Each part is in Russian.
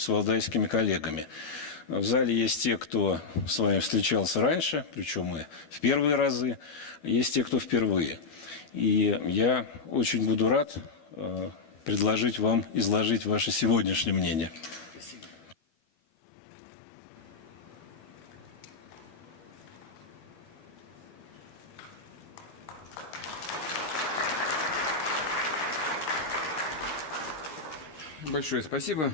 с валдайскими коллегами. В зале есть те, кто с вами встречался раньше, причем и в первые разы, есть те, кто впервые. И я очень буду рад предложить вам изложить ваше сегодняшнее мнение. Большое спасибо,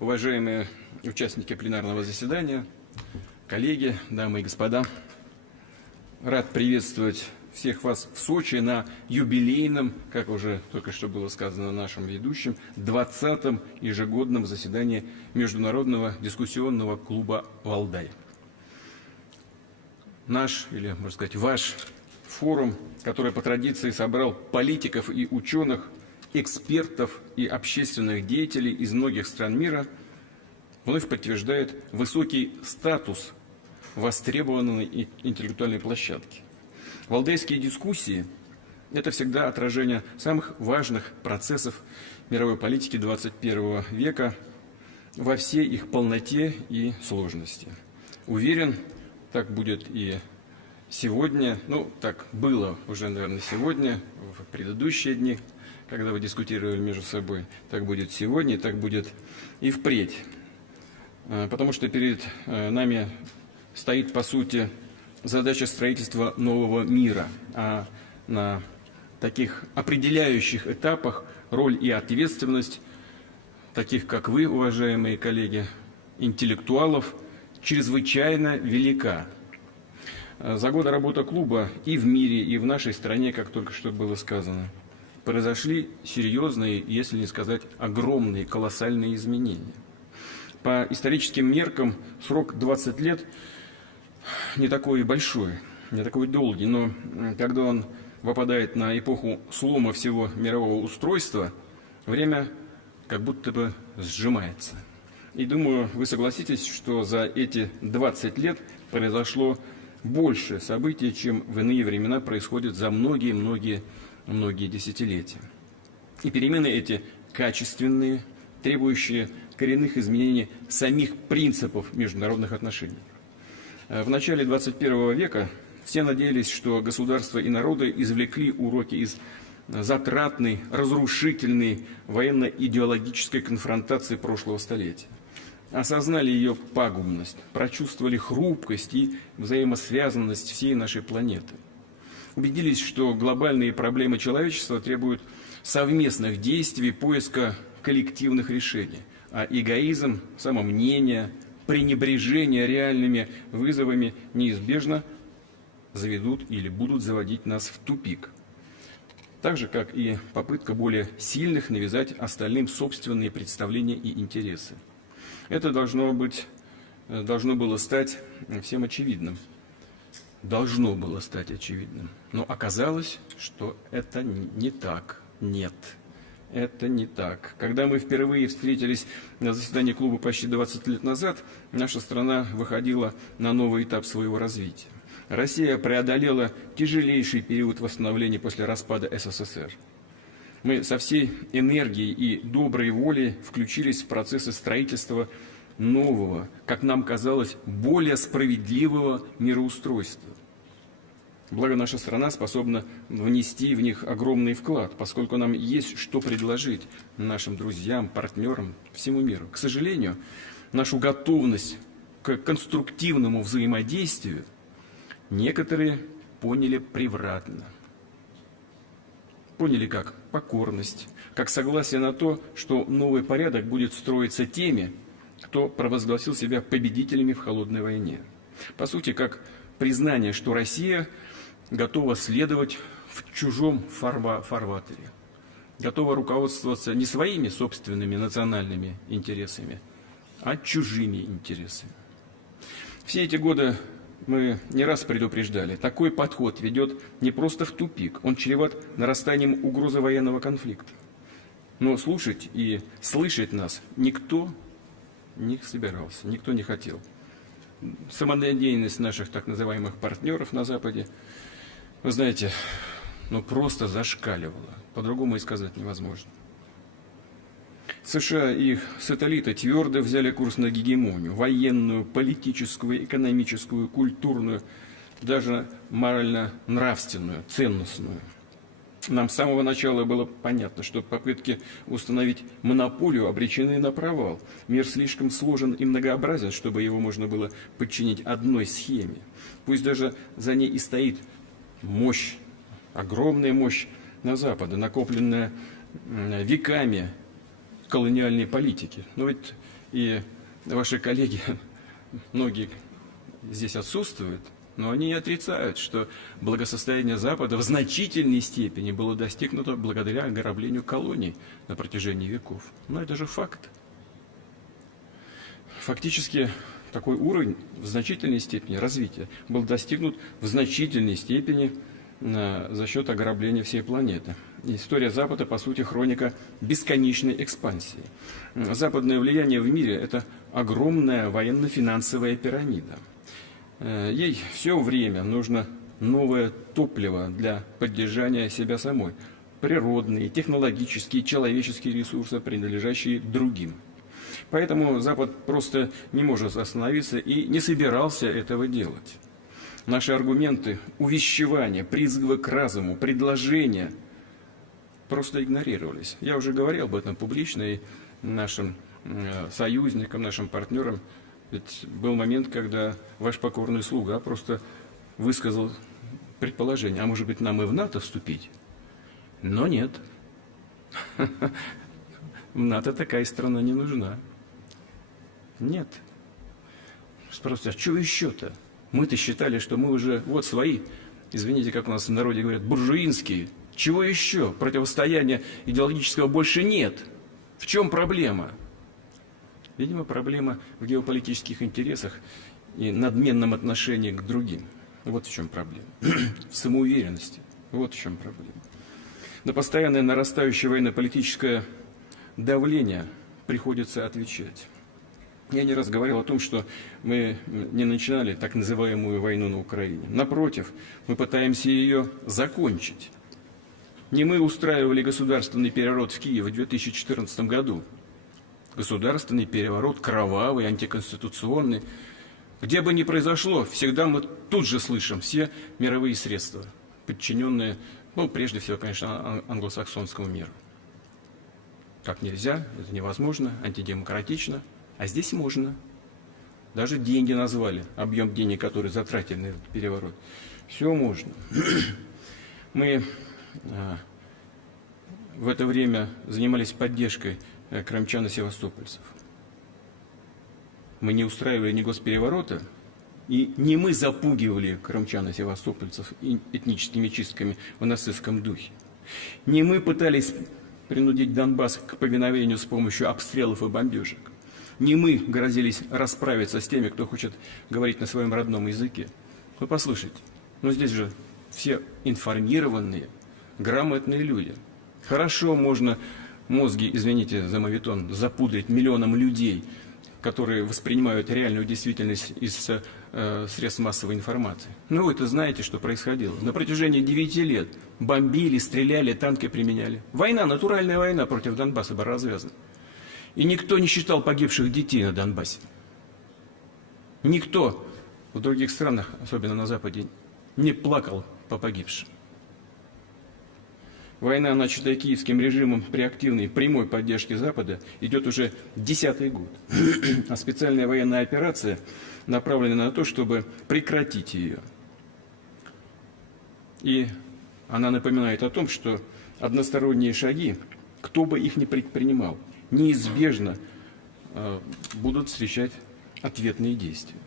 уважаемые участники пленарного заседания, коллеги, дамы и господа. Рад приветствовать всех вас в Сочи на юбилейном, как уже только что было сказано нашим ведущим, 20-м ежегодном заседании Международного дискуссионного клуба «Валдай». Наш, или, можно сказать, ваш форум, который по традиции собрал политиков и ученых, экспертов и общественных деятелей из многих стран мира, вновь подтверждает высокий статус востребованной интеллектуальной площадки. Валдайские дискуссии – это всегда отражение самых важных процессов мировой политики 21 века во всей их полноте и сложности. Уверен, так будет и сегодня, так было уже, наверное, сегодня, в предыдущие дни, когда вы дискутировали между собой, так будет сегодня, так будет и впредь. Потому что перед нами стоит, по сути, задача строительства нового мира. А на таких определяющих этапах роль и ответственность таких, как вы, уважаемые коллеги, интеллектуалов, чрезвычайно велика. За годы работы клуба и в мире, и в нашей стране, как только что было сказано, произошли серьезные, если не сказать огромные, колоссальные изменения. По историческим меркам срок 20 лет не такой большой, не такой долгий, но когда он выпадает на эпоху слома всего мирового устройства, время как будто бы сжимается. И думаю, вы согласитесь, что за эти 20 лет произошло больше событий, чем в иные времена происходит за многие десятилетия. И перемены эти качественные, требующие коренных изменений самих принципов международных отношений. В начале 21 века все надеялись, что государства и народы извлекли уроки из затратной, разрушительной военно-идеологической конфронтации прошлого столетия. Осознали ее пагубность, прочувствовали хрупкость и взаимосвязанность всей нашей планеты. Убедились, что глобальные проблемы человечества требуют совместных действий, поиска коллективных решений, а эгоизм, самомнение, пренебрежение реальными вызовами неизбежно заведут или будут заводить нас в тупик. Так же, как и попытка более сильных навязать остальным собственные представления и интересы. Это должно было стать всем очевидным. Должно было стать очевидным. Но оказалось, что это не так. Нет, это не так. Когда мы впервые встретились на заседании клуба почти 20 лет назад, наша страна выходила на новый этап своего развития. Россия преодолела тяжелейший период восстановления после распада СССР. Мы со всей энергией и доброй волей включились в процессы строительства нового, как нам казалось, более справедливого мироустройства. Благо, наша страна способна внести в них огромный вклад, поскольку нам есть что предложить нашим друзьям, партнерам, всему миру. К сожалению, нашу готовность к конструктивному взаимодействию некоторые поняли превратно. Поняли как покорность, как согласие на то, что новый порядок будет строиться теми, кто провозгласил себя победителями в холодной войне. По сути, как признание, что Россия готова следовать в чужом фарватере, готова руководствоваться не своими собственными национальными интересами, а чужими интересами. Все эти годы мы не раз предупреждали, такой подход ведет не просто в тупик, он чреват нарастанием угрозы военного конфликта. Но слушать и слышать нас никто не собирался, никто не хотел. Самонадеянность наших так называемых партнеров на Западе, вы знаете, просто зашкаливала. По-другому и сказать невозможно. США и их сателлиты твердо взяли курс на гегемонию, военную, политическую, экономическую, культурную, даже морально-нравственную, ценностную. Нам с самого начала было понятно, что попытки установить монополию обречены на провал. Мир слишком сложен и многообразен, чтобы его можно было подчинить одной схеме. Пусть даже за ней и стоит мощь, огромная мощь на Западе, накопленная веками колониальной политики. Но ведь и ваши коллеги, многие здесь отсутствуют, но они не отрицают, что благосостояние Запада в значительной степени было достигнуто благодаря ограблению колоний на протяжении веков. Но это же факт. Фактически такой уровень в значительной степени развития был достигнут в значительной степени за счет ограбления всей планеты. История Запада, по сути, хроника бесконечной экспансии. Западное влияние в мире – это огромная военно-финансовая пирамида. Ей все время нужно новое топливо для поддержания себя самой. Природные, технологические, человеческие ресурсы, принадлежащие другим. Поэтому Запад просто не может остановиться и не собирался этого делать. Наши аргументы, увещевания, призывы к разуму, предложения просто игнорировались. Я уже говорил об этом публично и нашим союзникам, нашим партнерам. Ведь был момент, когда ваш покорный слуга просто высказал предположение, а может быть нам и в НАТО вступить? Но нет. В НАТО такая страна не нужна. Нет. Спросите, а что еще-то? Мы-то считали, что мы уже вот свои, извините, как у нас в народе говорят, буржуинские. Чего еще? Противостояния идеологического больше нет. В чем проблема? Видимо, проблема в геополитических интересах и надменном отношении к другим. Вот в чем проблема. В самоуверенности. Вот в чем проблема. На постоянное нарастающее военно-политическое давление приходится отвечать. Я не раз говорил о том, что мы не начинали так называемую войну на Украине. Напротив, мы пытаемся ее закончить. Не мы устраивали государственный переворот в Киеве в 2014 году. Государственный переворот, кровавый, антиконституционный. Где бы ни произошло, всегда мы тут же слышим все мировые средства, подчиненные, прежде всего, конечно, англосаксонскому миру. Так нельзя, это невозможно, антидемократично. А здесь можно. Даже деньги назвали, объем денег, который затратили на этот переворот. Все можно. Мы в это время занимались поддержкой крымчан и севастопольцев. Мы не устраивали ни госпереворота, и не мы запугивали крымчан и севастопольцев этническими чистками в нацистском духе. Не мы пытались принудить Донбасс к повиновению с помощью обстрелов и бомбежек. Не мы грозились расправиться с теми, кто хочет говорить на своем родном языке. Вы послушайте, здесь же все информированные, грамотные люди. Хорошо можно мозги, извините за моветон, запудрить миллионам людей, которые воспринимают реальную действительность из средств массовой информации. Вы-то знаете, что происходило. На протяжении 9 лет бомбили, стреляли, танки применяли. Война, натуральная война против Донбасса была развязана. И никто не считал погибших детей на Донбассе. Никто в других странах, особенно на Западе, не плакал по погибшим. Война, начатая киевским режимом при активной прямой поддержке Запада, идет уже 10-й год. А специальная военная операция направлена на то, чтобы прекратить ее. И она напоминает о том, что односторонние шаги, кто бы их ни предпринимал, неизбежно будут встречать ответные действия.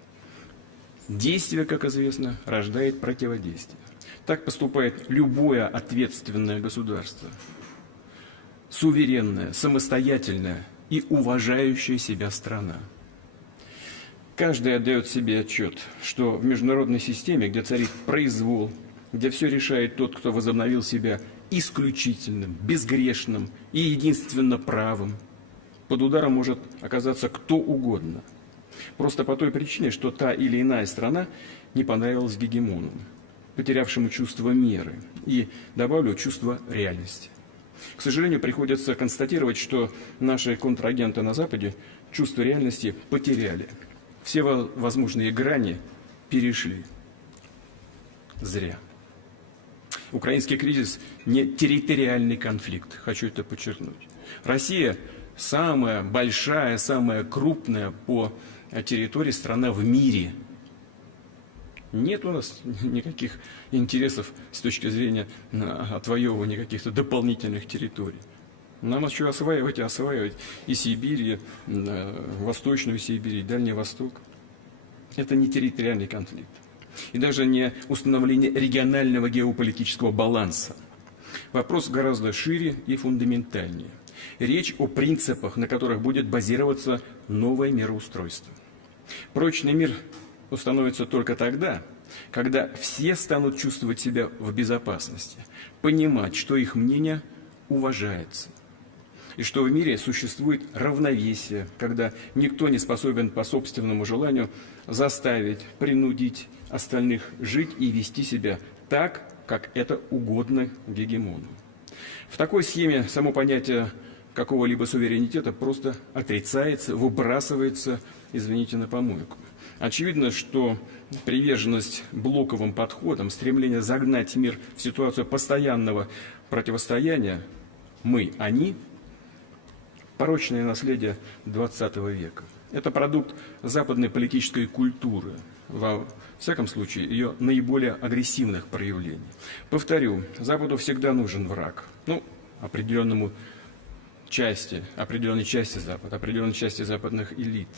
Действие, как известно, рождает противодействие. Так поступает любое ответственное государство. Суверенная, самостоятельная и уважающая себя страна. Каждый отдает себе отчет, что в международной системе, где царит произвол, где все решает тот, кто возобновил себя исключительным, безгрешным и единственно правым, под ударом может оказаться кто угодно. Просто по той причине, что та или иная страна не понравилась гегемону, потерявшему чувство меры и, добавлю, чувство реальности. К сожалению, приходится констатировать, что наши контрагенты на Западе чувство реальности потеряли. Все возможные грани перешли. Зря. Украинский кризис не территориальный конфликт, хочу это подчеркнуть. Россия самая большая, самая крупная по территории страна в мире. Нет у нас никаких интересов с точки зрения отвоевывания каких-то дополнительных территорий. Нам еще осваивать и Сибирь, и Восточную Сибирь, и Дальний Восток. Это не территориальный конфликт. И даже не установление регионального геополитического баланса. Вопрос гораздо шире и фундаментальнее. Речь о принципах, на которых будет базироваться новое мироустройство. Прочный мир установится только тогда, когда все станут чувствовать себя в безопасности, понимать, что их мнение уважается, и что в мире существует равновесие, когда никто не способен по собственному желанию заставить, принудить остальных жить и вести себя так, как это угодно гегемону. В такой схеме само понятие какого-либо суверенитета просто отрицается, выбрасывается, извините, на помойку. Очевидно, что приверженность блоковым подходам, стремление загнать мир в ситуацию постоянного противостояния «мы, они» – порочное наследие XX века. Это продукт западной политической культуры, во всяком случае, ее наиболее агрессивных проявлений. Повторю, Западу всегда нужен враг. Определенной части Запада, определенной части западных элит.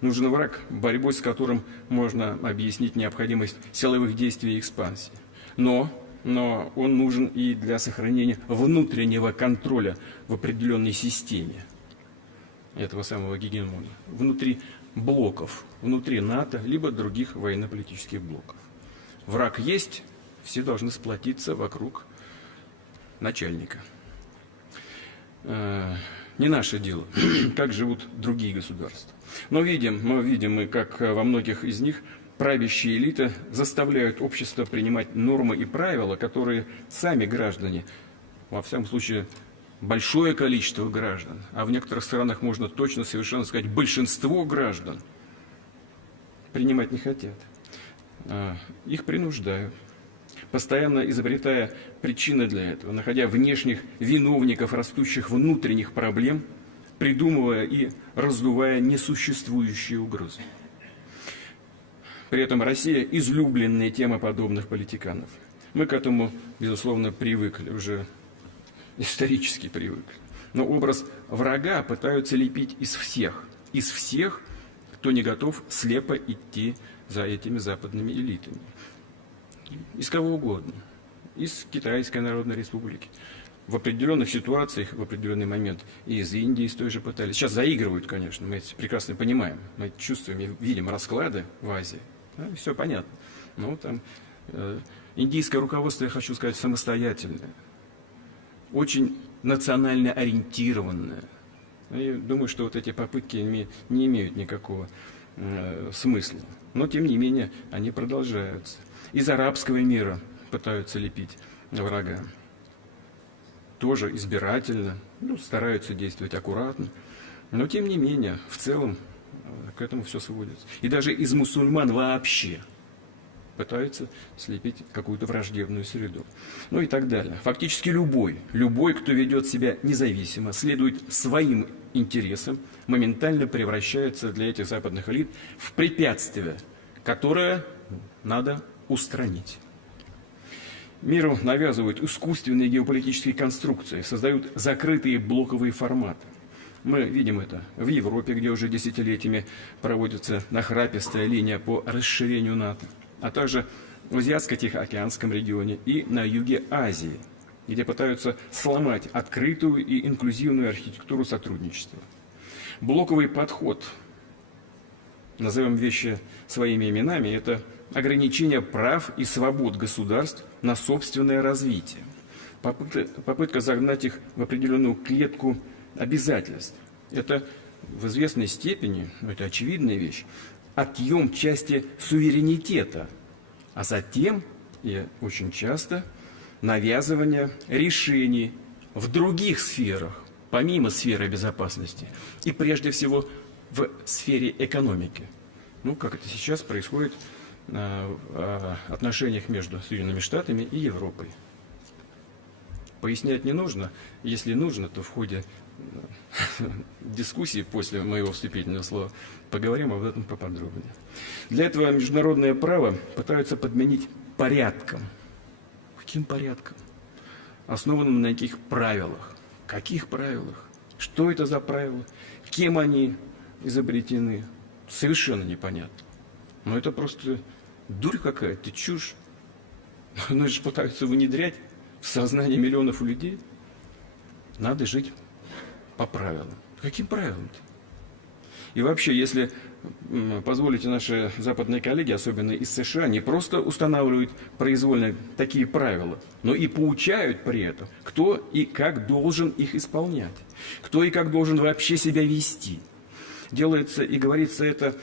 Нужен враг, борьбой с которым можно объяснить необходимость силовых действий и экспансии. Но он нужен и для сохранения внутреннего контроля в определенной системе этого самого гегемона, внутри блоков, внутри НАТО, либо других военно-политических блоков. Враг есть, все должны сплотиться вокруг начальника. Не наше дело, как живут другие государства. Но мы видим, как во многих из них правящие элиты заставляют общество принимать нормы и правила, которые сами граждане, во всяком случае, большое количество граждан, а в некоторых странах можно точно совершенно сказать, большинство граждан принимать не хотят. Их принуждают, постоянно изобретая причины для этого, находя внешних виновников растущих внутренних проблем, придумывая и раздувая несуществующие угрозы. При этом Россия – излюбленная тема подобных политиканов. Мы к этому, безусловно, привыкли, уже исторически привыкли. Но образ врага пытаются лепить из всех, кто не готов слепо идти за этими западными элитами. Из кого угодно. Из Китайской Народной Республики. В определенных ситуациях, в определенный момент и из Индии с той же пытались. Сейчас заигрывают, конечно, мы это прекрасно понимаем. Мы чувствуем, видим расклады в Азии. Все понятно. Индийское руководство, я хочу сказать, самостоятельное. Очень национально ориентированное. Я думаю, что вот эти попытки не имеют никакого смысла. Но, тем не менее, они продолжаются. Из арабского мира пытаются лепить врага. Тоже избирательно, стараются действовать аккуратно. Но, тем не менее, в целом к этому все сводится. И даже из мусульман вообще пытаются слепить какую-то враждебную среду. И так далее. Фактически любой, кто ведет себя независимо, следует своим интересам, моментально превращается для этих западных элит в препятствие, которое надо устранить. Миру навязывают искусственные геополитические конструкции, создают закрытые блоковые форматы. Мы видим это в Европе, где уже десятилетиями проводится нахрапистая линия по расширению НАТО, а также в Азиатско-Тихоокеанском регионе и на юге Азии, где пытаются сломать открытую и инклюзивную архитектуру сотрудничества. Блоковый подход, назовем вещи своими именами, это ограничение прав и свобод государств на собственное развитие. Попытка загнать их в определенную клетку обязательств. Это в известной степени, это очевидная вещь, отъем части суверенитета, а затем, и очень часто, навязывание решений в других сферах, помимо сферы безопасности, и прежде всего в сфере экономики. Ну, как это сейчас происходит в отношениях между Соединенными Штатами и Европой. Пояснять не нужно. Если нужно, то в ходе дискуссии после моего вступительного слова поговорим об этом поподробнее. Для этого международное право пытаются подменить порядком. Каким порядком? Основанным на каких правилах? Каких правилах? Что это за правила? Кем они изобретены? Совершенно непонятно. Но это просто дурь какая-то, чушь. Но же пытаются внедрять в сознание миллионов людей. Надо жить по правилам. Каким правилам-то? И вообще, если позволите, наши западные коллеги, особенно из США, не просто устанавливают произвольно такие правила, но и поучают при этом, кто и как должен их исполнять, кто и как должен вообще себя вести. Делается и говорится это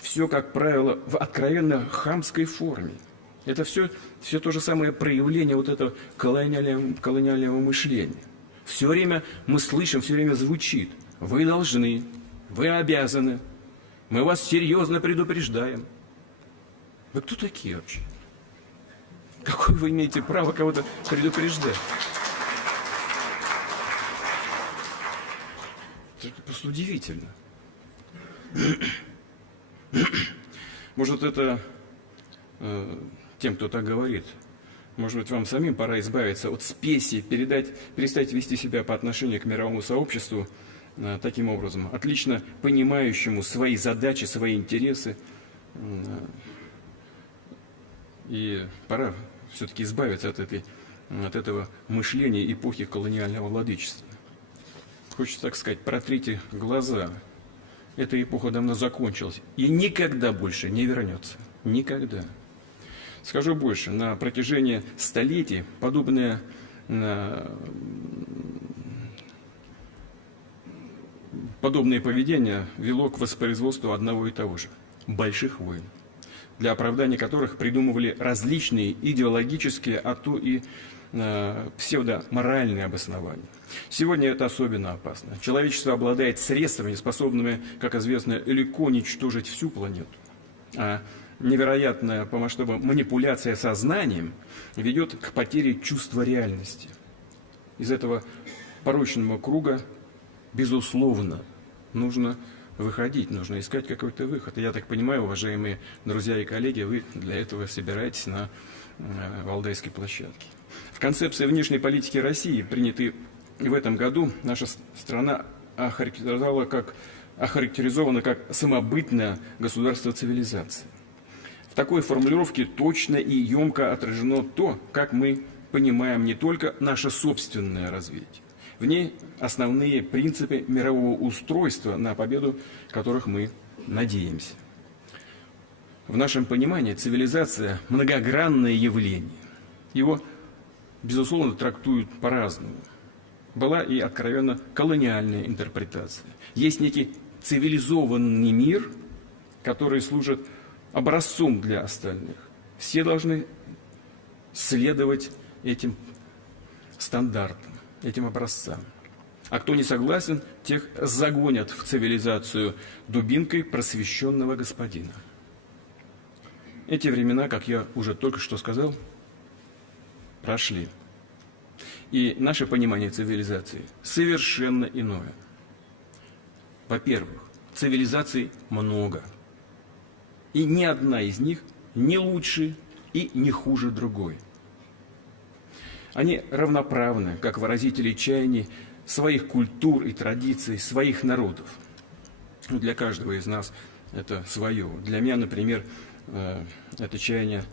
все, как правило, в откровенно хамской форме. Это все то же самое проявление вот этого колониального мышления. Все время мы слышим, все время звучит: вы должны, вы обязаны, мы вас серьезно предупреждаем. Вы кто такие вообще? Какое вы имеете право кого-то предупреждать? Это просто удивительно. Может, это тем, кто так говорит, может быть, вам самим пора избавиться от спеси, перестать вести себя по отношению к мировому сообществу таким образом, отлично понимающему свои задачи, свои интересы. И пора все-таки избавиться от этого мышления эпохи колониального владычества. Хочется так сказать: протрите глаза. Эта эпоха давно закончилась и никогда больше не вернется. Никогда. Скажу больше, на протяжении столетий подобное поведение вело к воспроизводству одного и того же – больших войн, для оправдания которых придумывали различные идеологические, а то и псевдоморальные обоснования. Сегодня это особенно опасно. Человечество обладает средствами, способными, как известно, легко уничтожить всю планету. А невероятная по масштабам манипуляция сознанием ведет к потере чувства реальности. Из этого порочного круга, безусловно, нужно выходить, нужно искать какой-то выход. И я так понимаю, уважаемые друзья и коллеги, вы для этого собираетесь на Валдайской площадке. В концепции внешней политики России, принятой в этом году, наша страна охарактеризована как самобытное государство цивилизации. В такой формулировке точно и емко отражено то, как мы понимаем не только наше собственное развитие. В ней основные принципы мирового устройства, на победу которых мы надеемся. В нашем понимании цивилизация – многогранное явление. Его, безусловно, трактуют по-разному. Была и откровенно колониальная интерпретация. Есть некий цивилизованный мир, который служит образцом для остальных. Все должны следовать этим стандартам, этим образцам. А кто не согласен, тех загонят в цивилизацию дубинкой просвещенного господина. Эти времена, как я уже только что сказал, прошли. И наше понимание цивилизации совершенно иное. Во-первых, цивилизаций много. И ни одна из них не лучше и не хуже другой. Они равноправны, как выразители чаяний своих культур и традиций, своих народов. Для каждого из нас это свое. Для меня, например, это чаяние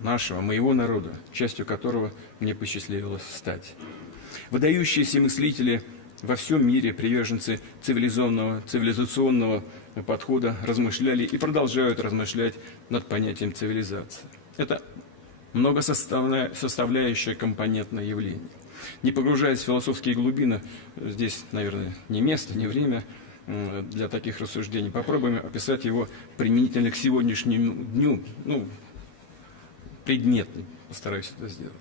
нашего, моего народа, частью которого мне посчастливилось стать. Выдающиеся мыслители во всем мире, приверженцы цивилизационного подхода, размышляли и продолжают размышлять над понятием цивилизации. Это многосоставляющее компонентное явление. Не погружаясь в философские глубины, здесь, наверное, не место, не время для таких рассуждений. Попробуем описать его применительно к сегодняшнему дню, предметно постараюсь это сделать.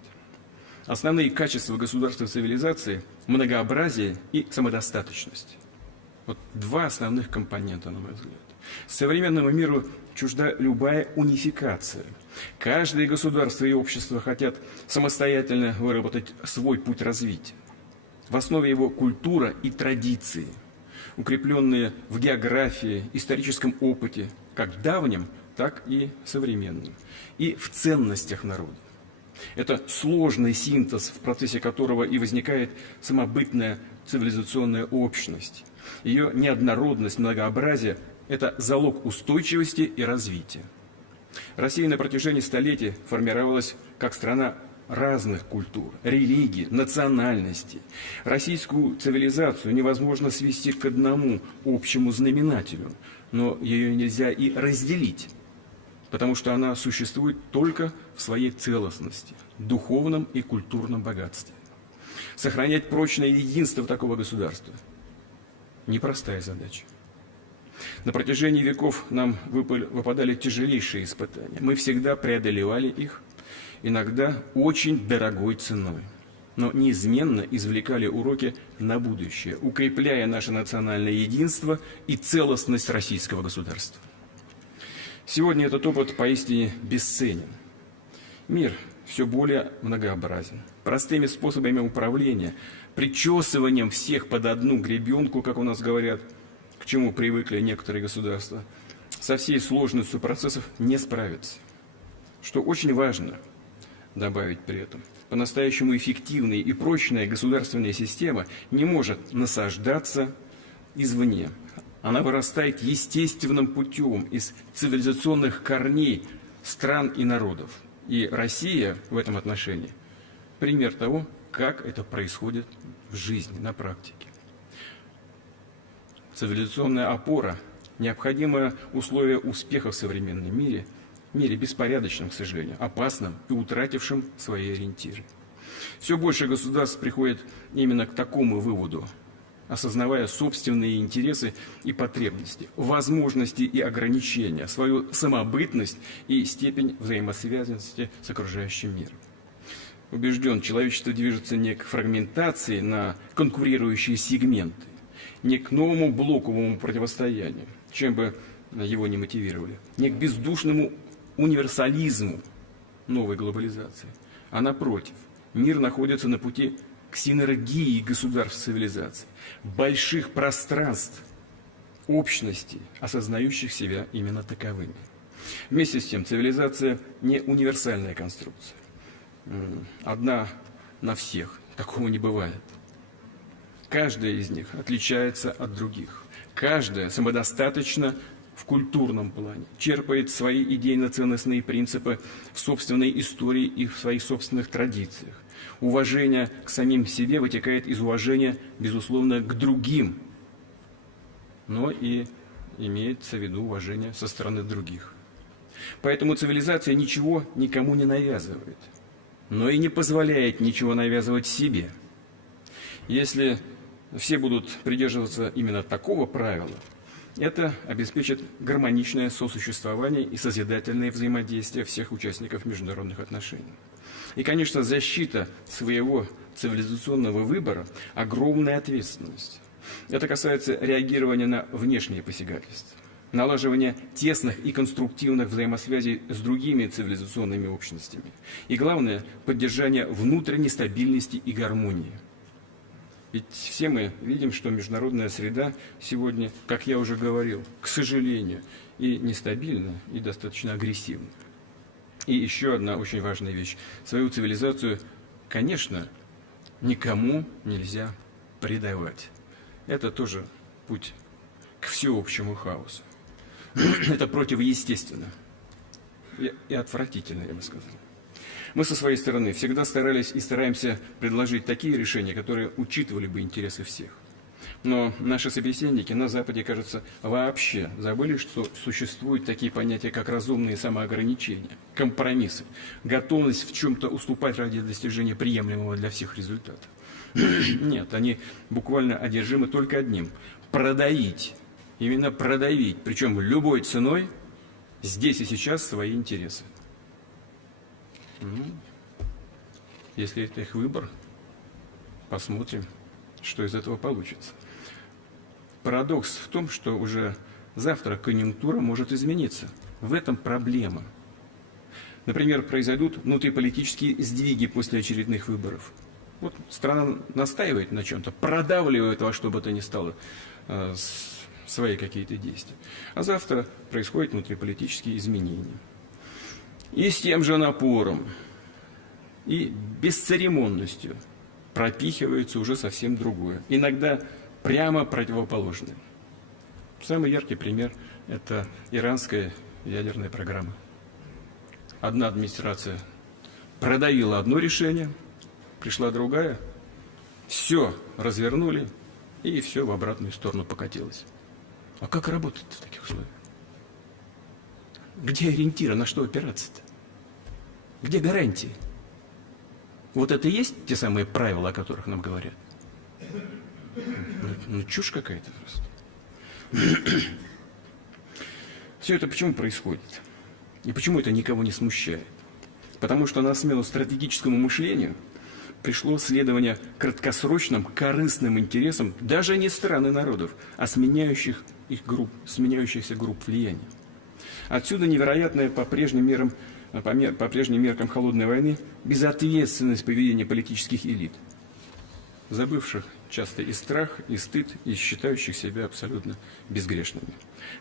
Основные качества государства цивилизации – многообразие и самодостаточность. Вот два основных компонента, на мой взгляд. Современному миру чужда любая унификация. Каждое государство и общество хотят самостоятельно выработать свой путь развития. В основе его культура и традиции, укрепленные в географии, историческом опыте, как давнем, так и современном, и в ценностях народа. Это сложный синтез, в процессе которого и возникает самобытная цивилизационная общность. Ее неоднородность, многообразие – это залог устойчивости и развития. Россия на протяжении столетий формировалась как страна разных культур, религий, национальностей. Российскую цивилизацию невозможно свести к одному общему знаменателю, но ее нельзя и разделить, потому что она существует только в своей целостности, духовном и культурном богатстве. Сохранять прочное единство такого государства – непростая задача. На протяжении веков нам выпадали тяжелейшие испытания. Мы всегда преодолевали их, иногда очень дорогой ценой, но неизменно извлекали уроки на будущее, укрепляя наше национальное единство и целостность российского государства. Сегодня этот опыт поистине бесценен. Мир все более многообразен. Простыми способами управления, причесыванием всех под одну гребенку, как у нас говорят, к чему привыкли некоторые государства, со всей сложностью процессов не справиться. Что очень важно добавить при этом, по-настоящему эффективная и прочная государственная система не может насаждаться извне. Она вырастает естественным путем из цивилизационных корней стран и народов. И Россия в этом отношении пример того, как это происходит в жизни, на практике. Цивилизационная опора – необходимое условие успеха в современном мире беспорядочном, к сожалению, опасном и утратившем свои ориентиры. Все больше государств приходит именно к такому выводу, осознавая собственные интересы и потребности, возможности и ограничения, свою самобытность и степень взаимосвязанности с окружающим миром. Убежден, человечество движется не к фрагментации на конкурирующие сегменты, не к новому блоковому противостоянию, чем бы его не мотивировали, не к бездушному универсализму новой глобализации, а напротив, мир находится на пути к синергии государств цивилизаций, больших пространств, общностей, осознающих себя именно таковыми. Вместе с тем, цивилизация не универсальная конструкция. Одна на всех. Такого не бывает. Каждая из них отличается от других. Каждая самодостаточна в культурном плане, черпает свои идейно-ценностные принципы в собственной истории и в своих собственных традициях. Уважение к самим себе вытекает из уважения, безусловно, к другим, но и имеется в виду уважение со стороны других. Поэтому цивилизация ничего никому не навязывает, но и не позволяет ничего навязывать себе. Если все будут придерживаться именно такого правила, это обеспечит гармоничное сосуществование и созидательное взаимодействие всех участников международных отношений. И, конечно, защита своего цивилизационного выбора – огромная ответственность. Это касается реагирования на внешние посягательства, налаживания тесных и конструктивных взаимосвязей с другими цивилизационными общностями. И, главное, поддержание внутренней стабильности и гармонии. Ведь все мы видим, что международная среда сегодня, как я уже говорил, к сожалению, и нестабильна, и достаточно агрессивна. И еще одна очень важная вещь. Свою цивилизацию, конечно, никому нельзя предавать. Это тоже путь к всеобщему хаосу. Это противоестественно и отвратительно, я бы сказал. Мы со своей стороны всегда старались и стараемся предложить такие решения, которые учитывали бы интересы всех. Но наши собеседники на Западе, кажется, вообще забыли, что существуют такие понятия, как разумные самоограничения, компромиссы, готовность в чем-то уступать ради достижения приемлемого для всех результата. Нет, они буквально одержимы только одним – продавить, именно продавить, причем любой ценой, здесь и сейчас свои интересы. Если это их выбор, посмотрим, что из этого получится. Парадокс в том, что уже завтра конъюнктура может измениться. В этом проблема. Например, произойдут внутриполитические сдвиги после очередных выборов. Вот страна настаивает на чем-то, продавливает во что бы то ни стало свои какие-то действия. А завтра происходят внутриполитические изменения. И с тем же напором и бесцеремонностью пропихивается уже совсем другое. Иногда прямо противоположное. Самый яркий пример – это иранская ядерная программа. Одна администрация продавила одно решение, пришла другая, все развернули, и все в обратную сторону покатилось. А как работать в таких условиях? Где ориентиры, на что опираться-то? Где гарантии? Вот это и есть те самые правила, о которых нам говорят? Ну чушь какая-то просто. Все это почему происходит? И почему это никого не смущает? Потому что на смену стратегическому мышлению пришло следование краткосрочным, корыстным интересам даже не стран и народов, а сменяющихся групп влияния. Отсюда невероятная по прежним меркам холодной войны безответственность поведения политических элит, забывших часто и страх, и стыд, и считающих себя абсолютно безгрешными.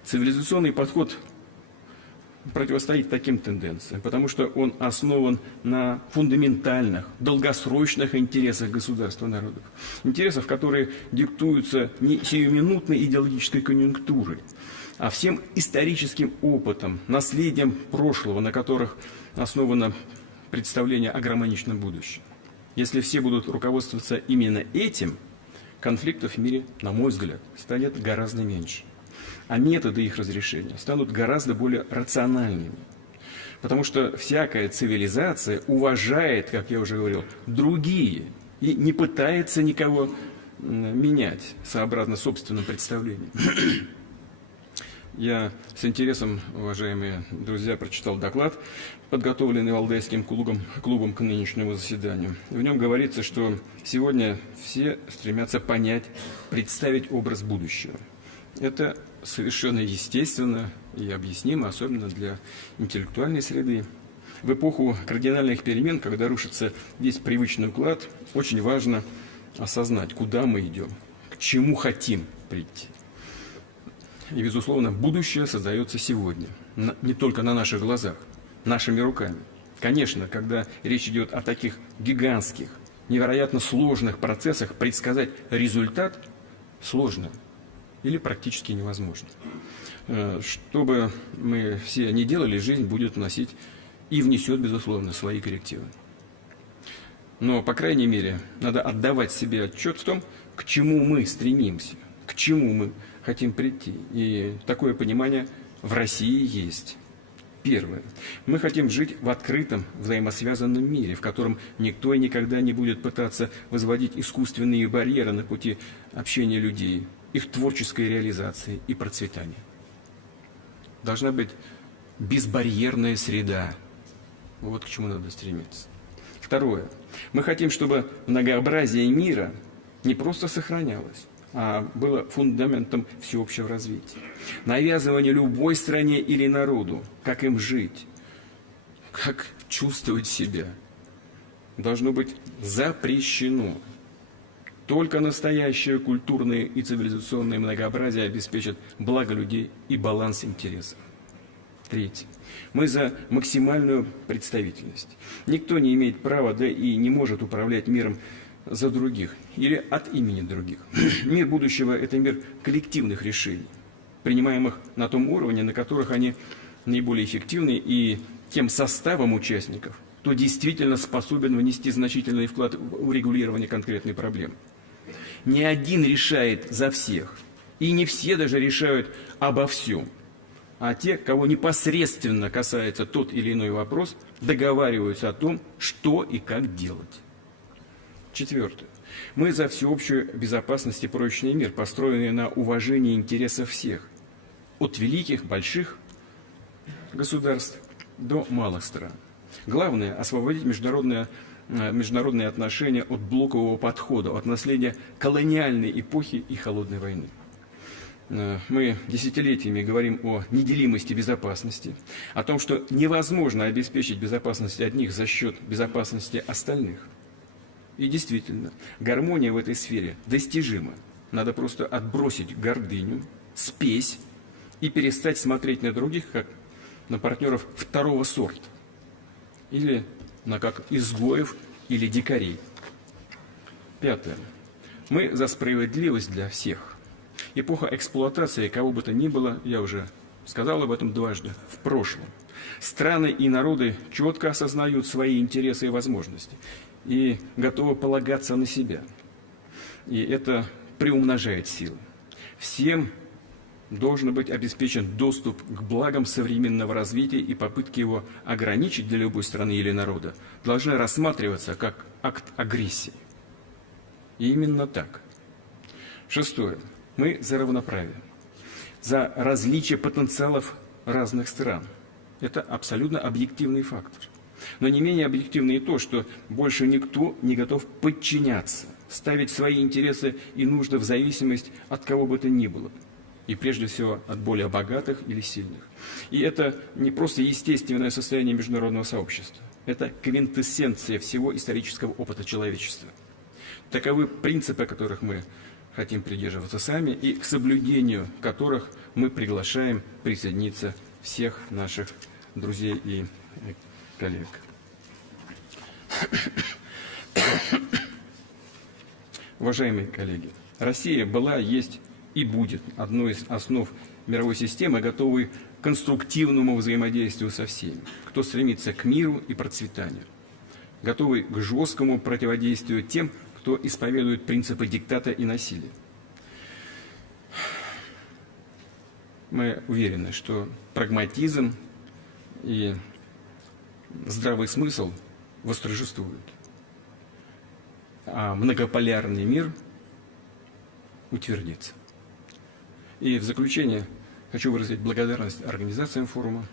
Цивилизационный подход противостоит таким тенденциям, потому что он основан на фундаментальных, долгосрочных интересах государства и народов. Интересов, которые диктуются не сиюминутной идеологической конъюнктурой, а всем историческим опытом, наследием прошлого, на которых основано представление о гармоничном будущем. Если все будут руководствоваться именно этим, конфликтов в мире, на мой взгляд, станет гораздо меньше. А методы их разрешения станут гораздо более рациональными. Потому что всякая цивилизация уважает, как я уже говорил, другие и не пытается никого менять сообразно собственным представлениям. Я с интересом, уважаемые друзья, прочитал доклад, подготовленный Валдайским клубом к нынешнему заседанию. В нем говорится, что сегодня все стремятся понять, представить образ будущего. Это совершенно естественно и объяснимо, особенно для интеллектуальной среды. В эпоху кардинальных перемен, когда рушится весь привычный уклад, очень важно осознать, куда мы идем, к чему хотим прийти. И, безусловно, будущее создается сегодня, не только на наших глазах, нашими руками. Конечно, когда речь идет о таких гигантских, невероятно сложных процессах, предсказать результат сложно или практически невозможно. Что бы мы все ни делали, жизнь будет вносить и внесет, безусловно, свои коррективы. Но, по крайней мере, надо отдавать себе отчет в том, к чему мы стремимся, к чему мы хотим прийти. И такое понимание в России есть. Первое. Мы хотим жить в открытом, взаимосвязанном мире, в котором никто и никогда не будет пытаться возводить искусственные барьеры на пути общения людей, их творческой реализации и процветания. Должна быть безбарьерная среда. Вот к чему надо стремиться. Второе. Мы хотим, чтобы многообразие мира не просто сохранялось, а было фундаментом всеобщего развития. Навязывание любой стране или народу, как им жить, как чувствовать себя, должно быть запрещено. Только настоящее культурное и цивилизационное многообразие обеспечит благо людей и баланс интересов. Третье. Мы за максимальную представительность. Никто не имеет права, да и не может управлять миром за других или от имени других. Мир будущего – это мир коллективных решений, принимаемых на том уровне, на которых они наиболее эффективны, и тем составом участников, кто действительно способен внести значительный вклад в урегулирование конкретной проблемы. Не один решает за всех, и не все даже решают обо всем, а те, кого непосредственно касается тот или иной вопрос, договариваются о том, что и как делать. Четвертое. Мы за всеобщую безопасность и прочный мир, построенный на уважении интересов всех, от великих, больших государств до малых стран. Главное – освободить международное международные отношения от блокового подхода, от наследия колониальной эпохи и холодной войны. Мы десятилетиями говорим о неделимости безопасности, о том, что невозможно обеспечить безопасность одних за счет безопасности остальных. И действительно, гармония в этой сфере достижима. Надо просто отбросить гордыню, спесь и перестать смотреть на других, как на партнеров второго сорта, или на как изгоев или дикарей. Пятое. Мы за справедливость для всех. Эпоха эксплуатации кого бы то ни было, я уже сказал об этом дважды, в прошлом. Страны и народы четко осознают свои интересы и возможности и готовы полагаться на себя. И это приумножает силы. Всем должен быть обеспечен доступ к благам современного развития, и попытки его ограничить для любой страны или народа должны рассматриваться как акт агрессии. И именно так. Шестое. Мы за равноправие, за различие потенциалов разных стран. Это абсолютно объективный фактор. Но не менее объективно и то, что больше никто не готов подчиняться, ставить свои интересы и нужды в зависимость от кого бы то ни было. И прежде всего от более богатых или сильных. И это не просто естественное состояние международного сообщества. Это квинтэссенция всего исторического опыта человечества. Таковы принципы, которых мы хотим придерживаться сами, и к соблюдению которых мы приглашаем присоединиться всех наших друзей и коллег. Уважаемые коллеги, Россия была, есть и будет одной из основ мировой системы, готовой к конструктивному взаимодействию со всеми, кто стремится к миру и процветанию, готовый к жесткому противодействию тем, кто исповедует принципы диктата и насилия. Мы уверены, что прагматизм и здравый смысл восторжествуют, а многополярный мир утвердится. И в заключение хочу выразить благодарность организациям форума,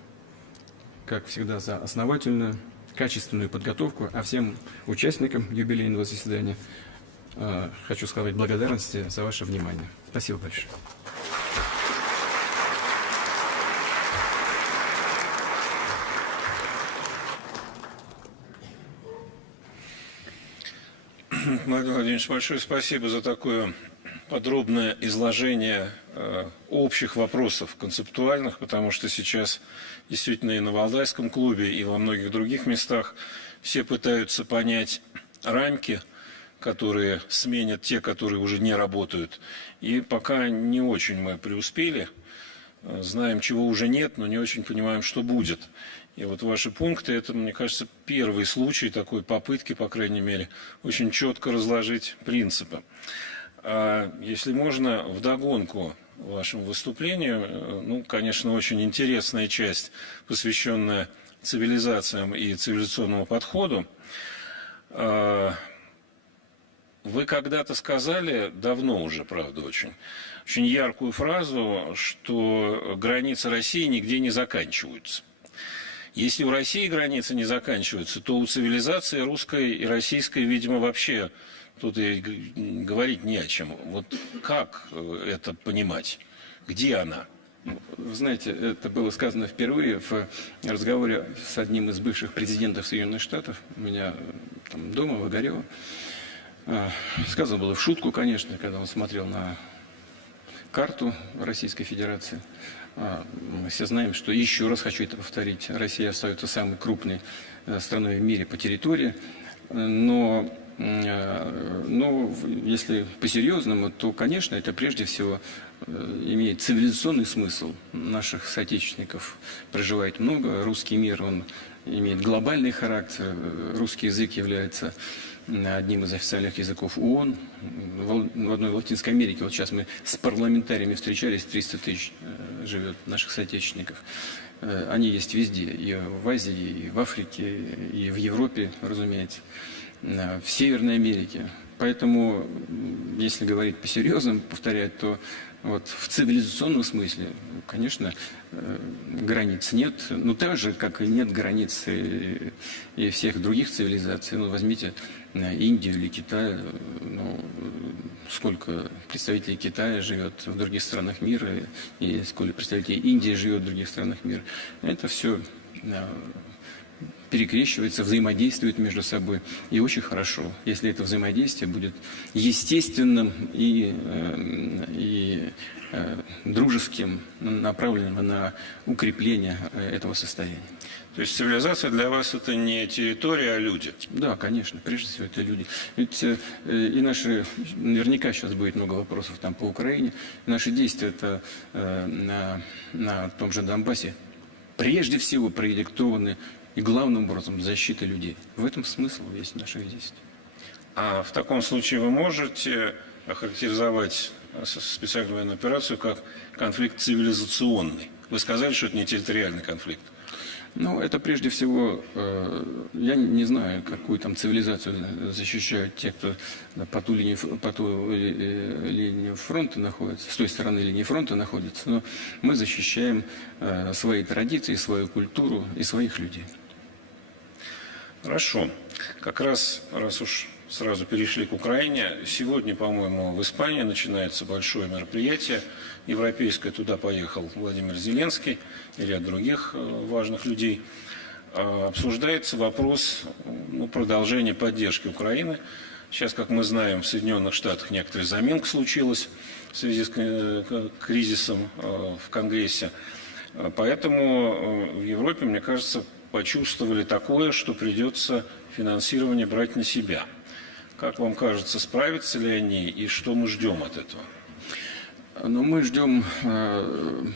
как всегда, за основательную, качественную подготовку, а всем участникам юбилейного заседания хочу сказать благодарности за ваше внимание. Спасибо большое. Владимир Владимирович, большое спасибо за такое подробное изложение общих вопросов, концептуальных, потому что сейчас действительно и на Валдайском клубе, и во многих других местах все пытаются понять рамки, которые сменят те, которые уже не работают. И пока не очень мы преуспели, знаем, чего уже нет, но не очень понимаем, что будет. И вот ваши пункты, это, мне кажется, первый случай такой попытки, по крайней мере, очень четко разложить принципы. Если можно, вдогонку вашему выступлению, ну, конечно, очень интересная часть, посвященная цивилизациям и цивилизационному подходу. Вы когда-то сказали, давно уже, правда, очень яркую фразу, что границы России нигде не заканчиваются. Если у России границы не заканчиваются, то у цивилизации русской и российской, видимо, вообще тут и говорить не о чем. Вот как это понимать? Где она? Вы знаете, это было сказано впервые в разговоре с одним из бывших президентов Соединенных Штатов, у меня там дома, в Огарево. Сказано было в шутку, конечно, когда он смотрел на карту Российской Федерации. Мы все знаем, что, еще раз хочу это повторить, Россия остается самой крупной страной в мире по территории, но если по-серьезному, то, конечно, это прежде всего имеет цивилизационный смысл. Наших соотечественников проживает много, русский мир, он имеет глобальный характер, русский язык является одним из официальных языков ООН. В одной Латинской Америке, вот сейчас мы с парламентариями встречались, 300 тысяч живет наших соотечественников. Они есть везде, и в Азии, и в Африке, и в Европе, разумеется, в Северной Америке. Поэтому, если говорить по-серьезному, повторять, то Вот, в цивилизационном смысле, конечно, границ нет. Ну, так же, как и нет границ и всех других цивилизаций. Ну, возьмите Индию или Китай. Ну, сколько представителей Китая живет в других странах мира, и сколько представителей Индии живет в других странах мира. Это все перекрещивается, взаимодействует между собой. И очень хорошо, если это взаимодействие будет естественным и дружеским, направленным на укрепление этого состояния. То есть цивилизация для вас это не территория, а люди? Да, конечно, прежде всего это люди. Ведь и наши, наверняка сейчас будет много вопросов там по Украине, наши действия это на том же Донбассе прежде всего продиктованы и главным образом защитой людей. В этом смысл есть наших действий. А в таком случае вы можете охарактеризовать специальную военную операцию как конфликт цивилизационный? Вы сказали, что это не территориальный конфликт. Ну, это прежде всего, я не знаю, какую там цивилизацию защищают те, кто по ту линию фронта находится, с той стороны линии фронта находится, но мы защищаем свои традиции, свою культуру и своих людей. Хорошо. Как раз уж сразу перешли к Украине, сегодня, по-моему, в Испании начинается большое мероприятие европейское. Туда поехал Владимир Зеленский и ряд других важных людей. Обсуждается вопрос продолжения поддержки Украины. Сейчас, как мы знаем, в Соединенных Штатах некоторая заминка случилась в связи с кризисом в Конгрессе. Поэтому в Европе, мне кажется, почувствовали такое, что придется финансирование брать на себя. Как вам кажется, справятся ли они и что мы ждем от этого? Но мы ждем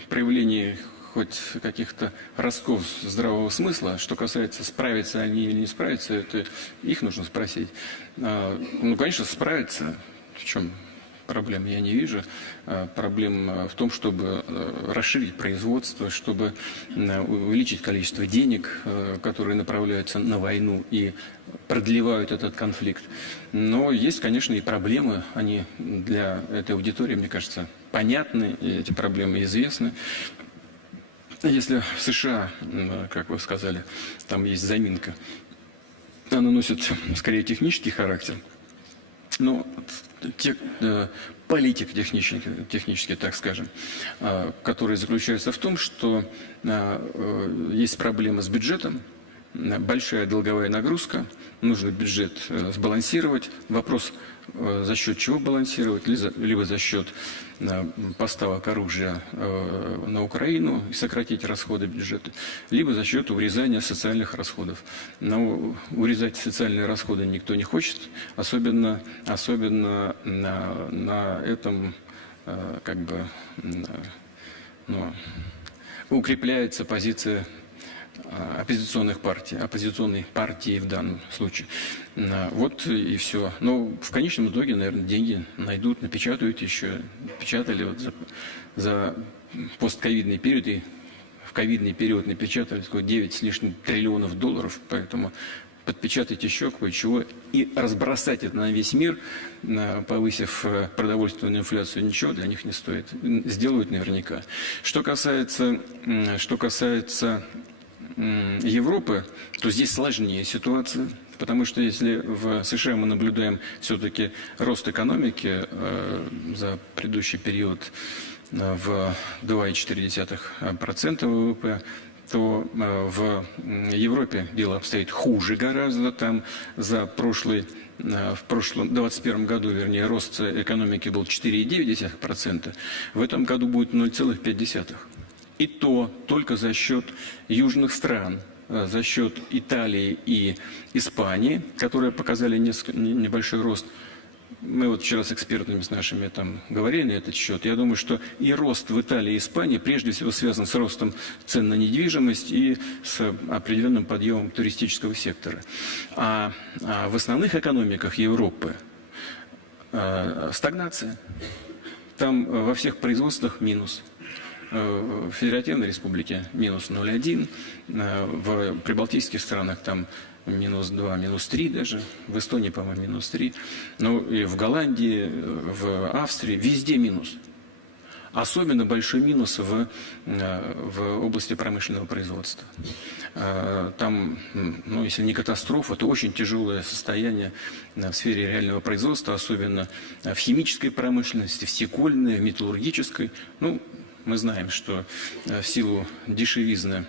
проявления хоть каких-то ростков здравого смысла. Что касается, справятся они или не справятся, это их нужно спросить. Ну, конечно, справятся. В чем проблем я не вижу. Проблем в том, чтобы расширить производство, чтобы увеличить количество денег, которые направляются на войну и продлевают этот конфликт. Но есть, конечно, и проблемы. Они для этой аудитории, мне кажется, понятны, и эти проблемы известны. Если в США, как вы сказали, там есть заминка, она носит скорее технический характер. Ну, политик технический, так скажем, который заключается в том, что есть проблема с бюджетом, большая долговая нагрузка, нужно бюджет сбалансировать. Вопрос, за счет чего балансировать, либо за счет поставок оружия на Украину и сократить расходы бюджета, либо за счет урезания социальных расходов. Но урезать социальные расходы никто не хочет, особенно на этом укрепляется позиция оппозиционной партии в данном случае. Вот и все. Но в конечном итоге, наверное, деньги найдут, напечатают еще. Печатали вот за постковидный период, и в ковидный период напечатали 9 с лишним триллионов долларов, поэтому подпечатать еще кое-чего и разбросать это на весь мир, повысив продовольственную инфляцию, ничего для них не стоит. Сделают наверняка. Что касается Европы, то здесь сложнее ситуация, потому что если в США мы наблюдаем все-таки рост экономики за предыдущий период в 2,4% ВВП, то в Европе дело обстоит хуже гораздо. Там в прошлом 2021 году, вернее, рост экономики был 4,9%, в этом году будет 0,5%. И то только за счет южных стран, за счет Италии и Испании, которые показали небольшой рост. Мы вот вчера с экспертами с нашими там говорили на этот счет. Я думаю, что и рост в Италии и Испании прежде всего связан с ростом цен на недвижимость и с определенным подъемом туристического сектора. А в основных экономиках Европы стагнация. Там во всех производствах минус. В Федеративной Республике минус 0,1, в прибалтийских странах там минус 2, минус 3 даже, в Эстонии, по-моему, минус 3, ну и в Голландии, в Австрии, везде минус. Особенно большой минус в области промышленного производства. Там, ну, если не катастрофа, то очень тяжелое состояние в сфере реального производства, особенно в химической промышленности, в стекольной, в металлургической. Ну, мы знаем, что в силу дешевизны,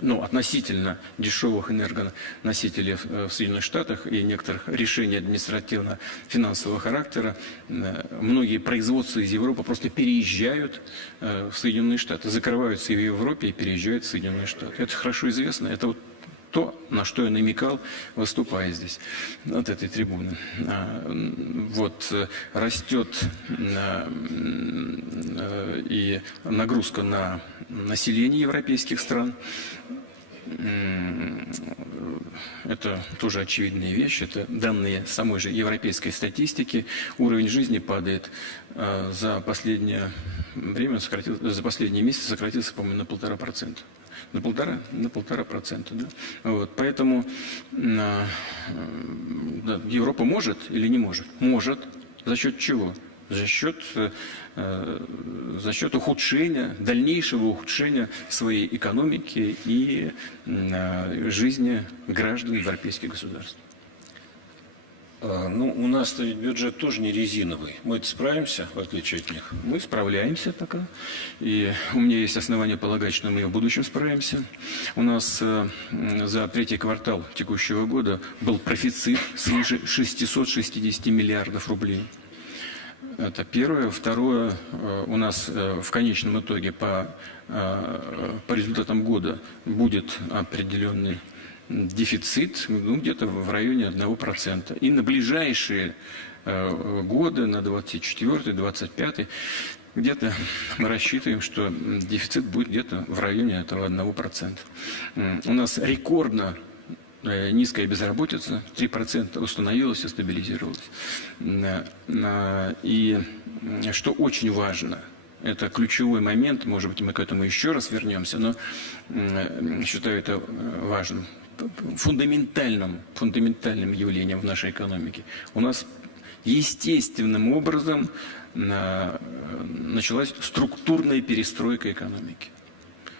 ну, относительно дешевых энергоносителей в Соединенных Штатах и некоторых решений административно-финансового характера, многие производства из Европы просто переезжают в Соединенные Штаты, закрываются и в Европе, и переезжают в Соединенные Штаты. Это хорошо известно. Это вот то, на что я намекал, выступая здесь, от этой трибуны. Вот растет и нагрузка на население европейских стран. Это тоже очевидная вещь, это данные самой же европейской статистики. Уровень жизни падает за последнее время, за последние месяцы сократился, по-моему, на 1,5%. На 1,5%, да? Вот, поэтому да, Европа может или не может? Может. За счет чего? За счет ухудшения, дальнейшего ухудшения своей экономики и жизни граждан европейских государств. Ну, у нас-то ведь бюджет тоже не резиновый. Мы-то справимся, в отличие от них? Мы справляемся пока. И у меня есть основания полагать, что мы и в будущем справимся. У нас за третий квартал текущего года был профицит свыше 660 миллиардов рублей. Это первое. Второе, у нас в конечном итоге по результатам года будет определенный дефицит, ну, где-то в районе 1%. И на ближайшие годы, на 24-25, где-то мы рассчитываем, что дефицит будет где-то в районе этого 1%. У нас рекордно низкая безработица, 3% установилась и стабилизировалась. И что очень важно, это ключевой момент, может быть, мы к этому еще раз вернемся, но считаю это важным, фундаментальным явлением в нашей экономике. У нас естественным образом началась структурная перестройка экономики.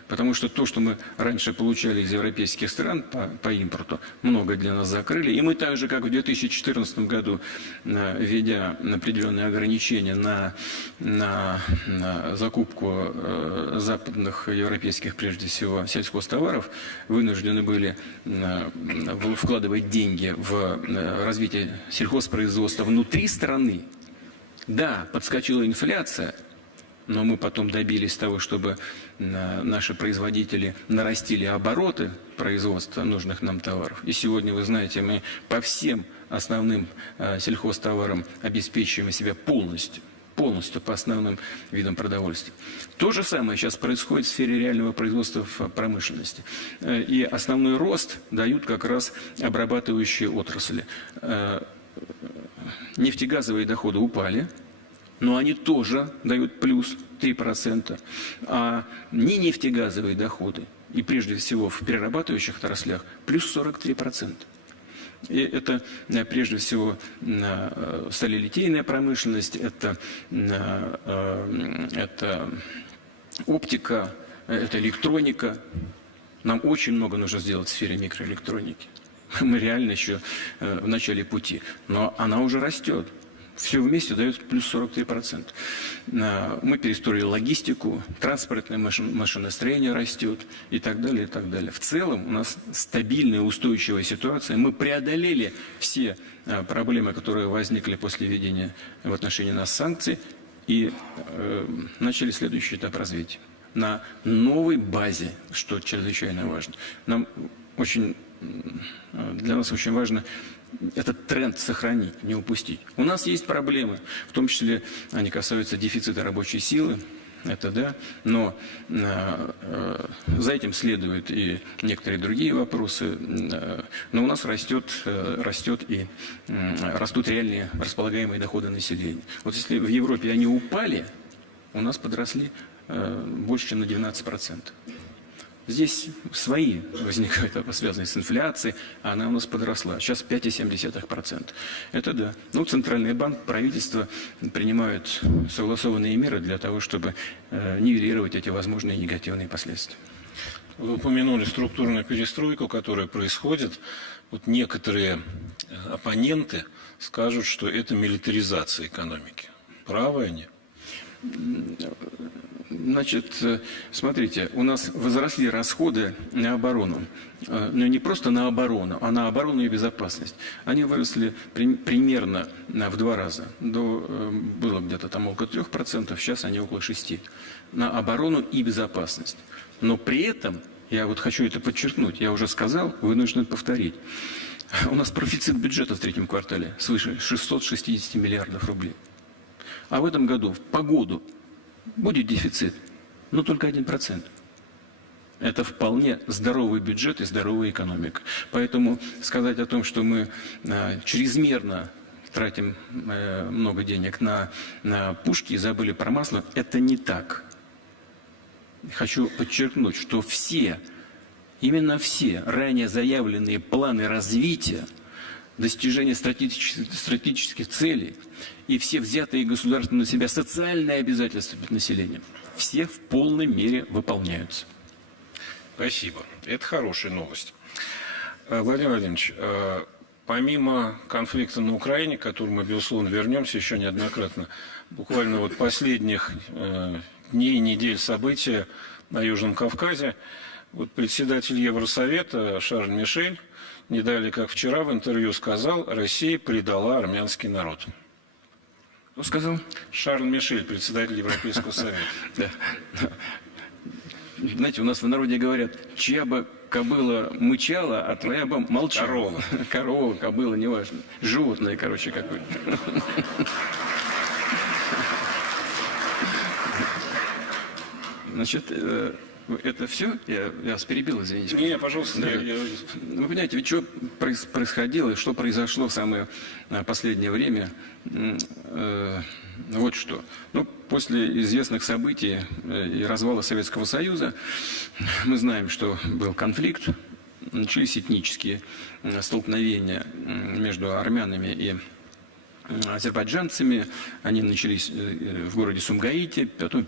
Потому что то, что мы раньше получали из европейских стран по импорту, много для нас закрыли. И мы так же, как в 2014 году, введя определенные ограничения на закупку западных европейских, прежде всего, сельхозтоваров, вынуждены были вкладывать деньги в развитие сельхозпроизводства внутри страны. Да, подскочила инфляция, но мы потом добились того, чтобы наши производители нарастили обороты производства нужных нам товаров. И сегодня, вы знаете, мы по всем основным сельхозтоварам обеспечиваем себя полностью по основным видам продовольствия. То же самое сейчас происходит в сфере реального производства в промышленности. И основной рост дают как раз обрабатывающие отрасли. Нефтегазовые доходы упали, но они тоже дают плюс 3%. А не нефтегазовые доходы, и прежде всего в перерабатывающих отраслях, плюс 43%. И это прежде всего сталелитейная промышленность, это оптика, это электроника. Нам очень много нужно сделать в сфере микроэлектроники. Мы реально еще в начале пути, но она уже растет. Все вместе дает плюс 43%. Мы перестроили логистику, транспортное машиностроение растет и так далее, и так далее. В целом у нас стабильная, устойчивая ситуация. Мы преодолели все проблемы, которые возникли после введения в отношении нас санкций, и начали следующий этап развития. На новой базе, что чрезвычайно важно. Для нас очень важно этот тренд сохранить, не упустить. У нас есть проблемы, в том числе они касаются дефицита рабочей силы, это да, но за этим следуют и некоторые другие вопросы. Но у нас растут реальные располагаемые доходы населения. Вот если в Европе они упали, у нас подросли больше, чем на 12%. Здесь свои возникают связанные с инфляцией, а она у нас подросла. Сейчас 5,7%. Это да. Ну, Центральный банк, правительство принимают согласованные меры для того, чтобы нивелировать эти возможные негативные последствия. Вы упомянули структурную перестройку, которая происходит. Вот некоторые оппоненты скажут, что это милитаризация экономики. Правы они? Значит, смотрите, у нас возросли расходы на оборону. Но не просто на оборону, а на оборону и безопасность. Они выросли примерно в 2 раза. Было где-то там около 3%, сейчас они около 6%. На оборону и безопасность. Но при этом, я вот хочу это подчеркнуть, я уже сказал, вынужден повторить. У нас профицит бюджета в 3-м квартале свыше 660 миллиардов рублей. А в этом году, в погоду, будет дефицит, но только 1%. Это вполне здоровый бюджет и здоровая экономика. Поэтому сказать о том, что мы чрезмерно тратим много денег на пушки и забыли про масло, это не так. Хочу подчеркнуть, что именно все ранее заявленные планы развития, достижения стратегических целей и все взятые государством на себя социальные обязательства перед населением, все в полной мере выполняются. Спасибо. Это хорошая новость. Владимир Владимирович, помимо конфликта на Украине, к которому мы, безусловно, вернемся еще неоднократно, буквально вот последних дней и недель события на Южном Кавказе, вот председатель Евросовета Шарль Мишель не далее, как вчера, в интервью сказал: Россия предала армянский народ. Кто сказал? Шарль Мишель, председатель Европейского совета. Да. Знаете, у нас в народе говорят, чья бы кобыла мычала, а твоя бы молчала. Корова. Корова, кобыла, неважно. Животное, короче, какое-то. Значит, это все? Я вас перебил, извините. Не, пожалуйста. Да. Вы понимаете, ведь что происходило, что произошло в самое последнее время? Вот что. Ну, после известных событий и развала Советского Союза мы знаем, что был конфликт, начались этнические столкновения между армянами и азербайджанцами. Они начались в городе Сумгаите, потом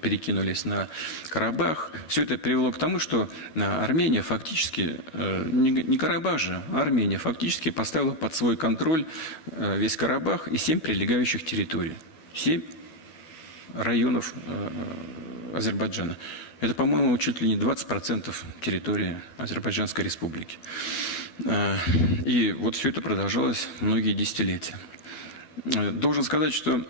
перекинулись на Карабах. Все это привело к тому, что Армения фактически, не Карабах же, а Армения фактически поставила под свой контроль весь Карабах и 7 прилегающих территорий. 7 районов Азербайджана. Это, по-моему, чуть ли не 20% территории Азербайджанской республики. И вот все это продолжалось многие десятилетия. Должен сказать, что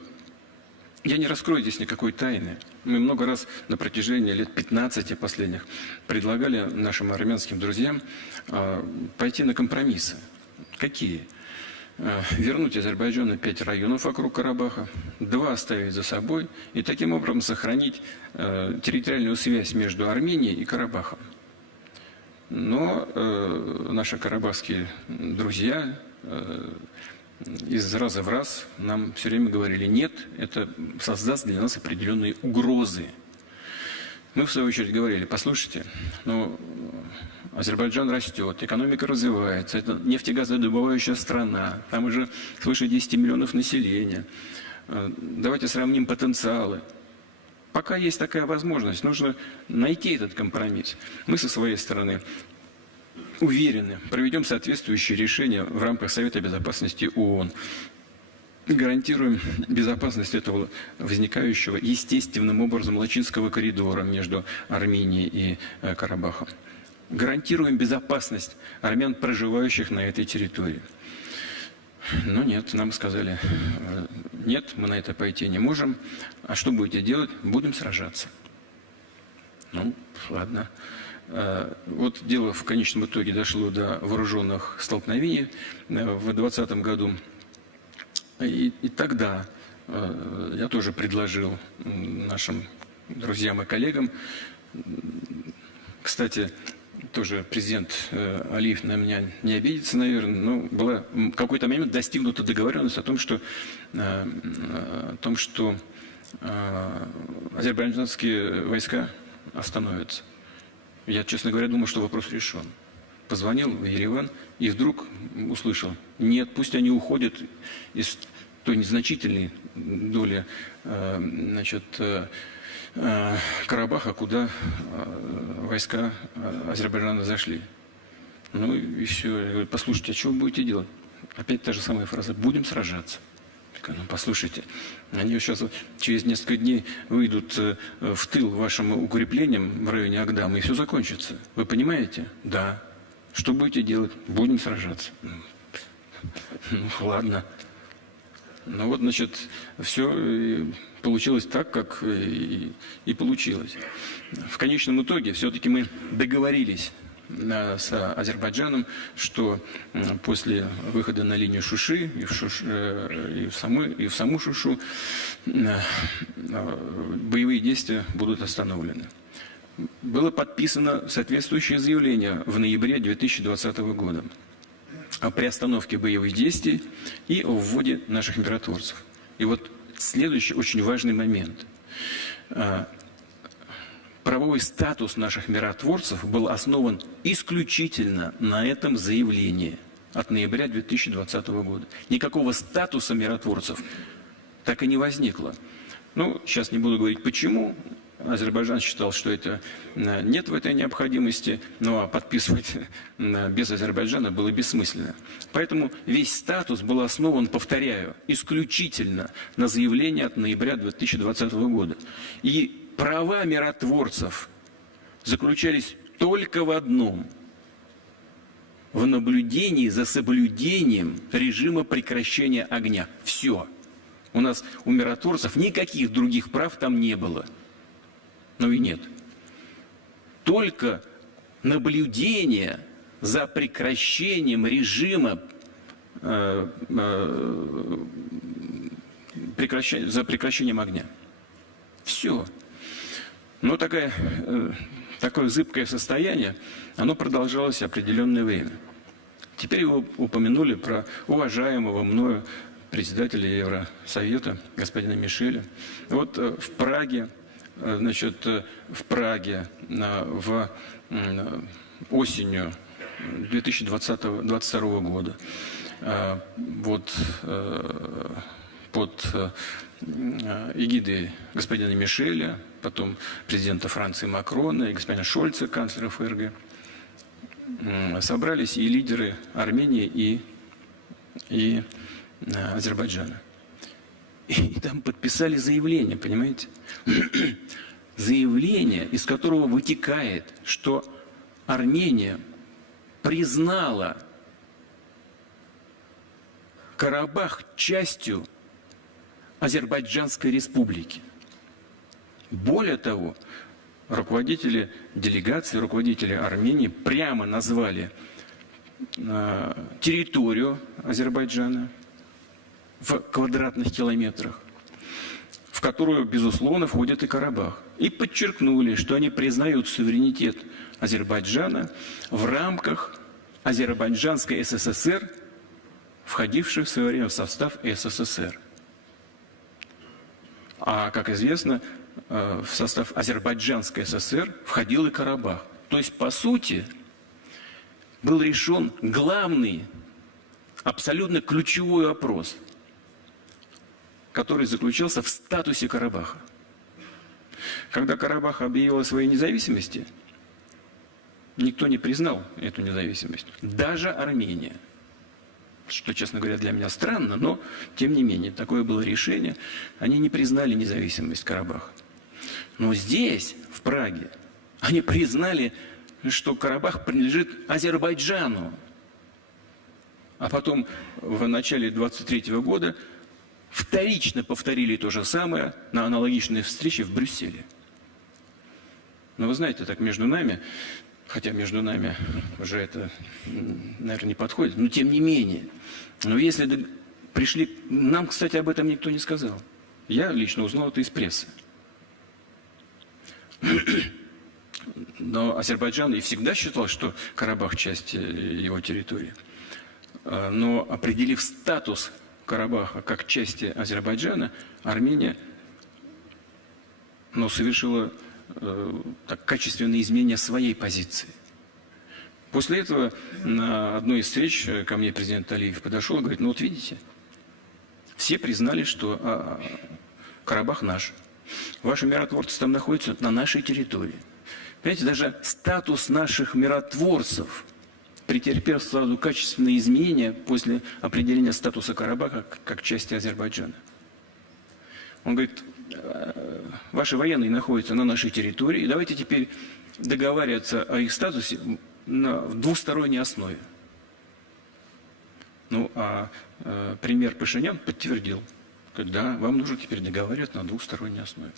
я не раскрою здесь никакой тайны. Мы много раз на протяжении лет 15 последних предлагали нашим армянским друзьям пойти на компромиссы. Какие? Вернуть Азербайджану 5 районов вокруг Карабаха, 2 оставить за собой и таким образом сохранить территориальную связь между Арменией и Карабахом. Но наши карабахские друзья из раза в раз нам все время говорили: нет, это создаст для нас определенные угрозы. Мы в свою очередь говорили: послушайте, ну, Азербайджан растет, экономика развивается, это нефтегазодобывающая страна, там уже свыше 10 миллионов населения. Давайте сравним потенциалы. Пока есть такая возможность, нужно найти этот компромисс. Мы со своей стороны уверены, проведем соответствующие решения в рамках Совета Безопасности ООН. Гарантируем безопасность этого возникающего естественным образом Лачинского коридора между Арменией и Карабахом. Гарантируем безопасность армян, проживающих на этой территории. Но нет, нам сказали: нет, мы на это пойти не можем. А что будете делать? Будем сражаться. Ну, ладно. Вот дело в конечном итоге дошло до вооруженных столкновений в 2020 году. И тогда я тоже предложил нашим друзьям и коллегам, кстати, тоже президент Алиев на меня не обидится, наверное, но была в какой-то момент достигнута договоренность о том, что азербайджанские войска остановятся. Я, честно говоря, думал, что вопрос решен. Позвонил в Ереван и вдруг услышал: нет, пусть они уходят из той незначительной доли Карабаха, куда войска Азербайджана зашли. Ну и все. Я говорю: послушайте, а что вы будете делать? Опять та же самая фраза: будем сражаться. Ну, послушайте, они сейчас через несколько дней выйдут в тыл вашим укреплениям в районе Агдама, и все закончится. Вы понимаете? Да. Что будете делать? Будем сражаться. Ну, ладно. Ну вот, значит, все получилось так, как и получилось. В конечном итоге все-таки мы договорились с Азербайджаном, что после выхода на линию Шуши и в саму Шушу боевые действия будут остановлены. Было подписано соответствующее заявление в ноябре 2020 года о приостановке боевых действий и о вводе наших миротворцев. И вот следующий очень важный момент. Правовой статус наших миротворцев был основан исключительно на этом заявлении от ноября 2020 года. Никакого статуса миротворцев так и не возникло. Ну, сейчас не буду говорить почему. Азербайджан считал, что это нет в этой необходимости, но подписывать без Азербайджана было бессмысленно. Поэтому весь статус был основан, повторяю, исключительно на заявлении от ноября 2020 года. И права миротворцев заключались только в одном: в наблюдении за соблюдением режима прекращения огня. Все. У миротворцев никаких других прав там не было. Ну и нет. Только наблюдение за прекращением режима, за прекращением огня. Все. Но такое зыбкое состояние, оно продолжалось определенное время. Теперь вы упомянули про уважаемого мною председателя Евросовета, господина Мишеля. Вот в Праге, осенью 2022 года, под эгидой господина Мишеля, потом президента Франции Макрона и господина Шольца, канцлера ФРГ, собрались и лидеры Армении и Азербайджана. И там подписали заявление, понимаете? Заявление, из которого вытекает, что Армения признала Карабах частью Азербайджанской республики. Более того, руководители делегации, руководители Армении прямо назвали территорию Азербайджана в квадратных километрах, в которую, безусловно, входит и Карабах. И подчеркнули, что они признают суверенитет Азербайджана в рамках Азербайджанской СССР, входившей в свое время в состав СССР. А, как известно, в состав Азербайджанской ССР входил и Карабах. То есть, по сути, был решен главный, абсолютно ключевой вопрос, который заключался в статусе Карабаха. Когда Карабах объявил о своей независимости, никто не признал эту независимость. Даже Армения. Что, честно говоря, для меня странно, но, тем не менее, такое было решение. Они не признали независимость Карабаха. Но здесь, в Праге, они признали, что Карабах принадлежит Азербайджану. А потом, в начале 23 года, вторично повторили то же самое на аналогичной встрече в Брюсселе. Но вы знаете, так между нами, хотя между нами уже это, наверное, не подходит, но тем не менее. Но если пришли... Нам, кстати, об этом никто не сказал. Я лично узнал это из прессы. Но Азербайджан и всегда считал, что Карабах – часть его территории. Но определив статус Карабаха как части Азербайджана, Армения совершила так качественные изменения своей позиции. После этого на одной из встреч ко мне президент Алиев подошел и говорит: ну вот видите, все признали, что Карабах наш. Ваши миротворцы там находятся на нашей территории. Понимаете, даже статус наших миротворцев претерпел сразу качественные изменения после определения статуса Карабаха как части Азербайджана. Он говорит: ваши военные находятся на нашей территории, и давайте теперь договариваться о их статусе на двусторонней основе. Ну, премьер Пашинян подтвердил, когда вам нужно теперь договариваться на двусторонней основе.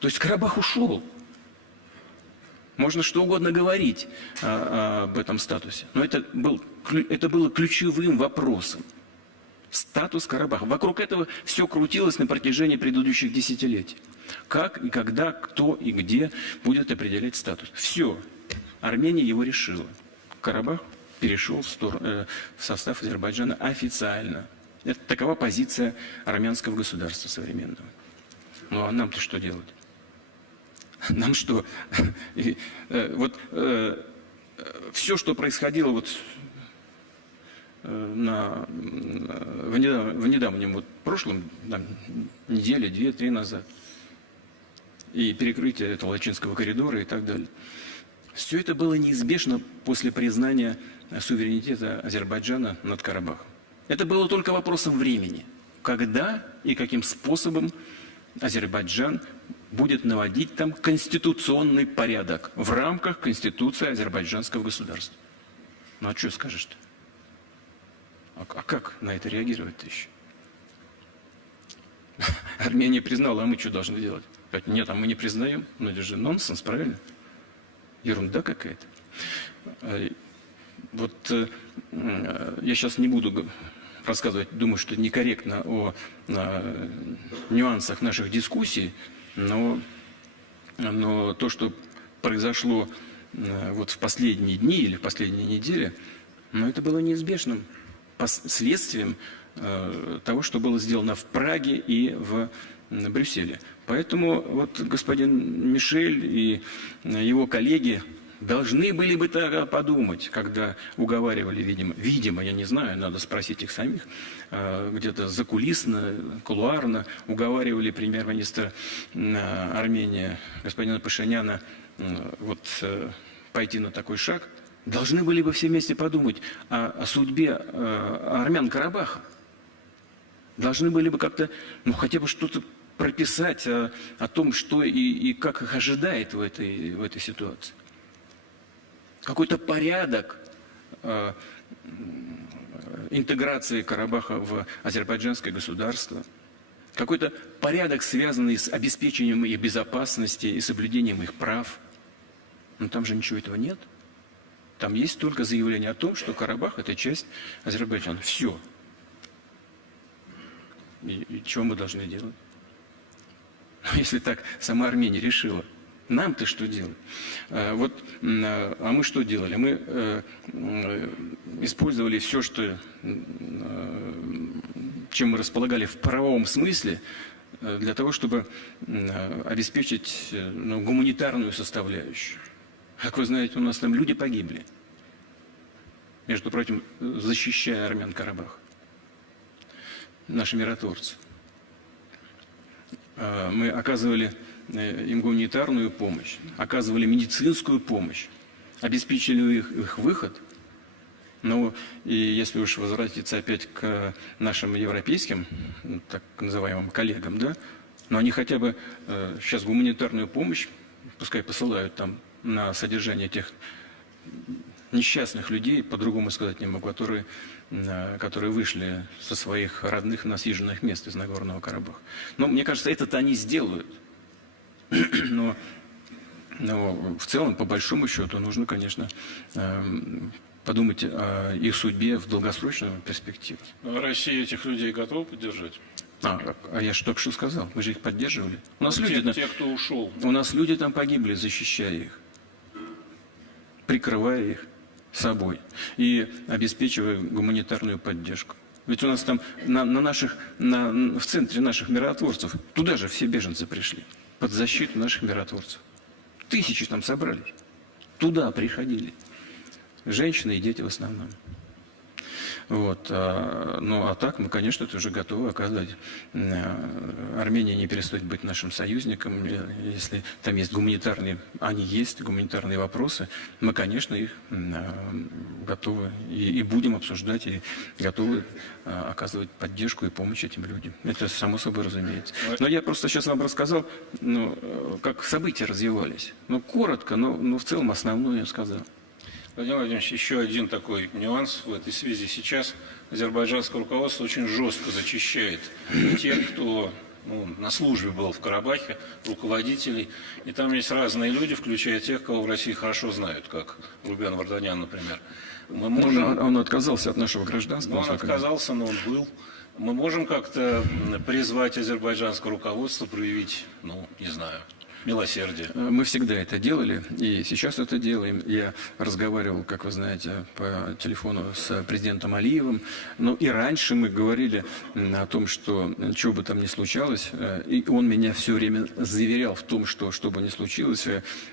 То есть Карабах ушел. Можно что угодно говорить об этом статусе, но это было ключевым вопросом. Статус Карабаха. Вокруг этого все крутилось на протяжении предыдущих десятилетий. Как и когда, кто и где будет определять статус. Все. Армения его решила. Карабах перешел в состав Азербайджана официально. Это такова позиция армянского государства современного. Ну а нам-то что делать? Нам что? Все, что происходило в недавнем прошлом, недели, 2-3 назад, и перекрытие этого Лачинского коридора и так далее, все это было неизбежно после признания суверенитета Азербайджана над Карабахом. Это было только вопросом времени, когда и каким способом Азербайджан будет наводить там конституционный порядок в рамках Конституции азербайджанского государства. Ну а что скажешь-то? А как на это реагировать-то еще? Армения признала, а мы что должны делать? Нет, а мы не признаем. Ну это же нонсенс, правильно? Ерунда какая-то. Я сейчас не буду рассказывать, думаю, что некорректно о нюансах наших дискуссий, но то, что произошло в последние дни или в последние недели, это было неизбежным следствием того, что было сделано в Праге и в Брюсселе. Поэтому господин Мишель и его коллеги должны были бы тогда подумать, когда уговаривали, видимо, я не знаю, надо спросить их самих, где-то закулисно, кулуарно уговаривали премьер-министра Армении господина Пашиняна пойти на такой шаг, должны были бы все вместе подумать о судьбе армян Карабаха. Должны были бы как-то, хотя бы что-то прописать о том, что и как их ожидает в этой ситуации. Какой-то порядок интеграции Карабаха в азербайджанское государство, какой-то порядок, связанный с обеспечением их безопасности и соблюдением их прав. Но там же ничего этого нет. Там есть только заявление о том, что Карабах – это часть Азербайджана. Все. И чего мы должны делать? Если так сама Армения решила, нам-то что делать? А мы что делали? Мы использовали все, чем мы располагали в правовом смысле, для того, чтобы обеспечить гуманитарную составляющую. Как вы знаете, у нас там люди погибли, между прочим, защищая армян Карабаха. Наши миротворцы. Мы оказывали им гуманитарную помощь, оказывали медицинскую помощь, обеспечили их выход. И если уж возвратиться опять к нашим европейским, так называемым коллегам, но они хотя бы сейчас гуманитарную помощь, пускай посылают там на содержание тех несчастных людей, по-другому сказать не могу, которые вышли со своих родных насиженных мест из Нагорного Карабаха. Но мне кажется, это-то они сделают. Но в целом, по большому счету, нужно, конечно, подумать о их судьбе в долгосрочной перспективе. Россия этих людей готова поддержать? Я же только что сказал, мы же их поддерживали. У нас те, кто ушел. У нас люди там погибли, защищая их, прикрывая их собой и обеспечивая гуманитарную поддержку. Ведь у нас там в центре наших миротворцев, туда же все беженцы пришли. под защиту наших миротворцев. Тысячи там собрались. Туда приходили. Женщины и дети в основном. Вот. Ну, а так мы, конечно, тоже готовы оказывать. Армения не перестает быть нашим союзником. Если там есть гуманитарные, они есть, гуманитарные вопросы, мы, конечно, их готовы и будем обсуждать, и готовы оказывать поддержку и помощь этим людям. Это само собой разумеется. Но я просто сейчас вам рассказал, ну, как события развивались. Ну, коротко, но в целом основное я сказал. Владимир Владимирович, еще один такой нюанс в этой связи. Сейчас азербайджанское руководство очень жестко зачищает тех, кто на службе был в Карабахе, руководителей. И там есть разные люди, включая тех, кого в России хорошо знают, как Рубен Варданян, например. Мы можем... Он отказался от нашего гражданства. Он отказался, но он был. Мы можем как-то призвать азербайджанское руководство проявить, ну, не знаю, милосердие. Мы всегда это делали, и сейчас это делаем. Я разговаривал, как вы знаете, по телефону с президентом Алиевым. Но и раньше мы говорили о том, что чего бы там ни случалось, и он меня все время заверял в том, что бы ни случилось,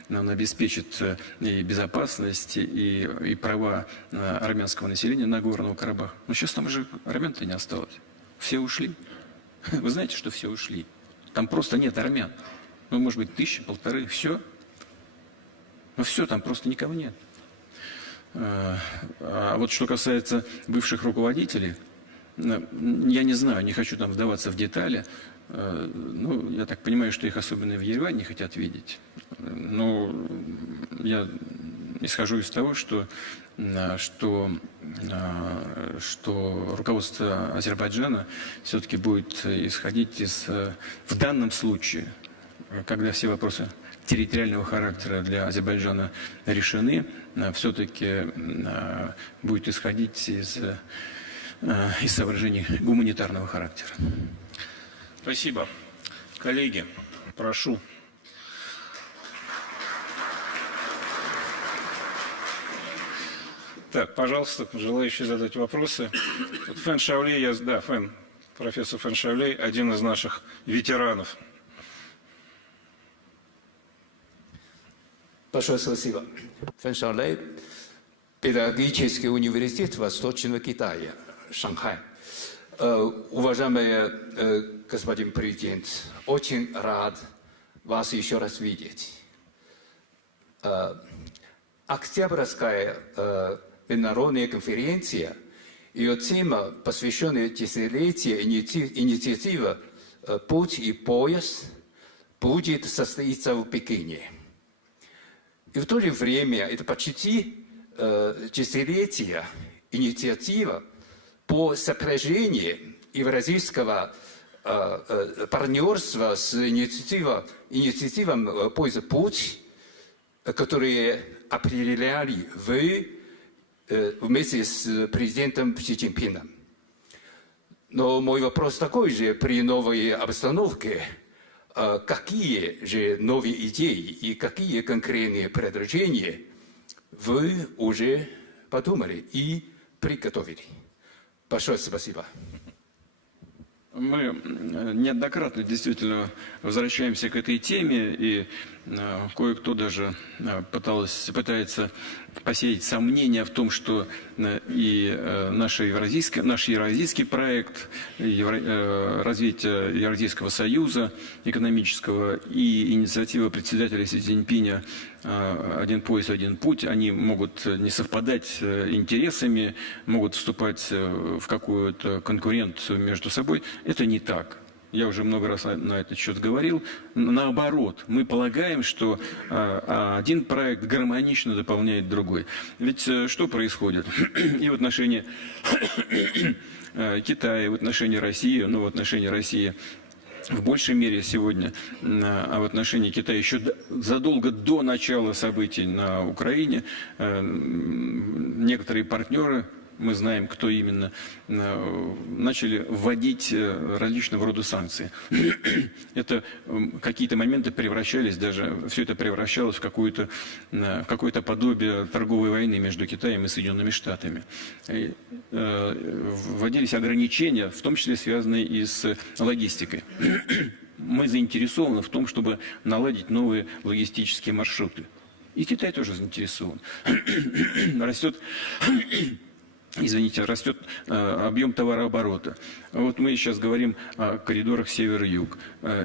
он обеспечит и безопасность, и права армянского населения Нагорного Карабаха. Но сейчас там уже армян-то не осталось. Все ушли. Вы знаете, что все ушли? Там просто нет армян. Ну, может быть, 1000-1500, все. Ну, все, там просто никого нет. А вот что касается бывших руководителей, я не знаю, не хочу там вдаваться в детали. Ну, я так понимаю, что их особенно в Ереване не хотят видеть. Но я исхожу из того, что руководство Азербайджана все-таки будет исходить в данном случае, когда все вопросы территориального характера для Азербайджана решены, все-таки будет исходить из соображений гуманитарного характера. Спасибо. Коллеги, прошу. Так, пожалуйста, желающие задать вопросы. Вот Фэн Шаолей, профессор Фэн Шаолей, один из наших ветеранов. Большое спасибо. Фэн Шаолей, педагогический университет Восточного Китая, Шанхай. Уважаемый господин президент, очень рад вас еще раз видеть. Октябрьская международная конференция, ее тема, посвященная десятилетию инициативы «Путь и пояс», будет состояться в Пекине. И в то же время это почти десятилетие инициатива по сопряжению евразийского партнерства с инициативой «Пояс и путь», которые определяли вы вместе с президентом Си Цзиньпином. Но мой вопрос такой же: при новой обстановке, какие же новые идеи и какие конкретные предложения вы уже подумали и приготовили? Большое спасибо. Мы неоднократно действительно возвращаемся к этой теме, и кое-кто даже пытается посеять сомнения в том, что и наш евразийский проект, развитие Евразийского союза экономического и инициатива председателя Си Цзиньпиня «Один пояс, один путь», они могут не совпадать интересами, могут вступать в какую-то конкуренцию между собой. Это не так. Я уже много раз на этот счет говорил. Наоборот, мы полагаем, что один проект гармонично дополняет другой. Ведь что происходит? И в отношении Китая, и в отношении России, в отношении России в большей мере сегодня, а в отношении Китая еще задолго до начала событий на Украине, некоторые партнеры, мы знаем, кто именно, начали вводить различного рода санкции. Это какие-то моменты превращались даже, все это превращалось в какое-то подобие торговой войны между Китаем и Соединенными Штатами. И вводились ограничения, в том числе связанные и с логистикой. мы заинтересованы в том, чтобы наладить новые логистические маршруты. И Китай тоже заинтересован. Растет объем товарооборота. Вот мы сейчас говорим о коридорах север-юг.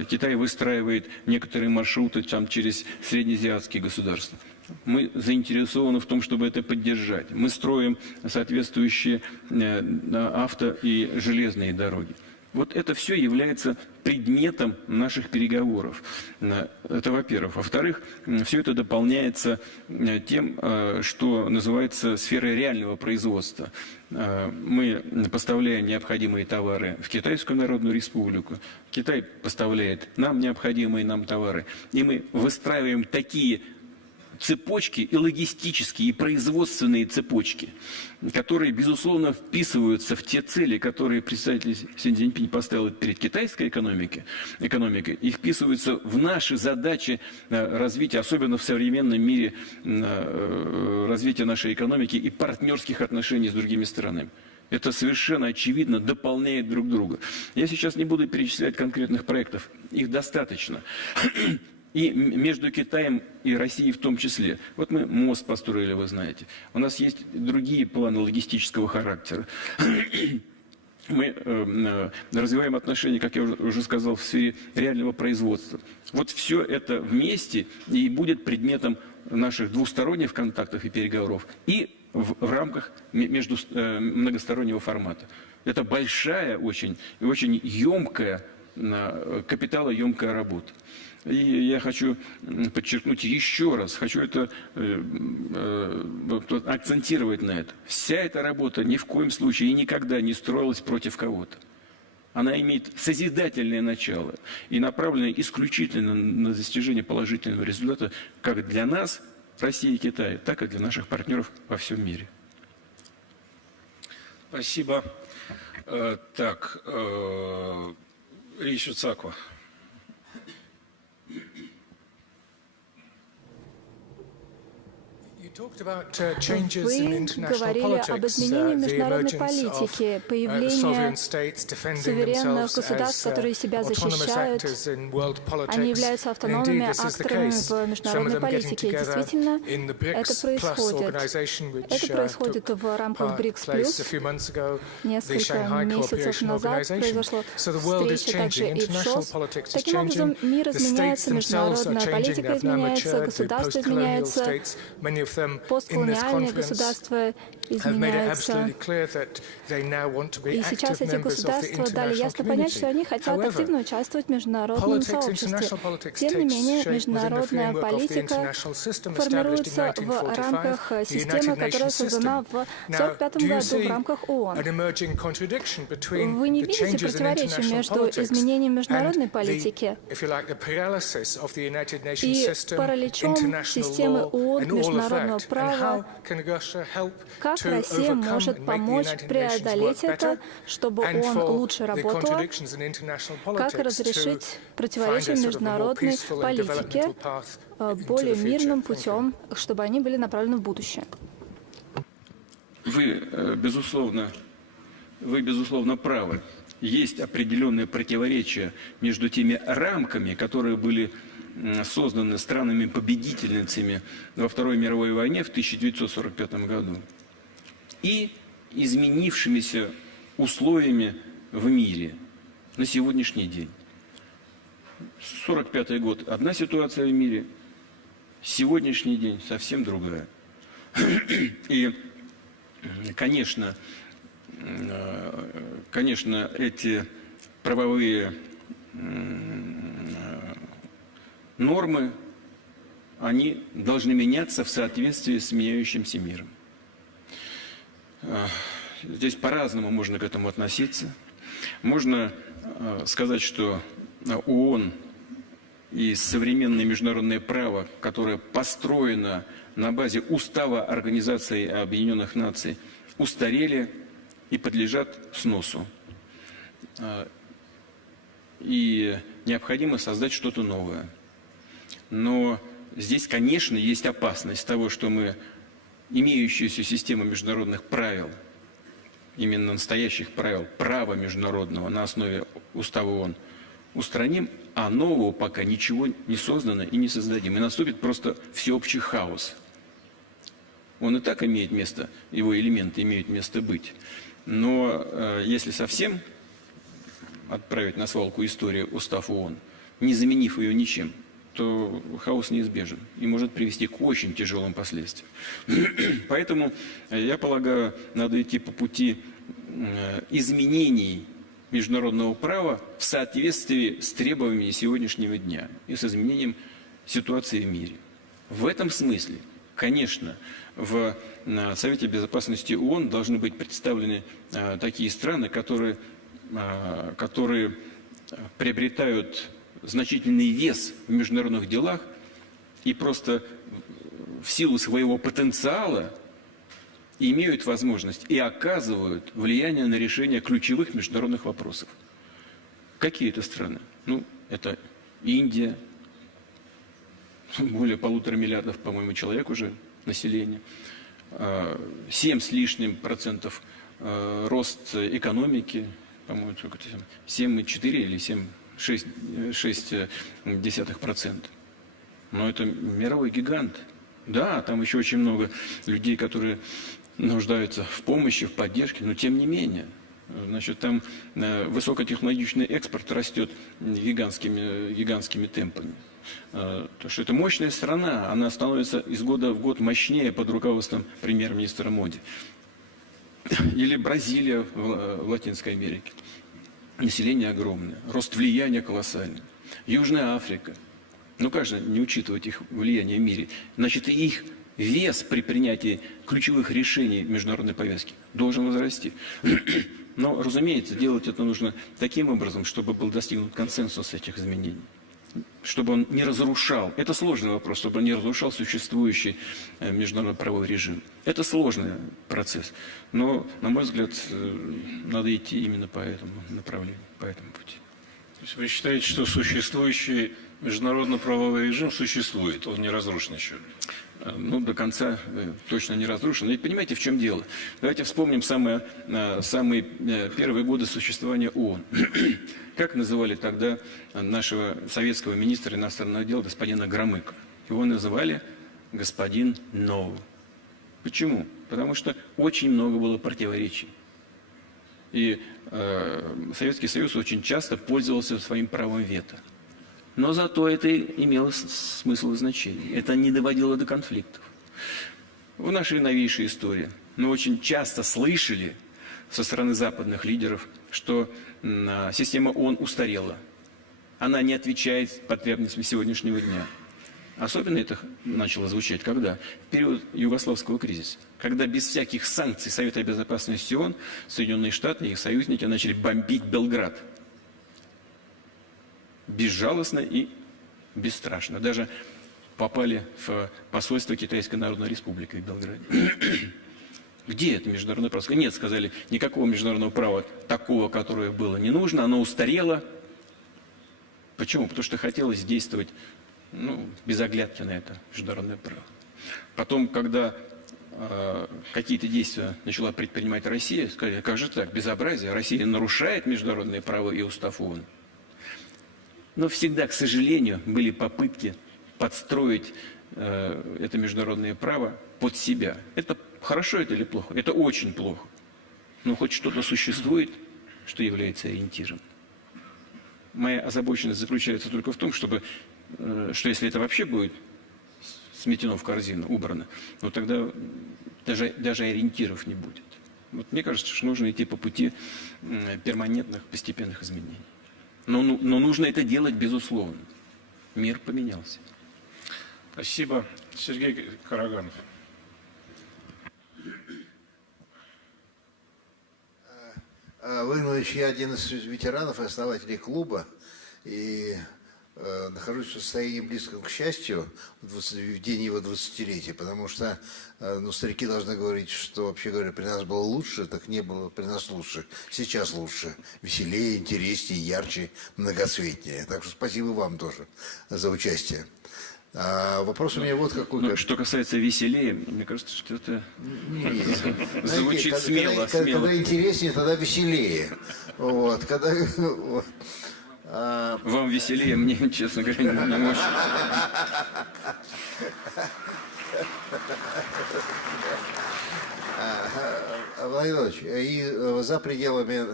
Китай выстраивает некоторые маршруты там, через среднеазиатские государства. Мы заинтересованы в том, чтобы это поддержать. Мы строим соответствующие авто- и железные дороги. Вот это все является предметом наших переговоров. Это во-первых. Во-вторых, все это дополняется тем, что называется сферой реального производства. Мы поставляем необходимые товары в Китайскую Народную Республику, Китай поставляет нам необходимые нам товары, и мы выстраиваем такие цепочки и логистические, и производственные цепочки, которые, безусловно, вписываются в те цели, которые представитель Си Цзиньпинь поставил перед китайской экономикой, и вписываются в наши задачи развития, особенно в современном мире, развития нашей экономики и партнерских отношений с другими странами. Это совершенно очевидно дополняет друг друга. Я сейчас не буду перечислять конкретных проектов, их достаточно. И между Китаем и Россией в том числе. Вот мы мост построили, вы знаете. У нас есть другие планы логистического характера. Мы развиваем отношения, как я уже сказал, в сфере реального производства. Вот все это вместе и будет предметом наших двусторонних контактов и переговоров и в рамках многостороннего формата. Это большая, очень емкая, капиталоемкая работа. И я хочу подчеркнуть еще раз, хочу это акцентировать на это. Вся эта работа ни в коем случае и никогда не строилась против кого-то. Она имеет созидательное начало и направлена исключительно на достижение положительного результата как для нас, России и Китая, так и для наших партнеров во всем мире. Спасибо. Так, Ричард Саква. Вы говорили об изменении международной политики, появлении суверенных государств, которые себя защищают. Они являются автономными акторами в международной политике. И действительно, это происходит. Это происходит в рамках БРИКС+. Несколько месяцев назад произошла встреча также и в ШОС. Таким образом, мир изменяется, международная политика изменяется, государство изменяется. Постколониальные государства изменяются. И сейчас эти государства дали ясно понять, что они хотят активно участвовать в международном сообществе. Тем не менее, международная политика формируется в рамках системы, которая создана в 1945 году в рамках ООН. Вы не видите противоречия между изменением международной политики и параличом системы ООН международного права? Как Россия может помочь преодолеть это, чтобы он лучше работал? Как разрешить противоречия международной политики более мирным путем, чтобы они были направлены в будущее? Вы, безусловно, правы. Есть определенные противоречия между теми рамками, которые были созданы странами-победительницами во Второй мировой войне в 1945 году, и изменившимися условиями в мире на сегодняшний день. 1945 год – одна ситуация в мире, сегодняшний день совсем другая. И, конечно, эти правовые нормы, они должны меняться в соответствии с меняющимся миром. Здесь по-разному можно к этому относиться. Можно сказать, что ООН и современное международное право, которое построено на базе Устава Организации Объединенных Наций, устарели и подлежат сносу. И необходимо создать что-то новое. Но здесь, конечно, есть опасность того, что мы имеющуюся систему международных правил, именно настоящих правил, права международного на основе Устава ООН, устраним, а нового пока ничего не создано и не создадим. И наступит просто всеобщий хаос. Он и так имеет место, его элементы имеют место быть. Но если совсем отправить на свалку историю устав ООН, не заменив ее ничем, то хаос неизбежен и может привести к очень тяжелым последствиям. Поэтому, я полагаю, надо идти по пути изменений международного права в соответствии с требованиями сегодняшнего дня и с изменением ситуации в мире. В этом смысле, конечно, в Совете Безопасности ООН должны быть представлены такие страны, которые приобретают значительный вес в международных делах и просто в силу своего потенциала имеют возможность и оказывают влияние на решение ключевых международных вопросов. Какие это страны? Ну, это Индия, более 1,5 миллиарда, по-моему, человек уже населения, 7 с лишним процентов рост экономики, по-моему, 7,4 или 7,6%. Но это мировой гигант. Да, там еще очень много людей, которые нуждаются в помощи, в поддержке, но тем не менее. Значит, там высокотехнологичный экспорт растет гигантскими темпами. Потому что это мощная страна, она становится из года в год мощнее под руководством премьер-министра Моди. Или Бразилия в Латинской Америке. Население огромное, рост влияния колоссальный. Южная Африка. Ну как же не учитывать их влияние в мире? Значит, и их вес при принятии ключевых решений международной повестки должен возрасти. Но, разумеется, делать это нужно таким образом, чтобы был достигнут консенсус этих изменений. Чтобы он не разрушал, это сложный вопрос, чтобы он не разрушал существующий международный правовой режим. Это сложный процесс. Но, на мой взгляд, надо идти именно по этому направлению, по этому пути. То есть вы считаете, что существующий международно-правовой режим существует, он не разрушен еще? Ну, до конца точно не разрушен. Ведь понимаете, в чем дело? Давайте вспомним самые первые годы существования ООН. Как называли тогда нашего советского министра иностранных дел господина Громыка? Его называли господин No. Почему? Потому что очень много было противоречий. И Советский Союз очень часто пользовался своим правом вето. Но зато это имело смысл и значение. Это не доводило до конфликтов. В нашей новейшей истории мы очень часто слышали со стороны западных лидеров, что система ООН устарела. Она не отвечает потребностям сегодняшнего дня. Особенно это начало звучать когда? В период югославского кризиса. Когда без всяких санкций Совета Безопасности ООН Соединенные Штаты и их союзники начали бомбить Белград. Безжалостно и бесстрашно. Даже попали в посольство Китайской Народной Республики в Белграде. Где это международное право? Нет, сказали, никакого международного права такого, которое было, не нужно, оно устарело. Почему? Потому что хотелось действовать без оглядки на это международное право. Потом, когда какие-то действия начала предпринимать Россия, сказали, как же так, безобразие, Россия нарушает международное право и устав ООН. Но всегда, к сожалению, были попытки подстроить это международное право под себя. Это хорошо это или плохо? Это очень плохо. Но хоть что-то существует, что является ориентиром. Моя озабоченность заключается только в том, что если это вообще будет сметено в корзину, убрано, то тогда даже ориентиров не будет. Вот мне кажется, что нужно идти по пути перманентных, постепенных изменений. Но нужно это делать безусловно. Мир поменялся. Спасибо. Сергей Караганов. Владимир Владимирович, я один из ветеранов и основателей клуба. И нахожусь в состоянии близком к счастью в день его 20-летия, потому что старики должны говорить, что, вообще говоря, при нас было лучше, так не было при нас лучше. Сейчас лучше, веселее, интереснее, ярче, многоцветнее. Так что спасибо вам тоже за участие. Вопрос у меня вот какой. Что касается веселее, мне кажется, что это звучит смело. Когда интереснее, тогда веселее. Вот, Вам веселее, мне, честно говоря, не очень. Владимир Владимирович, и за пределами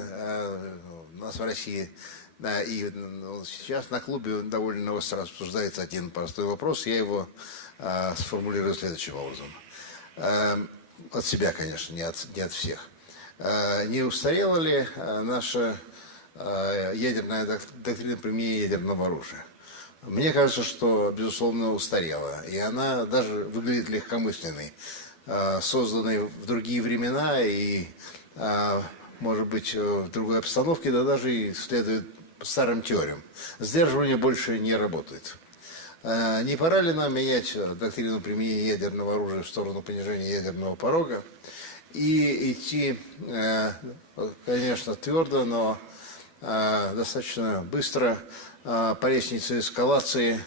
нас в России, да, и сейчас на клубе довольно остро обсуждается один простой вопрос, я его сформулирую следующим образом. От себя, конечно, не от всех. Не устарела ли наша ядерная доктрина применения ядерного оружия? Мне кажется, что, безусловно, устарела. И она даже выглядит легкомысленной, созданной в другие времена и, может быть, в другой обстановке, да даже и следует старым теориям. Сдерживание больше не работает. Не пора ли нам менять доктрину применения ядерного оружия в сторону понижения ядерного порога и идти, конечно, твердо, но достаточно быстро по лестнице эскалации,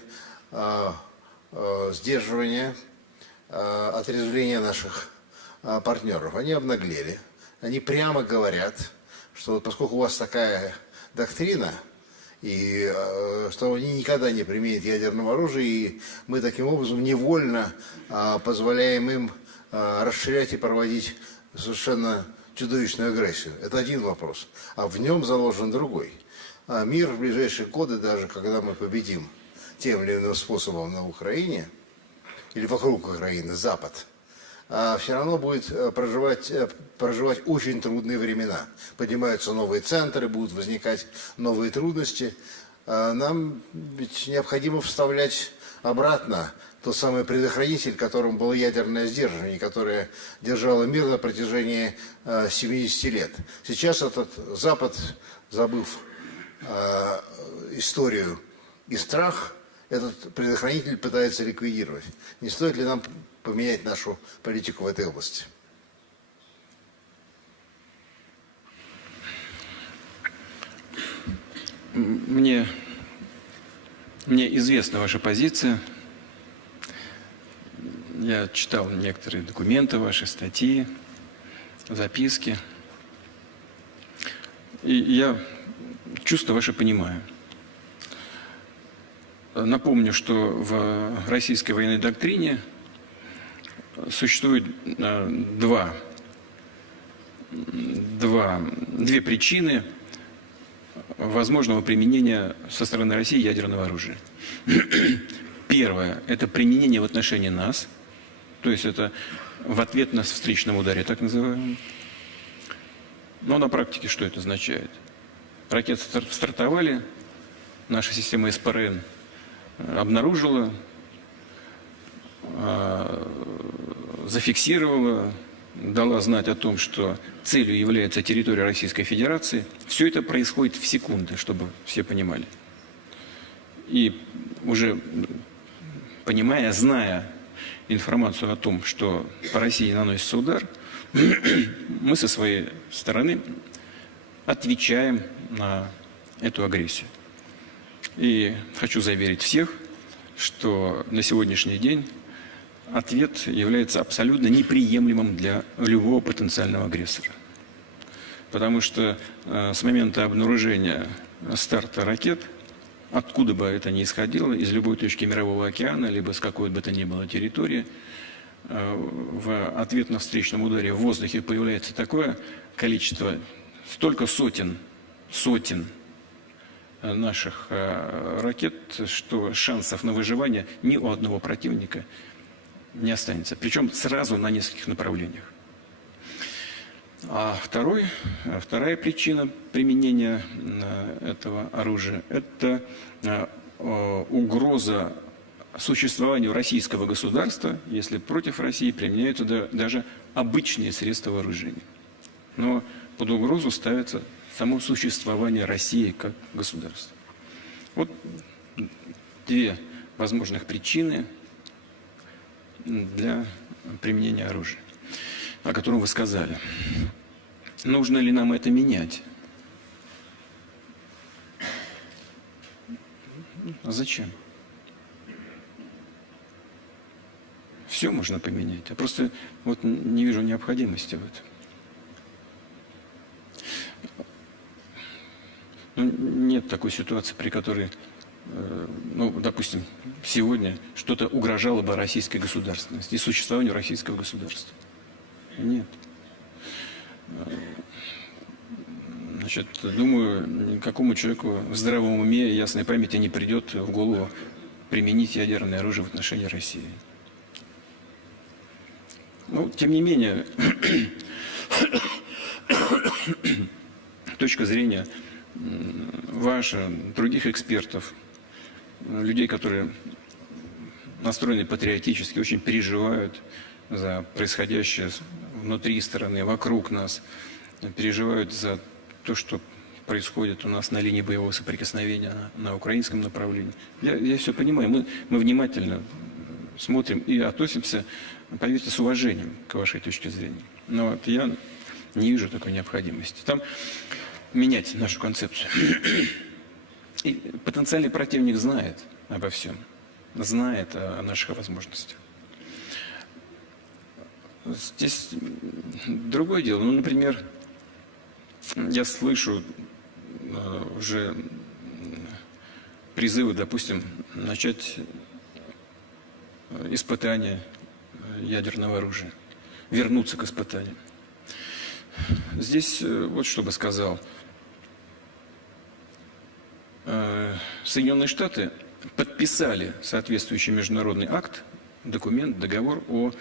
сдерживания, отрезвления наших партнеров? Они обнаглели, они прямо говорят, что вот поскольку у вас такая доктрина, и что они никогда не применят ядерного оружия, и мы таким образом невольно позволяем им расширять и проводить совершенно чудовищную агрессию. Это один вопрос. А в нем заложен другой. Мир в ближайшие годы, даже когда мы победим тем или иным способом на Украине, или вокруг Украины, Запад, все равно будет проживать очень трудные времена. Поднимаются новые центры, будут возникать новые трудности. Нам ведь необходимо вставлять обратно тот самый предохранитель, которым было ядерное сдерживание, которое держало мир на протяжении 70 лет. Сейчас этот Запад, забыв историю и страх, этот предохранитель пытается ликвидировать. Не стоит ли нам поменять нашу политику в этой области? Мне известна ваша позиция. Я читал некоторые документы, ваши статьи, записки. И я чувства ваши понимаю. Напомню, что в российской военной доктрине существует две причины возможного применения со стороны России ядерного оружия. Первое – это применение в отношении нас, то есть это в ответ на встречном ударе, так называемом. Но на практике что это означает? Ракеты стартовали, наша система СПРН обнаружила, зафиксировала, дала знать о том, что целью является территория Российской Федерации. Все это происходит в секунды, чтобы все понимали. И уже понимая, зная информацию о том, что по России наносится удар, мы со своей стороны отвечаем на эту агрессию. И хочу заверить всех, что на сегодняшний день ответ является абсолютно неприемлемым для любого потенциального агрессора. Потому что с момента обнаружения старта ракет, откуда бы это ни исходило, из любой точки Мирового океана, либо с какой бы то ни было территории, в ответ на встречном ударе в воздухе появляется такое количество, столько сотен наших ракет, что шансов на выживание ни у одного противника не останется. Причем сразу на нескольких направлениях. А вторая причина применения этого оружия – это угроза существованию российского государства, если против России применяются даже обычные средства вооружения. Но под угрозу ставится само существование России как государства. Вот две возможных причины для применения оружия, о котором вы сказали. Нужно ли нам это менять? А зачем? Все можно поменять. Я просто вот не вижу необходимости в этом. Ну, нет такой ситуации, при которой, ну, допустим, сегодня что-то угрожало бы российской государственности и существованию российского государства. Нет. Значит, думаю, никакому человеку в здравом уме и ясной памяти не придет в голову применить ядерное оружие в отношении России. Ну, тем не менее, точка зрения ваша, других экспертов, людей, которые настроены патриотически, очень переживают за происходящее внутри страны, вокруг нас, переживают за то, что происходит у нас на линии боевого соприкосновения на украинском направлении. Я все понимаю, мы внимательно смотрим и относимся, поверьте, с уважением к вашей точке зрения. Но вот я не вижу такой необходимости. Там менять нашу концепцию. И потенциальный противник знает обо всем, знает о наших возможностях. Здесь другое дело. Ну, например, я слышу уже призывы, допустим, начать испытания ядерного оружия, вернуться к испытаниям. Здесь вот что бы сказал. Соединенные Штаты подписали соответствующий международный акт, документ, договор о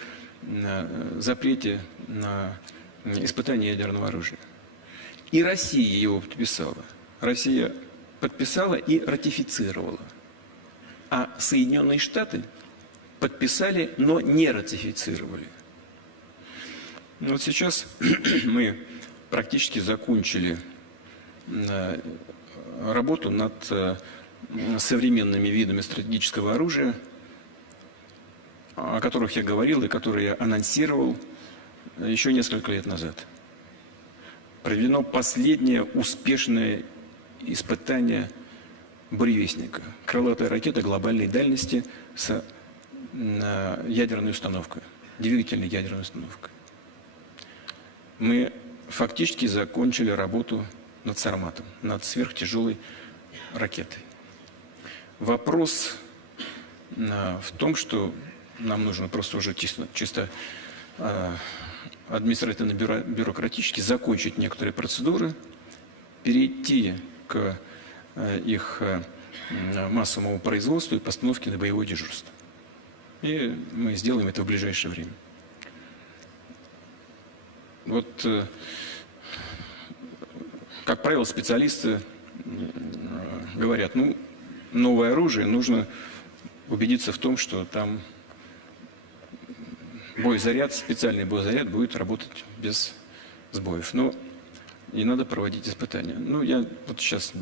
запрете на испытание ядерного оружия. И Россия его подписала. Россия подписала и ратифицировала. А Соединенные Штаты подписали, но не ратифицировали. Вот сейчас мы практически закончили работу над современными видами стратегического оружия, о которых я говорил и которые я анонсировал еще несколько лет назад. Проведено последнее успешное испытание буревестника. Крылатая ракета глобальной дальности с ядерной установкой, двигательной ядерной установкой. Мы фактически закончили работу над Сарматом, над сверхтяжелой ракетой. Вопрос в том, что нам нужно просто уже чисто административно-бюрократически закончить некоторые процедуры, перейти к их массовому производству и постановке на боевое дежурство. И мы сделаем это в ближайшее время. Вот, как правило, специалисты говорят, ну, новое оружие, нужно убедиться в том, что там боезаряд, специальный боезаряд будет работать без сбоев. Ну, и надо проводить испытания. Ну, я вот сейчас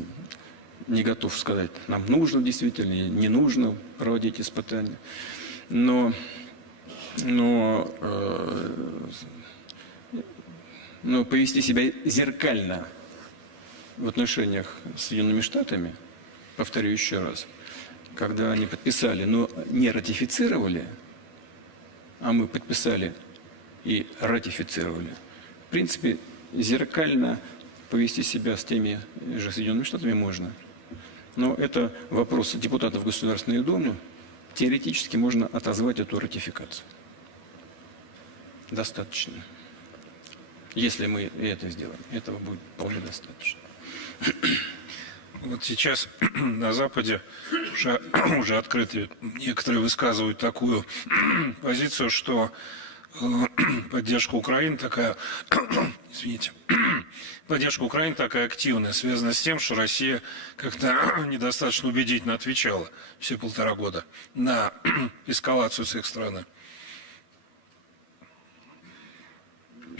не готов сказать, нам нужно действительно, не нужно проводить испытания. Но повести себя зеркально в отношениях с Соединенными Штатами, повторю еще раз, когда они подписали, но не ратифицировали, а мы подписали и ратифицировали. В принципе, зеркально повести себя с теми же Соединенными Штатами можно. Но это вопрос депутатов Государственной Думы. Теоретически можно отозвать эту ратификацию. Достаточно. Если мы это сделаем, этого будет вполне достаточно. Вот сейчас на Западе уже открыто некоторые высказывают такую позицию, что поддержка Украины такая, извините, поддержка Украины такая активная, связана с тем, что Россия как-то недостаточно убедительно отвечала все 1,5 года на эскалацию с их стороны.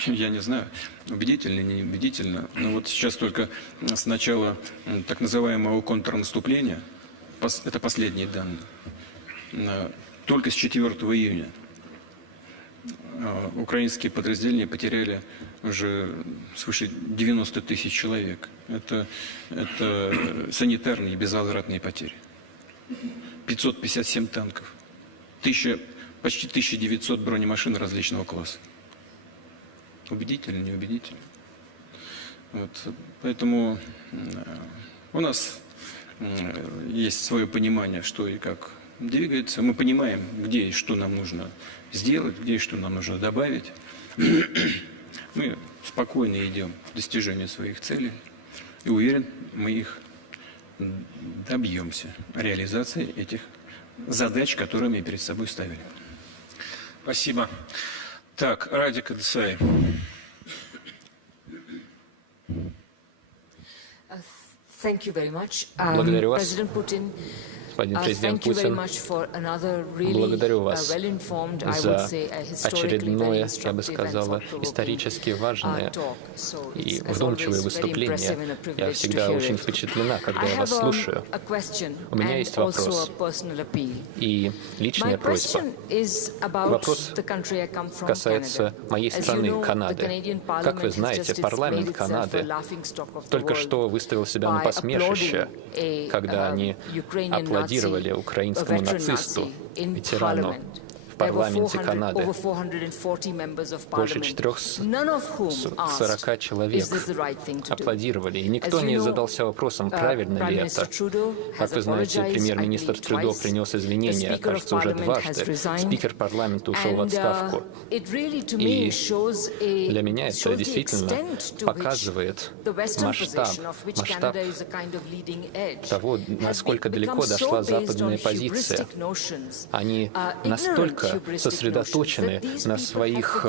Я не знаю, убедительно или не убедительно, но вот сейчас только с начала так называемого контрнаступления, это последние данные, только с 4 июня украинские подразделения потеряли уже свыше 90 тысяч человек. Это санитарные и безвозвратные потери. 557 танков, почти 1900 бронемашин различного класса. Убедительно, не убедительно. Вот. Поэтому У нас есть свое понимание, что и как двигается. Мы понимаем, где и что нам нужно сделать, где и что нам нужно добавить. Мы спокойно идем к достижению своих целей. И уверен, мы их добьемся, реализации этих задач, которые мы перед собой ставили. Спасибо. Так, Радик Адесай. Благодарю вас. Господин президент Путин, благодарю вас за очередное, я бы сказала, исторически важное и вдумчивое выступление. Я всегда очень впечатлена, когда я вас слушаю. У меня есть вопрос и личная просьба. Вопрос касается моей страны, Канады. Как вы знаете, парламент Канады только что выставил себя на посмешище, когда они аплодировали украинскому нацисту, ветерану в парламенте Канады. Больше 440 человек аплодировали, и никто не задался вопросом, правильно ли это. Как вы знаете, премьер-министр Трюдо принес извинения, кажется, уже дважды. Спикер парламента ушел в отставку. И для меня это действительно показывает масштаб того, насколько далеко дошла западная позиция. Они настолько сосредоточены на своих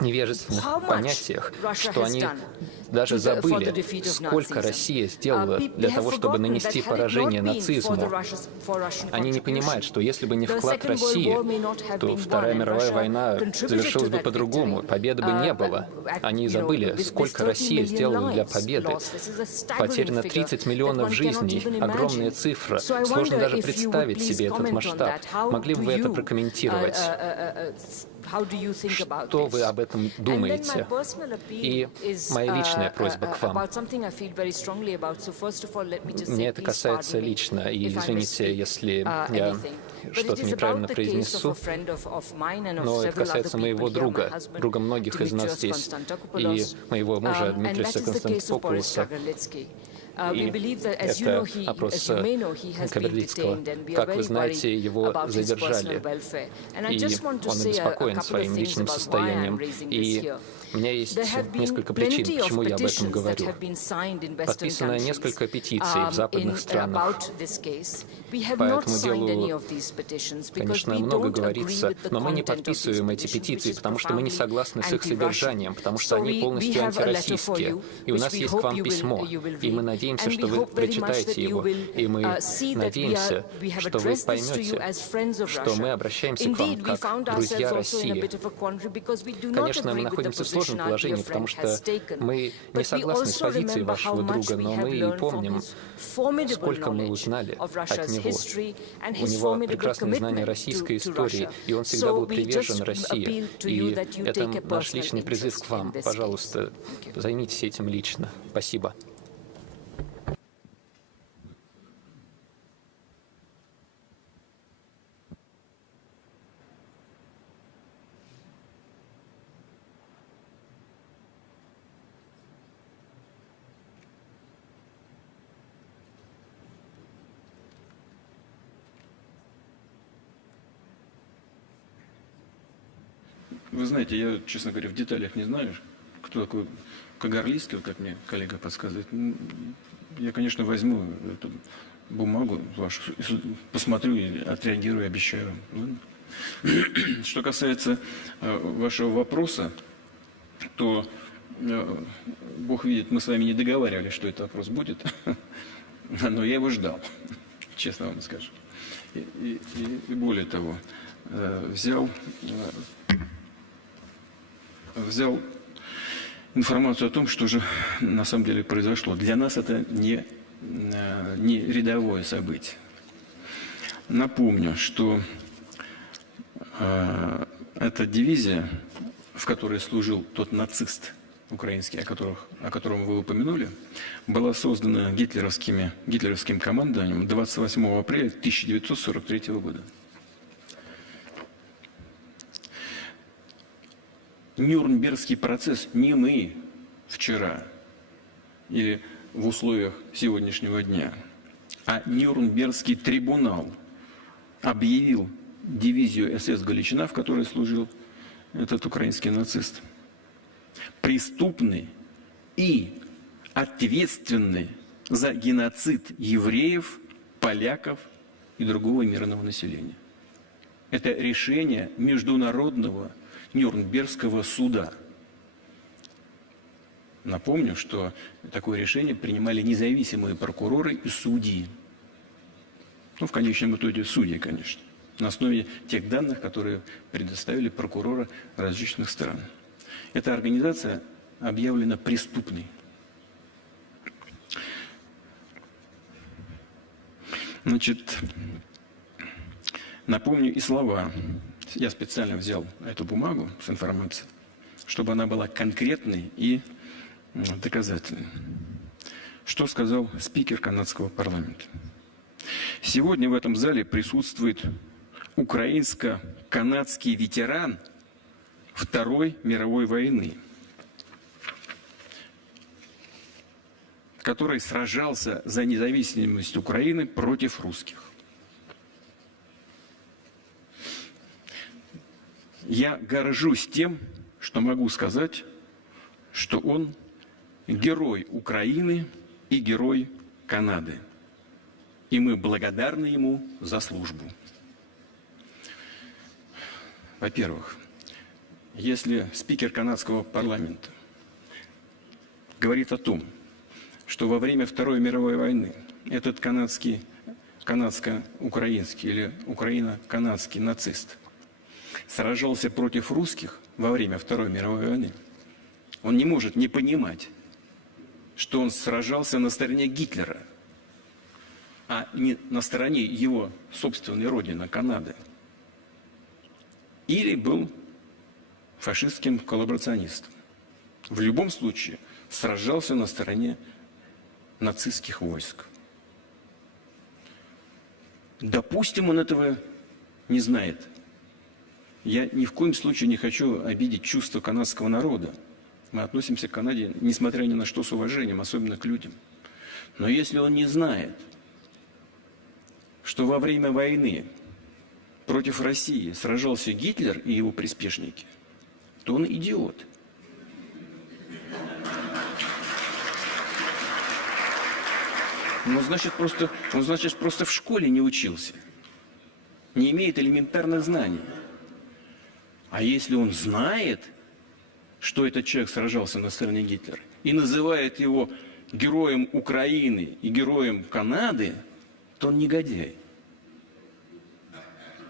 невежественных понятиях, что они даже забыли, сколько Россия сделала для того, чтобы нанести поражение нацизму. Они не понимают, что если бы не вклад России, то Вторая мировая война завершилась бы по-другому, победы бы не было. Они забыли, сколько Россия сделала для победы. Потеряно 30 миллионов жизней, огромная цифра. Сложно даже представить себе этот масштаб. Могли бы вы это прокомментировать? Что вы об этом думаете? И моя личная просьба к вам. Мне это касается лично, и извините, если я что-то неправильно произнесу, но это касается моего друга многих из нас здесь, и моего мужа Дмитриса Константопулоса. И это опрос Каберлицкого. Как вы знаете, его задержали, и он обеспокоен своим личным состоянием. И у меня есть несколько причин, почему я об этом говорю. Подписано несколько петиций в западных странах. По этому делу, конечно, много говорится, но мы не подписываем эти петиции, потому что мы не согласны с их содержанием, потому что они полностью антироссийские. И у нас есть к вам письмо, и мы надеемся, что вы прочитаете его, и мы надеемся, что вы поймете, что мы обращаемся к вам как друзья России. Конечно, мы находимся в сложном положении, потому что мы не согласны с позицией вашего друга, но мы и помним, сколько мы узнали от него. У него прекрасные знания российской истории, и он всегда был привержен России. И это наш личный призыв к вам. Пожалуйста, займитесь этим лично. Спасибо. Вы знаете, я, честно говоря, в деталях не знаю, кто такой Кагарлицкий, как мне коллега подсказывает. Я, конечно, возьму эту бумагу вашу, посмотрю и отреагирую, обещаю. Ладно? Что касается вашего вопроса, то, Бог видит, мы с вами не договаривались, что этот вопрос будет, но я его ждал, честно вам скажу. И более того, взял информацию о том, что же на самом деле произошло. Для нас это не рядовое событие. Напомню, что эта дивизия, в которой служил тот нацист украинский, о котором вы упомянули, была создана гитлеровским командованием 28 апреля 1943 года. Нюрнбергский процесс не мы вчера или в условиях сегодняшнего дня, а Нюрнбергский трибунал объявил дивизию СС «Галичина», в которой служил этот украинский нацист, преступный и ответственный за геноцид евреев, поляков и другого мирного населения. Это решение Международного Нюрнбергского суда. Напомню, что такое решение принимали независимые прокуроры и судьи. Ну, в конечном итоге судьи, конечно, на основе тех данных, которые предоставили прокуроры различных стран. Эта организация объявлена преступной. Значит, напомню и слова. Я специально взял эту бумагу с информацией, чтобы она была конкретной и доказательной. Что сказал спикер канадского парламента? Сегодня в этом зале присутствует украинско-канадский ветеран Второй мировой войны, который сражался за независимость Украины против русских. Я горжусь тем, что могу сказать, что он герой Украины и герой Канады. И мы благодарны ему за службу. Во-первых, если спикер канадского парламента говорит о том, что во время Второй мировой войны этот канадско-украинский или украино-канадский нацист сражался против русских во время Второй мировой войны, он не может не понимать, что он сражался на стороне Гитлера, а не на стороне его собственной родины, Канады. Или был фашистским коллаборационистом. В любом случае сражался на стороне нацистских войск. Допустим, он этого не знает. Я ни в коем случае не хочу обидеть чувства канадского народа. Мы относимся к Канаде, несмотря ни на что, с уважением, особенно к людям. Но если он не знает, что во время войны против России сражался Гитлер и его приспешники, то он идиот. Он, значит, просто в школе не учился, не имеет элементарных знаний. А если он знает, что этот человек сражался на стороне Гитлера, и называет его героем Украины и героем Канады, то он негодяй.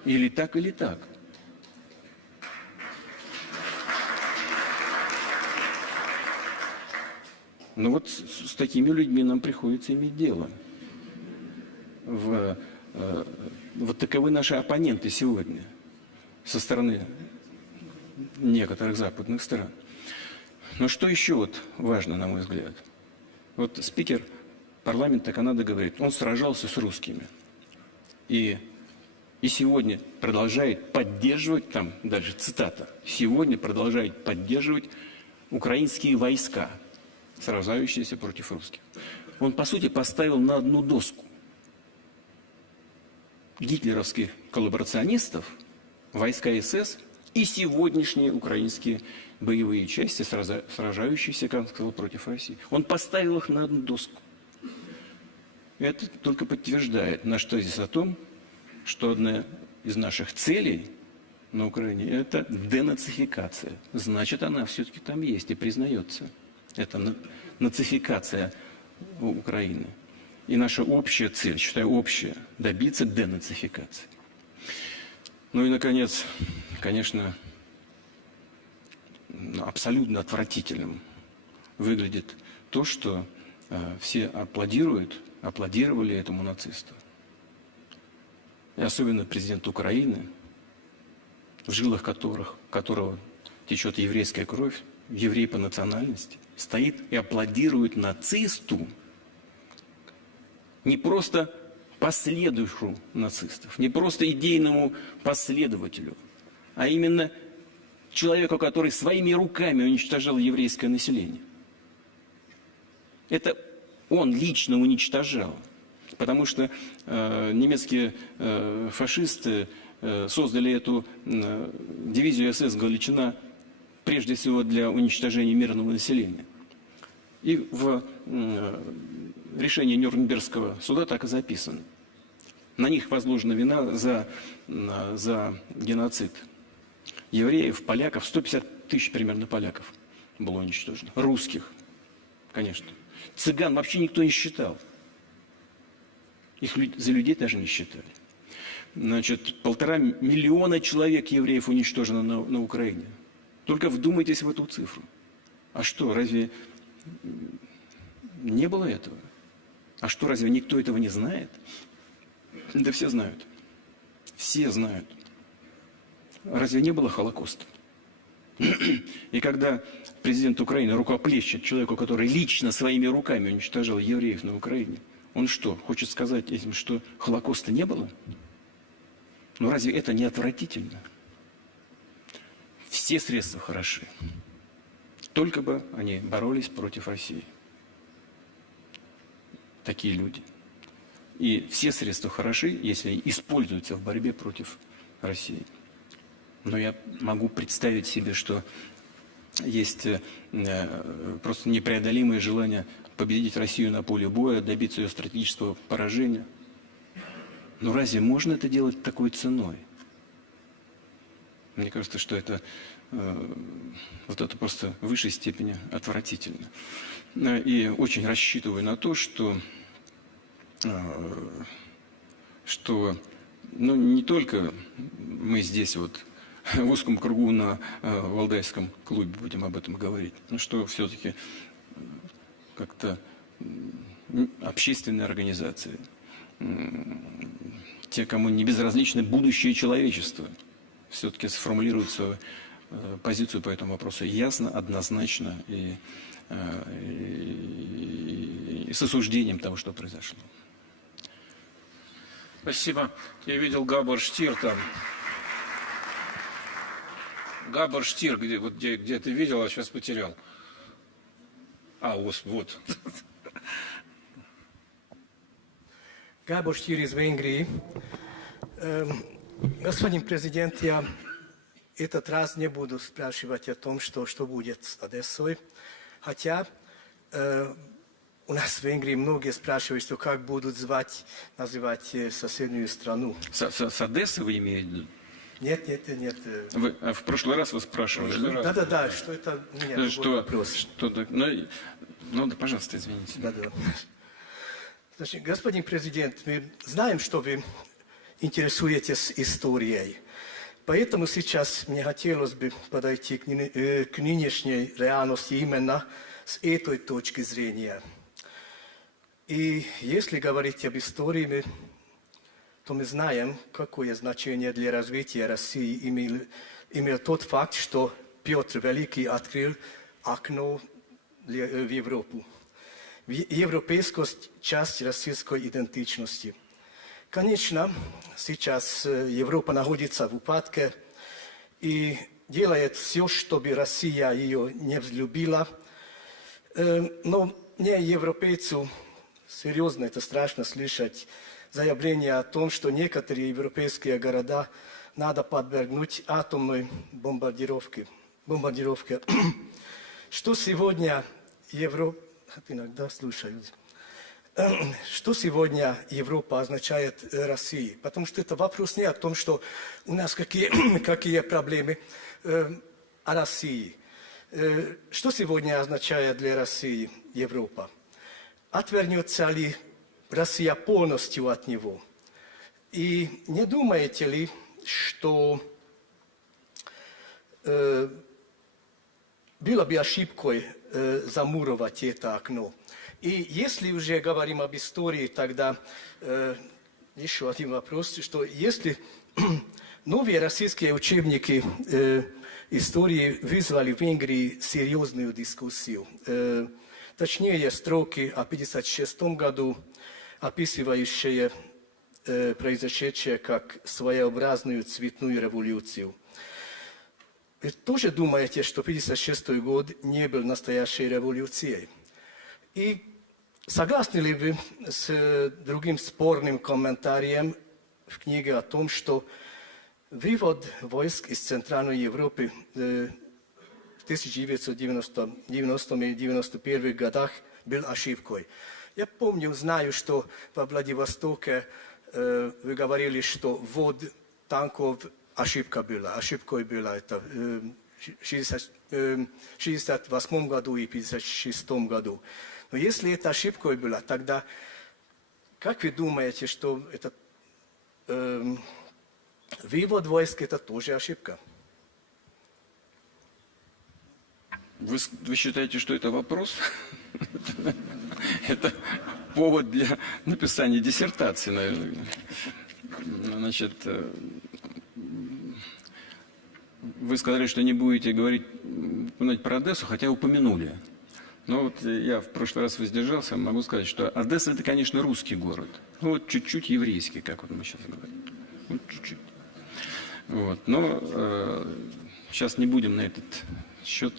Или так, или так. Но вот с такими людьми нам приходится иметь дело. Вот таковы наши оппоненты сегодня со стороны некоторых западных стран. Но что еще вот важно, на мой взгляд? Вот спикер парламента Канады говорит, он сражался с русскими. И сегодня продолжает поддерживать, там дальше цитата, сегодня продолжает поддерживать украинские войска, сражающиеся против русских. Он, по сути, поставил на одну доску гитлеровских коллаборационистов, войска СС и сегодняшние украинские боевые части, сражающиеся, как он сказал, против России. Он поставил их на одну доску. Это только подтверждает наш тезис о том, что одна из наших целей на Украине – это денацификация. Значит, она все-таки там есть и признается. Это нацификация Украины. И наша общая цель, считаю, общая – добиться денацификации. Ну и, наконец, конечно, абсолютно отвратительным выглядит то, что все аплодировали этому нацисту. И особенно президент Украины, в жилах которого течет еврейская кровь, еврей по национальности, стоит и аплодирует нацисту, не просто последующему нацистов, не просто идейному последователю, а именно человеку, который своими руками уничтожал еврейское население. Это Он лично уничтожал. Потому что немецкие фашисты создали эту дивизию СС «Галичина» прежде всего для уничтожения мирного населения. И в решении Нюрнбергского суда так и записано. На них возложена вина за геноцид. Евреев, поляков, 150 тысяч примерно поляков было уничтожено. Русских, конечно. Цыган вообще никто не считал. Их за людей даже не считали. Значит, 1,5 миллиона человек евреев уничтожено на Украине. Только вдумайтесь в эту цифру. А что, разве не было этого? А что, разве никто этого не знает? Да все знают. Все знают. Разве не было Холокоста? И когда президент Украины рукоплещет человеку, который лично своими руками уничтожал евреев на Украине, он что, хочет сказать этим, что Холокоста не было? Ну разве это не отвратительно? Все средства хороши. Только бы они боролись против России. Такие люди. И все средства хороши, если используются в борьбе против России. Но я могу представить себе, что есть просто непреодолимое желание победить Россию на поле боя, добиться ее стратегического поражения. Но разве можно это делать такой ценой? Мне кажется, что это вот это просто в высшей степени отвратительно. И очень рассчитываю на то, что ну, не только мы здесь вот в узком кругу на Валдайском клубе будем об этом говорить, но что все-таки как-то общественные организации, те, кому не безразлично будущее человечества, все-таки сформулируют свою позицию по этому вопросу ясно, однозначно и с осуждением того, что произошло. Спасибо. Я видел Габор Штир там. Габор Штир, где ты видел, а сейчас потерял. А, вот. Gábor Stier из Венгрии. Господин президент, я этот раз не буду спрашивать о том, что будет с Одессой. Хотя у нас в Венгрии многие спрашивают, что как будут называть соседнюю страну. С Одессы вы имеете в виду? Нет. А в прошлый раз вы спрашивали, да? Да, что это у меня другой вопрос. Ну, да, пожалуйста, извините. Да. Значит, господин президент, мы знаем, что вы интересуетесь историей. Поэтому сейчас мне хотелось бы подойти к нынешней реальности именно с этой точки зрения. И если говорить об истории, то мы знаем, какое значение для развития России имел тот факт, что Петр Великий открыл окно в Европу, в европейскую часть российской идентичности. Конечно, сейчас Европа находится в упадке и делает все, чтобы Россия ее не взлюбила. Но мне, европейцу, серьезно это страшно слышать заявление о том, что некоторые европейские города надо подвергнуть атомной бомбардировке. Что сегодня иногда слушают. Что сегодня Европа означает России? Потому что это вопрос не о том, что у нас какие проблемы о России. Что сегодня означает для России Европа? Отвернется ли Россия полностью от него? И не думаете ли, что было бы ошибкой замуровать это окно? И если уже говорим об истории, тогда еще один вопрос, что если новые российские учебники истории вызвали в Венгрии серьезную дискуссию, точнее строки о 1956 году, описывающие произошедшее как своеобразную цветную революцию. Вы тоже думаете, что 1956 год не был настоящей революцией? И Согласны ли вы с другим спорным комментарием в книге о том, что вывод войск из Центральной Европы в 1990-91 годах был ошибкой? Я помню, знаю, что во Владивостоке вы говорили, что ввод танков ошибкой была. Это в 1968 году и 1956 году. Но если это ошибкой была, тогда как вы думаете, что этот вывод войск это тоже ошибка? Вы считаете, что это вопрос? Это повод для написания диссертации, наверное. Значит, вы сказали, что не будете говорить про Одессу, хотя упомянули. Но вот я в прошлый раз воздержался, могу сказать, что Одесса – это, конечно, русский город. Ну, вот чуть-чуть еврейский, как вот мы сейчас говорим. Вот чуть-чуть. Вот. Но сейчас не будем на этот счет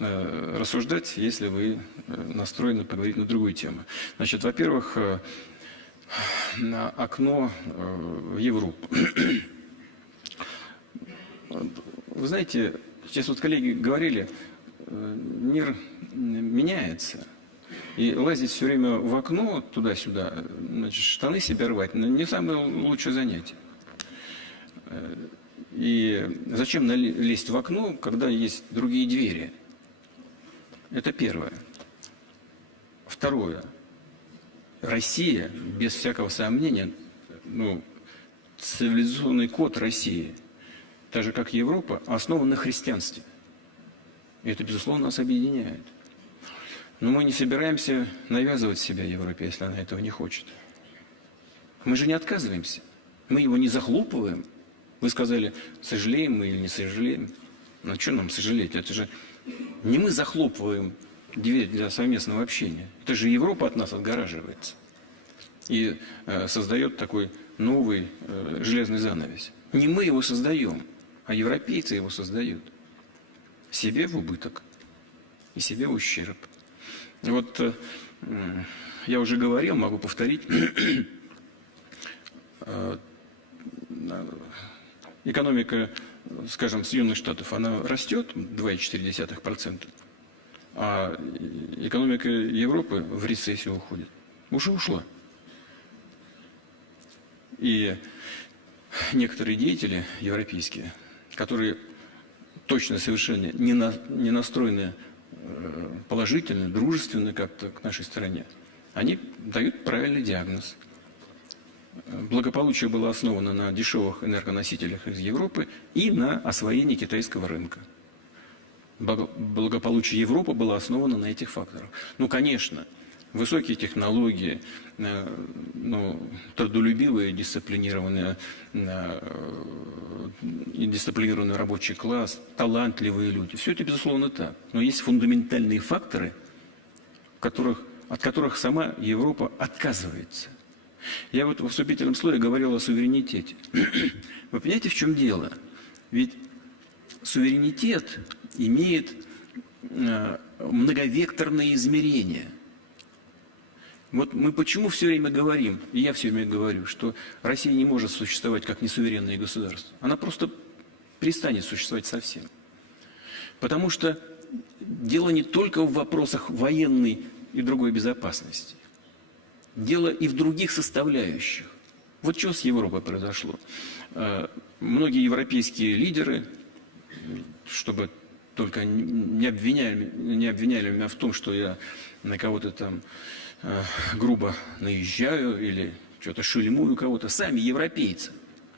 рассуждать, если вы настроены поговорить на другую тему. Значит, во-первых, окно в Европу. Вы знаете, сейчас вот коллеги говорили, мир меняется. И лазить все время в окно туда-сюда, значит, штаны себе рвать, не самое лучшее занятие. И зачем лезть в окно, когда есть другие двери? Это первое. Второе. Россия, без всякого сомнения, цивилизационный код России, так же как Европа, основан на христианстве. И это, безусловно, нас объединяет. Но мы не собираемся навязывать себя Европе, если она этого не хочет. Мы же не отказываемся. Мы его не захлопываем. Вы сказали, сожалеем мы или не сожалеем. Ну, что нам сожалеть? Это же не мы захлопываем дверь для совместного общения. Это же Европа от нас отгораживается. И создает такой новый железный занавес. Не мы его создаем, а европейцы его создают. Себе в убыток и себе в ущерб. Вот я уже говорил, могу повторить, экономика, скажем, Соединенных Штатов, она растет 2,4%, а экономика Европы в рецессию уходит. Уже ушла. И некоторые деятели европейские, которые точно совершенно не настроены положительно, дружественно как-то к нашей стране, они дают правильный диагноз. Благополучие было основано на дешевых энергоносителях из Европы и на освоении китайского рынка. Благополучие Европы было основано на этих факторах. Ну, конечно, высокие технологии, трудолюбивые, дисциплинированный рабочий класс, талантливые люди. Все это, безусловно, так. Но есть фундаментальные факторы, от которых сама Европа отказывается. Я вот во вступительном слове говорил о суверенитете. Вы понимаете, в чем дело? Ведь суверенитет имеет многовекторные измерения. Вот мы почему все время говорим, и я все время говорю, что Россия не может существовать как несуверенное государство. Она просто перестанет существовать совсем. Потому что дело не только в вопросах военной и другой безопасности. Дело и в других составляющих. Вот что с Европой произошло. Многие европейские лидеры, чтобы только не обвиняли меня в том, что я на кого-то там грубо наезжаю или что-то шельмую кого-то, сами европейцы,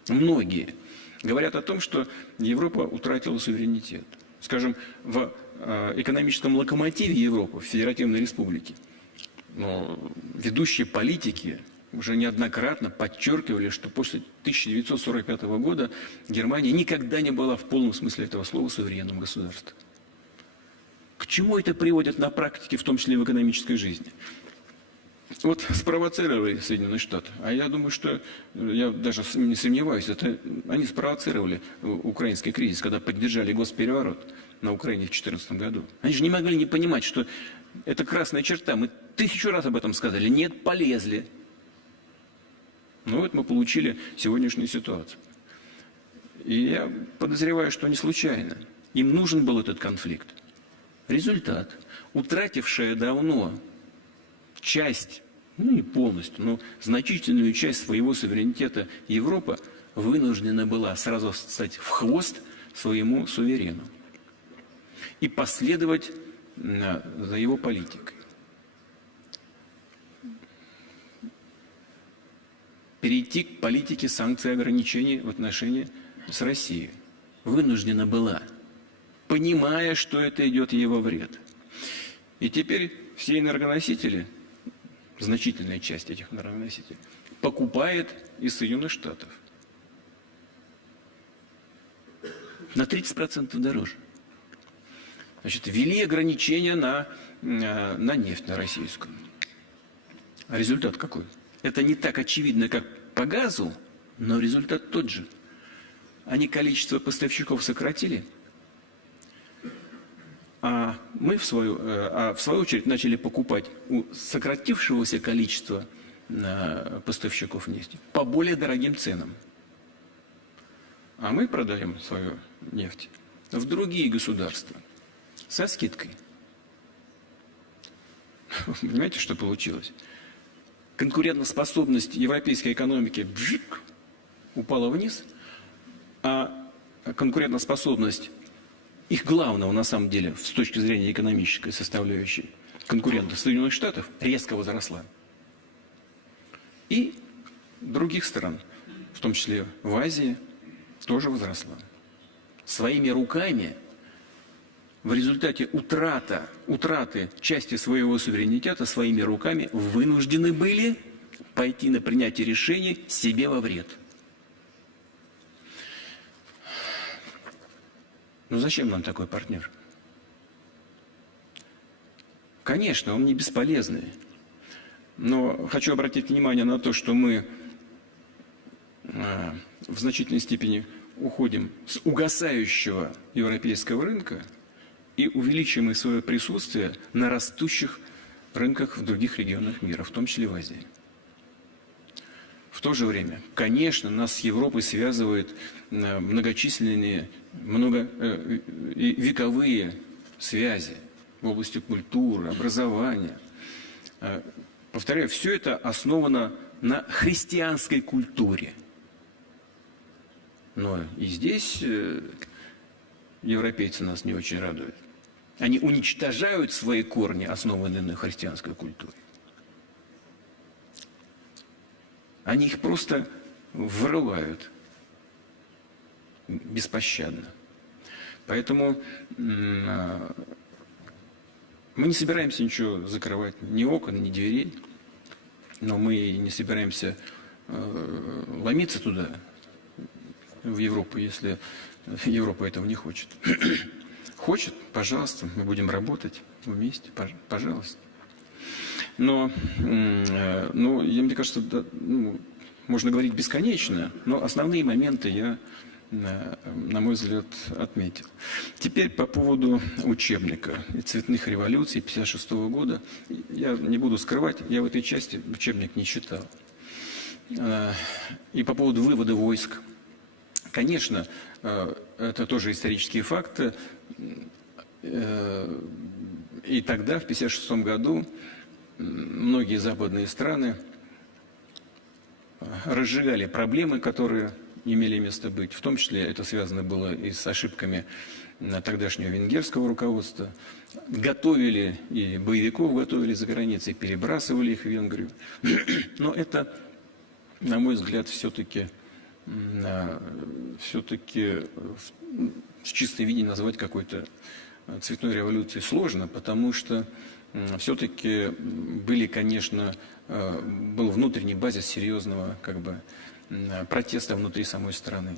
многие, говорят о том, что Европа утратила суверенитет. Скажем, в экономическом локомотиве Европы, в Федеративной Республике, ведущие политики уже неоднократно подчеркивали, что после 1945 года Германия никогда не была в полном смысле этого слова суверенным государством. К чему это приводит на практике, в том числе и в экономической жизни? Вот спровоцировали Соединенные Штаты, а я думаю, что, я даже не сомневаюсь, это они спровоцировали украинский кризис, когда поддержали госпереворот на Украине в 2014 году. Они же не могли не понимать, что это красная черта, мы 1000 раз об этом сказали. Нет, полезли. Ну вот мы получили сегодняшнюю ситуацию. И я подозреваю, что не случайно. Им нужен был этот конфликт. Результат. Утратившая давно часть, ну не полностью, но значительную часть своего суверенитета Европа вынуждена была сразу встать в хвост своему суверену и последовать за его политикой. Перейти к политике санкций и ограничений в отношении с Россией. Вынуждена была, понимая, что это идет ей во вред. И теперь все энергоносители, значительная часть этих энергоносителей, покупает из Соединенных Штатов. На 30% дороже. Значит, ввели ограничения на нефть, на российскую. А результат какой? Это не так очевидно, как по газу, но результат тот же. Они количество поставщиков сократили, а мы в свою очередь начали покупать у сократившегося количества поставщиков нефти по более дорогим ценам. А мы продаем свою нефть в другие государства со скидкой. Вы понимаете, что получилось? Конкурентоспособность европейской экономики упала вниз, а конкурентоспособность их главного, на самом деле, с точки зрения экономической составляющей, конкурентов Соединенных Штатов резко возросла. И других стран, в том числе в Азии, тоже возросла. Своими руками в результате утраты части своего суверенитета своими руками вынуждены были пойти на принятие решений себе во вред. Ну зачем нам такой партнер? Конечно, он не бесполезный. Но хочу обратить внимание на то, что мы в значительной степени уходим с угасающего европейского рынка и увеличиваем свое присутствие на растущих рынках в других регионах мира, в том числе в Азии. В то же время, конечно, нас с Европой связывают многочисленные, вековые связи в области культуры, образования. Повторяю, все это основано на христианской культуре. Но и здесь европейцы нас не очень радуют. Они уничтожают свои корни, основанные на христианской культуре. Они их просто вырывают беспощадно. Поэтому мы не собираемся ничего закрывать, ни окон, ни дверей, но мы не собираемся ломиться туда, в Европу, если Европа этого не хочет. Хочет, пожалуйста, мы будем работать вместе, пожалуйста. Но мне кажется, можно говорить бесконечно, но основные моменты я, на мой взгляд, отметил. Теперь по поводу учебника и цветных революций 1956 года. Я не буду скрывать, я в этой части учебник не читал. И по поводу вывода войск. Конечно, это тоже исторические факты. И тогда, в 1956 году, многие западные страны разжигали проблемы, которые имели место быть. В том числе это связано было и с ошибками тогдашнего венгерского руководства. Готовили и боевиков готовили за границей, перебрасывали их в Венгрию. Но это, на мой взгляд, все-таки в чистом виде назвать какой-то цветной революцией сложно, потому что все-таки были, конечно, был внутренний базис серьезного протеста внутри самой страны.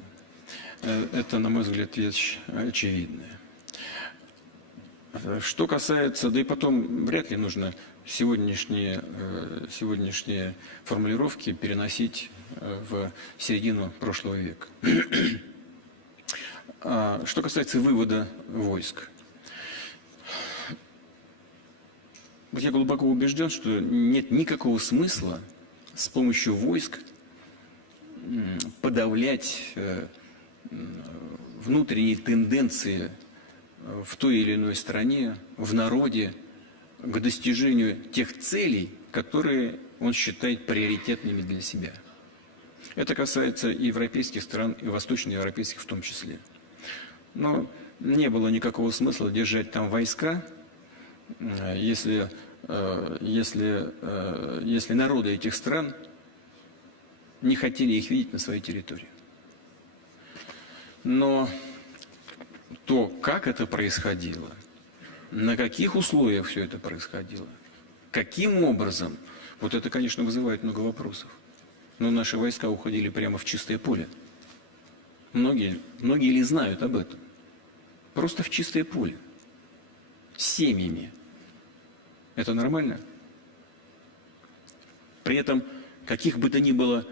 Это, на мой взгляд, вещь очевидная. Что касается, да и потом вряд ли нужно сегодняшние формулировки переносить в середину прошлого века. Что касается вывода войск. Вот я глубоко убежден, что нет никакого смысла с помощью войск подавлять внутренние тенденции в той или иной стране, в народе, к достижению тех целей, которые он считает приоритетными для себя. Это касается и европейских стран, и восточноевропейских в том числе. Но не было никакого смысла держать там войска, если народы этих стран не хотели их видеть на своей территории. Но то, как это происходило, на каких условиях все это происходило, каким образом, вот это, конечно, вызывает много вопросов. Но наши войска уходили прямо в чистое поле. Многие ли знают об этом? Просто в чистое поле. С семьями. Это нормально? При этом каких бы то ни было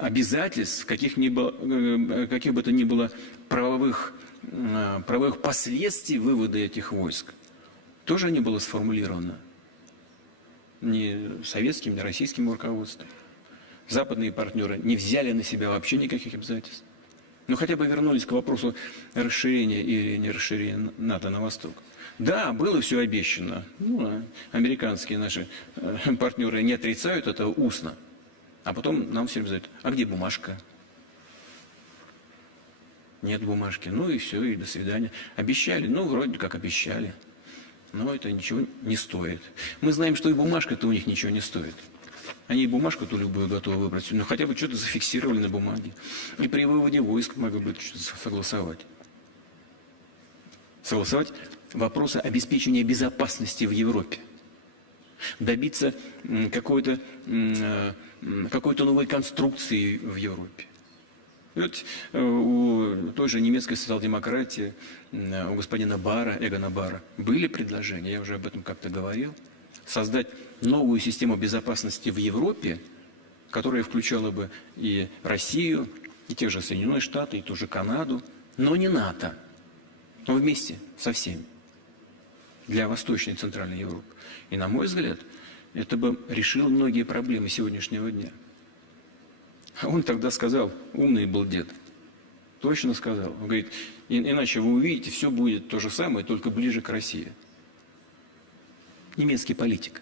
обязательств, каких бы то ни было правовых последствий вывода этих войск, тоже не было сформулировано ни советским, ни российским руководством. Западные партнеры не взяли на себя вообще никаких обязательств. Ну, хотя бы вернулись к вопросу расширения или не расширения НАТО на восток. Да, было все обещано. Ну, американские наши партнеры не отрицают это устно. А потом нам все говорят: а где бумажка? Нет бумажки. Ну и все, и до свидания. Обещали? Ну, вроде как обещали. Но это ничего не стоит. Мы знаем, что и бумажка-то у них ничего не стоит. Они и бумажку-то любую готовы выбрать, но хотя бы что-то зафиксировали на бумаге. И при выводе войск могли бы что-то согласовать. Согласовать вопросы обеспечения безопасности в Европе. Добиться какой-то новой конструкции в Европе. И вот у той же немецкой социал-демократии, у господина Эгона Бара, были предложения, я уже об этом как-то говорил, создать новую систему безопасности в Европе, которая включала бы и Россию, и те же Соединенные Штаты, и ту же Канаду, но не НАТО, но вместе со всеми, для Восточной и Центральной Европы. И, на мой взгляд, это бы решило многие проблемы сегодняшнего дня. А он тогда сказал, умный был дед, точно сказал, он говорит: иначе вы увидите, все будет то же самое, только ближе к России. Немецкий политик.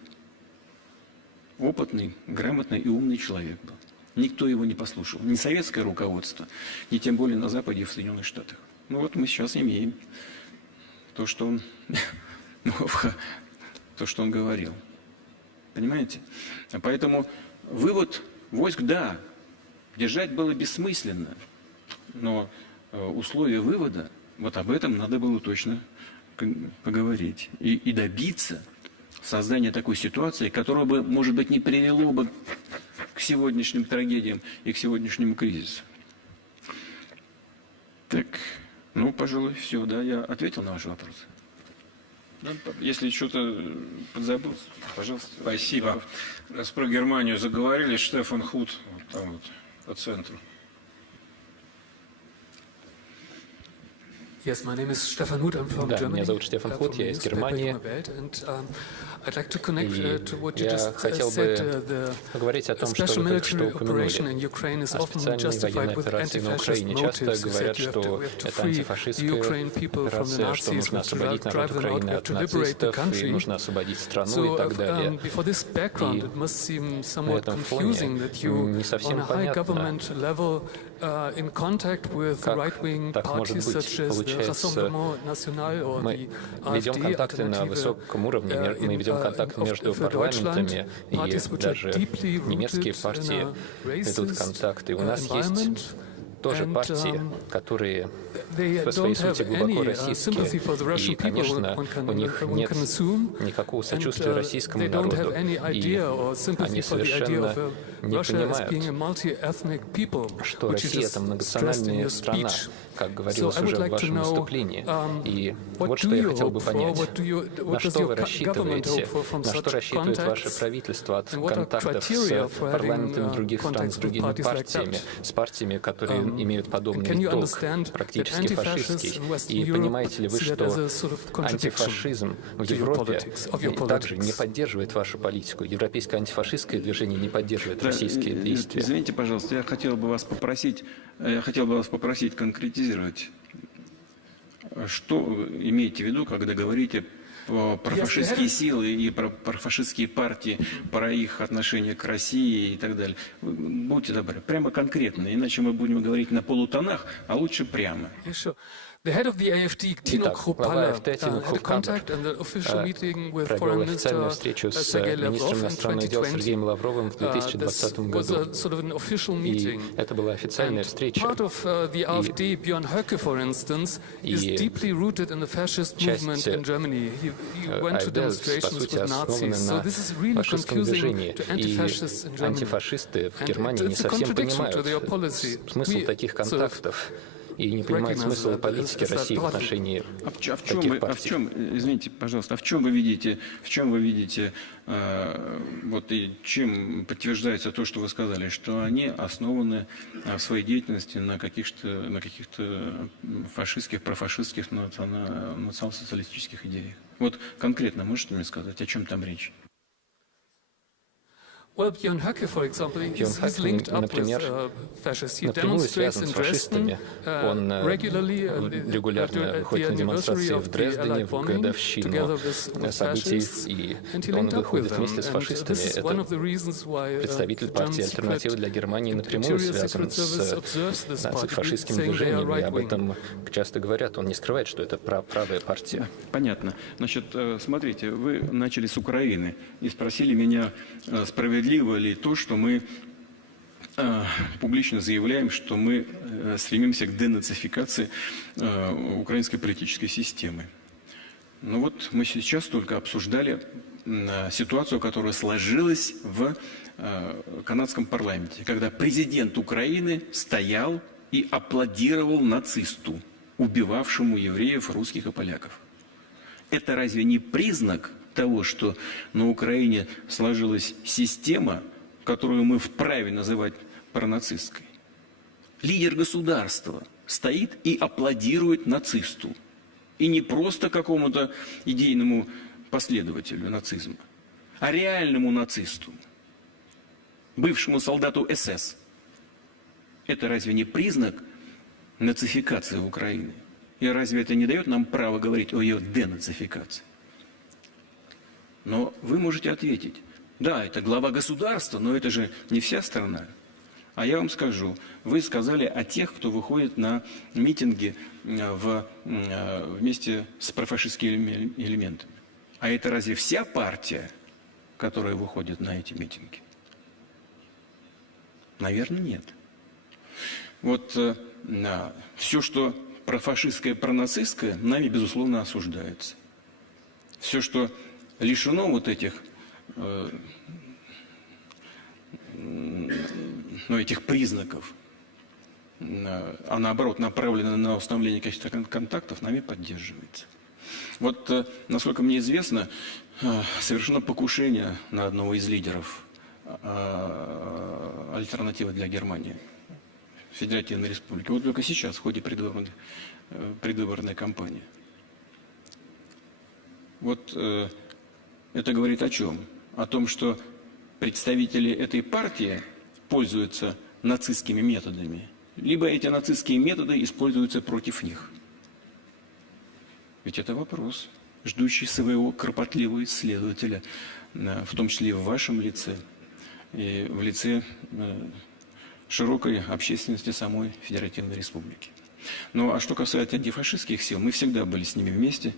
Опытный, грамотный и умный человек был. Никто его не послушал. Ни советское руководство, ни тем более на Западе и в Соединенных Штатах. Ну вот мы сейчас имеем то, что он говорил. Понимаете? Поэтому вывод войск, да, держать было бессмысленно. Но условия вывода, вот об этом надо было точно поговорить. И добиться создания такой ситуации, которая бы, может быть, не привело бы к сегодняшним трагедиям и к сегодняшнему кризису. Так, ну, пожалуй, все, да, я ответил на ваши вопросы. Да, если что-то подзабыл, пожалуйста. Спасибо. Раз про Германию заговорили, Штефан Худ, вот там вот, по центру. Да, меня зовут Штефан Худ, я из Германии. И я хотел бы поговорить о том, что вы только что упомянули. О специальной военной операции на Украине. Часто говорят, что это антифашистская операция, что нужно освободить народ Украины от нацистов, и нужно освободить страну и так далее. И на этом фоне не совсем понятно, как так может быть. Получается, мы ведем контакты на высоком уровне, мы ведем контакты между парламентами, и даже немецкие партии ведут контакты. У нас есть тоже партии, которые по своей сути глубоко российские, и, конечно, у них нет никакого сочувствия российскому народу, и они совершенно не понимают, что Россия — это многонациональная страна, как говорилось уже в вашем выступлении. И вот что я хотел бы понять. На что вы рассчитываете? На что рассчитывает ваше правительство от контактов с парламентами других стран, с другими партиями, с партиями, которые имеют подобный толк, практически фашистский? И понимаете ли вы, что антифашизм в Европе также не поддерживает вашу политику? Европейское антифашистское движение не поддерживает российские действия. Извините, пожалуйста, я хотел бы вас попросить конкретизировать, что вы имеете в виду, когда говорите про фашистские силы и про фашистские партии, про их отношение к России и так далее. Будьте добры, прямо конкретно, иначе мы будем говорить на полутонах, а лучше прямо. Итак, глава АфД Тину Кхукамер провел официальную встречу с министром иностранных дел Сергеем Лавровым в 2020 году. И это была официальная встреча. И часть АфД, по сути, основана на фашистском движении. И антифашисты в Германии не совсем понимают смысл таких контактов и не понимают смысл политики России в отношении таких партий. Извините, пожалуйста, в чем вы видите, вот и чем подтверждается то, что вы сказали, что они основаны в своей деятельности на каких-то фашистских, профашистских, национал-социалистических идеях? Вот конкретно можете мне сказать, о чем там речь? Björn Höcke, например, напрямую связан с фашистами. Он регулярно выходит на демонстрации в Дрездене в годовщину событий, и он выходит вместе с фашистами. Это представитель партии «Альтернатива для Германии», напрямую связан с нацифашистским движением, и об этом часто говорят. Он не скрывает, что это правая партия. Понятно. Значит, смотрите, вы начали с Украины и спросили меня, справедливо ли то, что мы публично заявляем, что мы стремимся к денацификации украинской политической системы. Ну вот мы сейчас только обсуждали ситуацию, которая сложилась в канадском парламенте, когда президент Украины стоял и аплодировал нацисту, убивавшему евреев, русских и поляков. Это разве не признак того, что на Украине сложилась система, которую мы вправе называть пронацистской? Лидер государства стоит и аплодирует нацисту. И не просто какому-то идейному последователю нацизма, а реальному нацисту, бывшему солдату СС. Это разве не признак нацификации Украины? И разве это не дает нам право говорить о ее денацификации? Но вы можете ответить, да, это глава государства, но это же не вся страна. А я вам скажу, вы сказали о тех, кто выходит на митинги вместе с профашистскими элементами. А это разве вся партия, которая выходит на эти митинги? Наверное, нет. Вот все, что профашистское, пронацистское, нами, безусловно, осуждается. Все, что лишено вот этих, этих признаков, а наоборот направлено на установление каких-то контактов, нами поддерживается. Вот, насколько мне известно, совершено покушение на одного из лидеров «Альтернативы для Германии», Федеративной Республики. Вот только сейчас, в ходе предвыборной кампании. Вот это говорит о чем? О том, что представители этой партии пользуются нацистскими методами, либо эти нацистские методы используются против них. Ведь это вопрос, ждущий своего кропотливого исследователя, в том числе и в вашем лице, и в лице широкой общественности самой Федеративной Республики. Ну а что касается антифашистских сил, мы всегда были с ними вместе,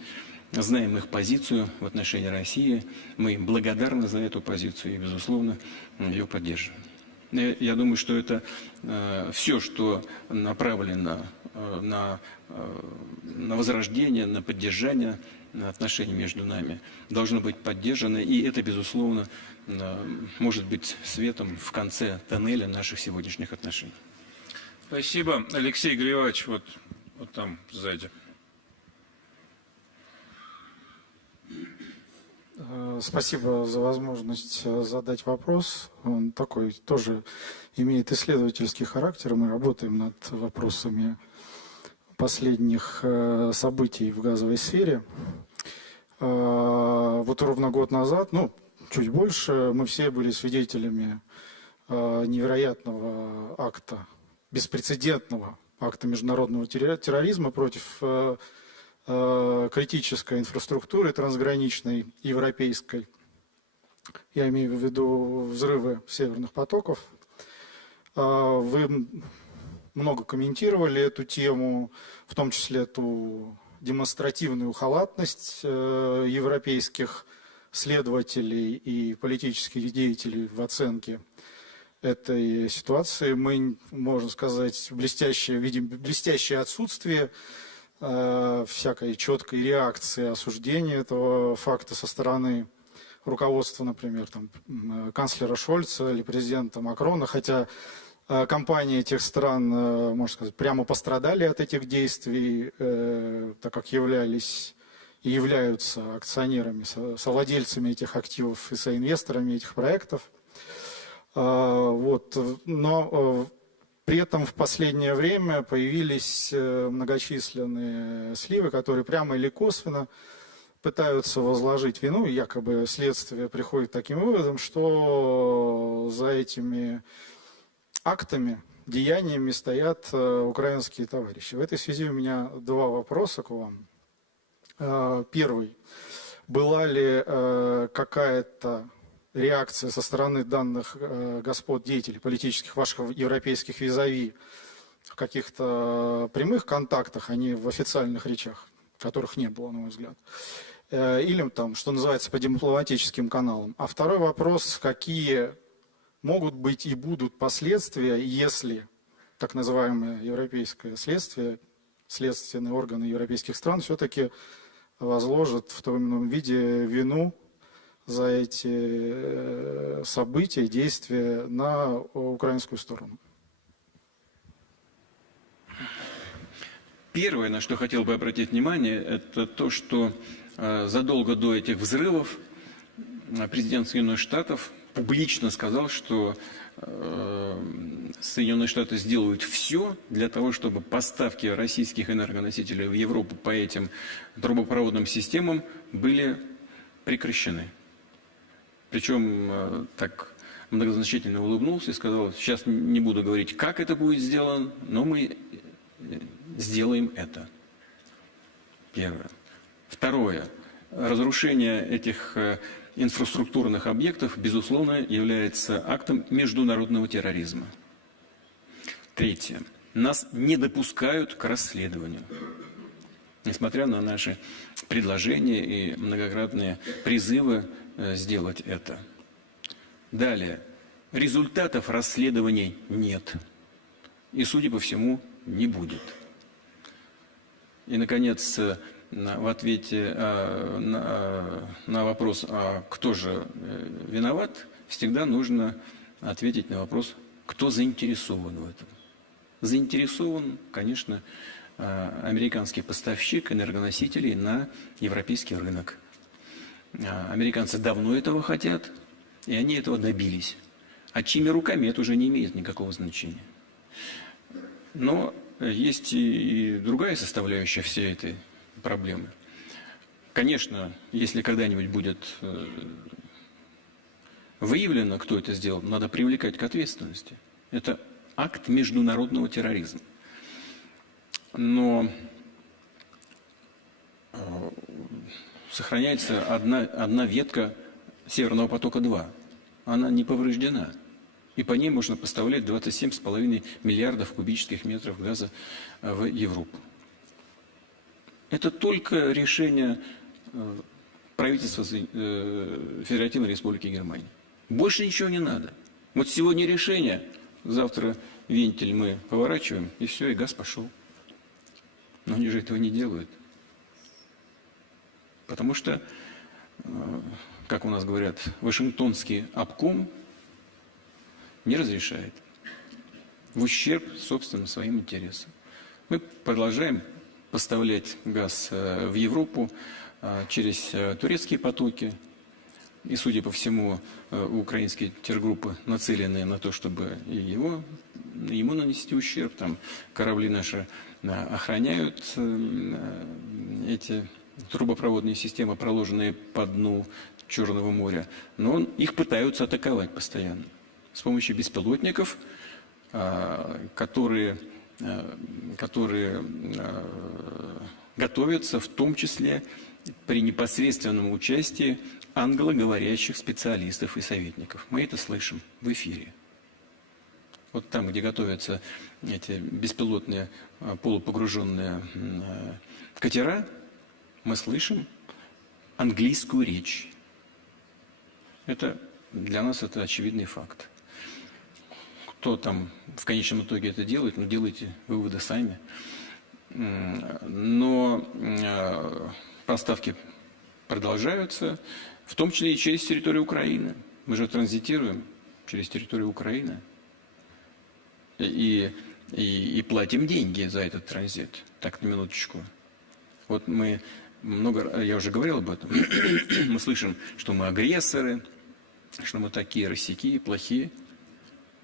знаем их позицию в отношении России, мы им благодарны за эту позицию и, безусловно, ее поддерживаем. Я думаю, что это все, что направлено на возрождение, на поддержание отношений между нами, должно быть поддержано, и это, безусловно, может быть светом в конце тоннеля наших сегодняшних отношений. Спасибо, Алексей Григорьевич. Вот Вот там, сзади. Спасибо за возможность задать вопрос. Он такой тоже имеет исследовательский характер. Мы работаем над вопросами последних событий в газовой сфере. Вот ровно год назад, ну, чуть больше, мы все были свидетелями невероятного акта, беспрецедентного акта международного терроризма против критической инфраструктуры трансграничной, европейской. Я имею в виду взрывы северных потоков. Вы много комментировали эту тему, в том числе эту демонстративную халатность европейских следователей и политических деятелей в оценке этой ситуации. Мы, можно сказать, видим блестящее отсутствие всякой четкой реакции, осуждения этого факта со стороны руководства, например, там, канцлера Шольца или президента Макрона, хотя компании этих стран, можно сказать, прямо пострадали от этих действий, так как являлись и являются акционерами, совладельцами этих активов и соинвесторами этих проектов. Вот. Но при этом в последнее время появились многочисленные сливы, которые прямо или косвенно пытаются возложить вину, и якобы следствие приходит к таким выводам, что за этими актами, деяниями стоят украинские товарищи. В этой связи у меня два вопроса к вам. Первый. Была ли какая-то реакция со стороны данных господ деятелей политических, ваших европейских визави, в каких-то прямых контактах, а не в официальных речах, которых не было, на мой взгляд, или там, что называется, по дипломатическим каналам? А второй вопрос, какие могут быть и будут последствия, если так называемое европейское следствие, следственные органы европейских стран все-таки возложат в том или ином виде вину за эти события, действия на украинскую сторону? Первое, на что хотел бы обратить внимание, это то, что задолго до этих взрывов президент Соединенных Штатов публично сказал, что Соединенные Штаты сделают все для того, чтобы поставки российских энергоносителей в Европу по этим трубопроводным системам были прекращены. Причем так многозначительно улыбнулся и сказал: сейчас не буду говорить, как это будет сделано, но мы сделаем это. Первое. Второе. Разрушение этих инфраструктурных объектов, безусловно, является актом международного терроризма. Третье. Нас не допускают к расследованию, несмотря на наши предложения и многократные призывы сделать это. Далее. Результатов расследований нет. И, судя по всему, не будет. И, наконец, в ответе на вопрос, а кто же виноват, всегда нужно ответить на вопрос, кто заинтересован в этом. Заинтересован, конечно, американский поставщик энергоносителей на европейский рынок. Американцы давно этого хотят, и они этого добились. А чьими руками это уже не имеет никакого значения. Но есть и другая составляющая всей этой проблемы. Конечно, если когда-нибудь будет выявлено, кто это сделал, надо привлекать к ответственности. Это акт международного терроризма. Но сохраняется одна ветка Северного потока-2. Она не повреждена. И по ней можно поставлять 27,5 миллиардов кубических метров газа в Европу. Это только решение правительства Федеративной Республики Германия. Больше ничего не надо. Вот сегодня решение, завтра вентиль мы поворачиваем, и все, и газ пошел. Но они же этого не делают. Потому что, как у нас говорят, Вашингтонский обком не разрешает в ущерб собственным своим интересам. Мы продолжаем поставлять газ в Европу через турецкие потоки. И, судя по всему, украинские тергруппы нацелены на то, чтобы и ему нанести ущерб. Там корабли наши охраняют эти трубопроводные системы, проложенные по дну Черного моря. Но их пытаются атаковать постоянно с помощью беспилотников, которые готовятся в том числе при непосредственном участии англоговорящих специалистов и советников. Мы это слышим в эфире. Вот там, где готовятся эти беспилотные полупогруженные катера, мы слышим английскую речь. Это для нас это очевидный факт. Кто там в конечном итоге это делает, ну делайте выводы сами. Но поставки продолжаются, в том числе и через территорию Украины. Мы же транзитируем через территорию Украины и платим деньги за этот транзит. Так, на минуточку. Вот мы я уже говорил об этом, мы слышим, что мы агрессоры, что мы такие рассякие, плохие.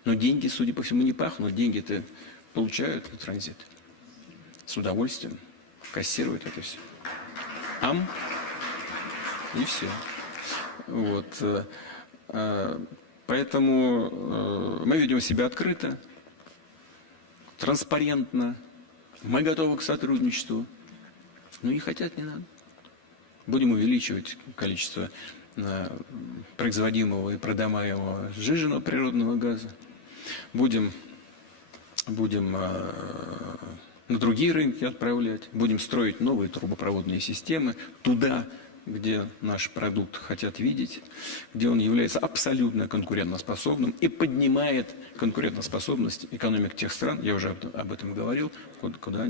Но деньги, судя по всему, не пахнут. Деньги-то получают этот транзит. С удовольствием. Кассируют это все. И все. Вот. Поэтому мы ведем себя открыто, транспарентно. Мы готовы к сотрудничеству. Но не хотят, не надо. Будем увеличивать количество производимого и продаваемого сжиженного природного газа. Будем на другие рынки отправлять, будем строить новые трубопроводные системы туда, где наш продукт хотят видеть, где он является абсолютно конкурентоспособным и поднимает конкурентоспособность экономик тех стран, я уже об этом говорил, куда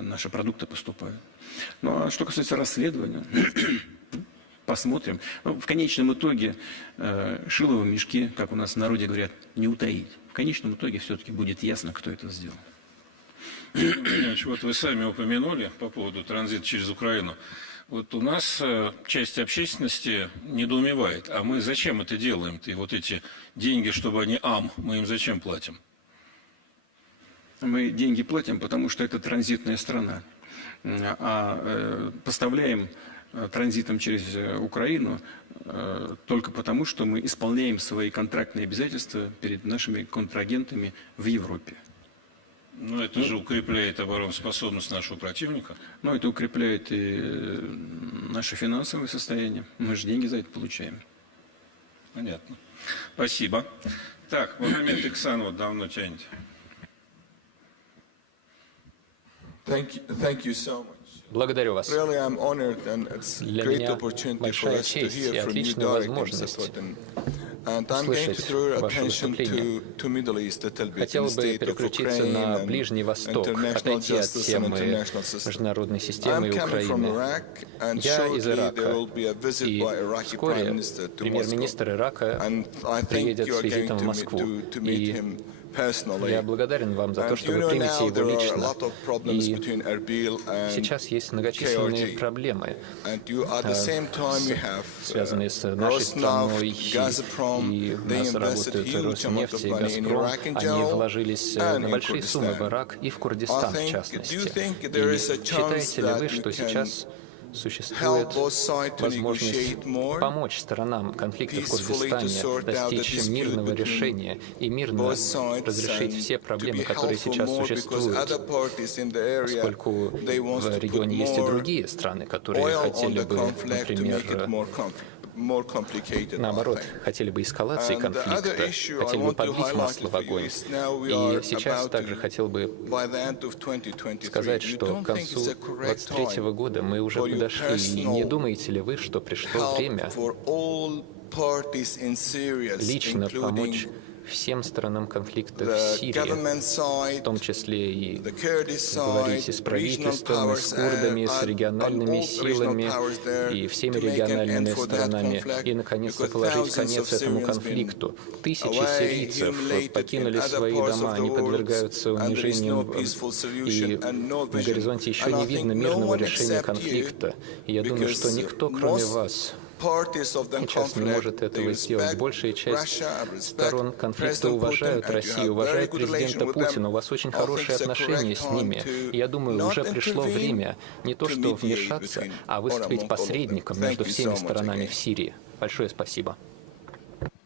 наши продукты поступают. Ну а что касается расследования, посмотрим. В конечном итоге шило в мешке, как у нас в народе говорят, не утаить. В конечном итоге все-таки будет ясно, кто это сделал. Вот вы сами упомянули по поводу транзита через Украину. Вот у нас часть общественности недоумевает, а мы зачем это делаем-то? И вот эти деньги, чтобы они мы им зачем платим? Мы деньги платим, потому что это транзитная страна. А поставляем транзитом через Украину только потому, что мы исполняем свои контрактные обязательства перед нашими контрагентами в Европе. Но это же укрепляет обороноспособность нашего противника. Но это укрепляет и наше финансовое состояние. Мы же деньги за это получаем. Понятно. Спасибо. Так, Магомед Иксанов давно тянет. Thank you so much. Благодарю вас. Для меня большая честь и отличная возможность слышать ваше выступление. Хотел бы переключиться на Ближний Восток, отойти от темы международной системы и Украины. Я из Ирака, и вскоре премьер-министр Ирака приедет с визитом в Москву. И я благодарен вам за то, что вы примете его лично. И сейчас есть многочисленные проблемы, связанные с нашей страной, и у нас работают Роснефть и Газпром. Они вложились на большие суммы в Ирак и в Курдистан, в частности. И считаете ли вы, что сейчас существует возможность помочь сторонам конфликта в Курдистане достичь мирного решения и мирно разрешить все проблемы, которые сейчас существуют, поскольку в регионе есть и другие страны, которые хотели бы, например, наоборот, хотели бы эскалации конфликта, хотели бы подлить масло в огонь. И сейчас также хотел бы сказать, что к концу 2023 года мы уже подошли. И не думаете ли вы, что пришло время лично помочь всем сторонам конфликта в Сирии, в том числе и говорить и с правительством, и с курдами, и с региональными силами, и всеми региональными сторонами, и, наконец-то, положить конец этому конфликту. Тысячи сирийцев покинули свои дома, они подвергаются унижениям, и на горизонте еще не видно мирного решения конфликта. И я думаю, что никто, кроме вас, сейчас не может этого сделать. Большая часть сторон конфликта уважают Россию, уважают президента Путина. У вас очень хорошие отношения с ними. И я думаю, уже пришло время не то что вмешаться, а выступить посредником между всеми сторонами в Сирии. Большое спасибо.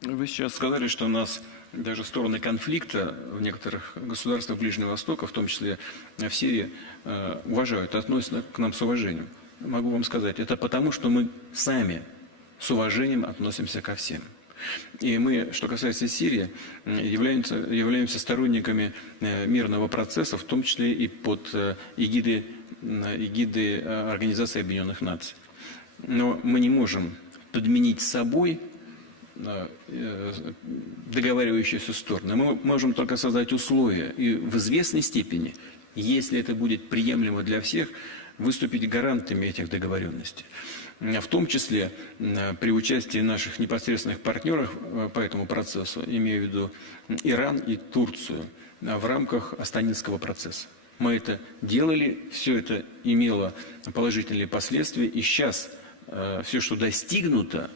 Вы сейчас сказали, что у нас даже стороны конфликта в некоторых государствах Ближнего Востока, в том числе в Сирии, уважают, относятся к нам с уважением. Могу вам сказать, это потому, что мы сами с уважением относимся ко всем. И мы, что касается Сирии, являемся сторонниками мирного процесса, в том числе и под эгидой Организации Объединенных Наций. Но мы не можем подменить собой договаривающиеся стороны. Мы можем только создать условия и в известной степени, если это будет приемлемо для всех, выступить гарантами этих договоренностей. В том числе при участии наших непосредственных партнеров по этому процессу, имею в виду Иран и Турцию, в рамках Астанинского процесса. Мы это делали, все это имело положительные последствия, и сейчас все, что достигнуто,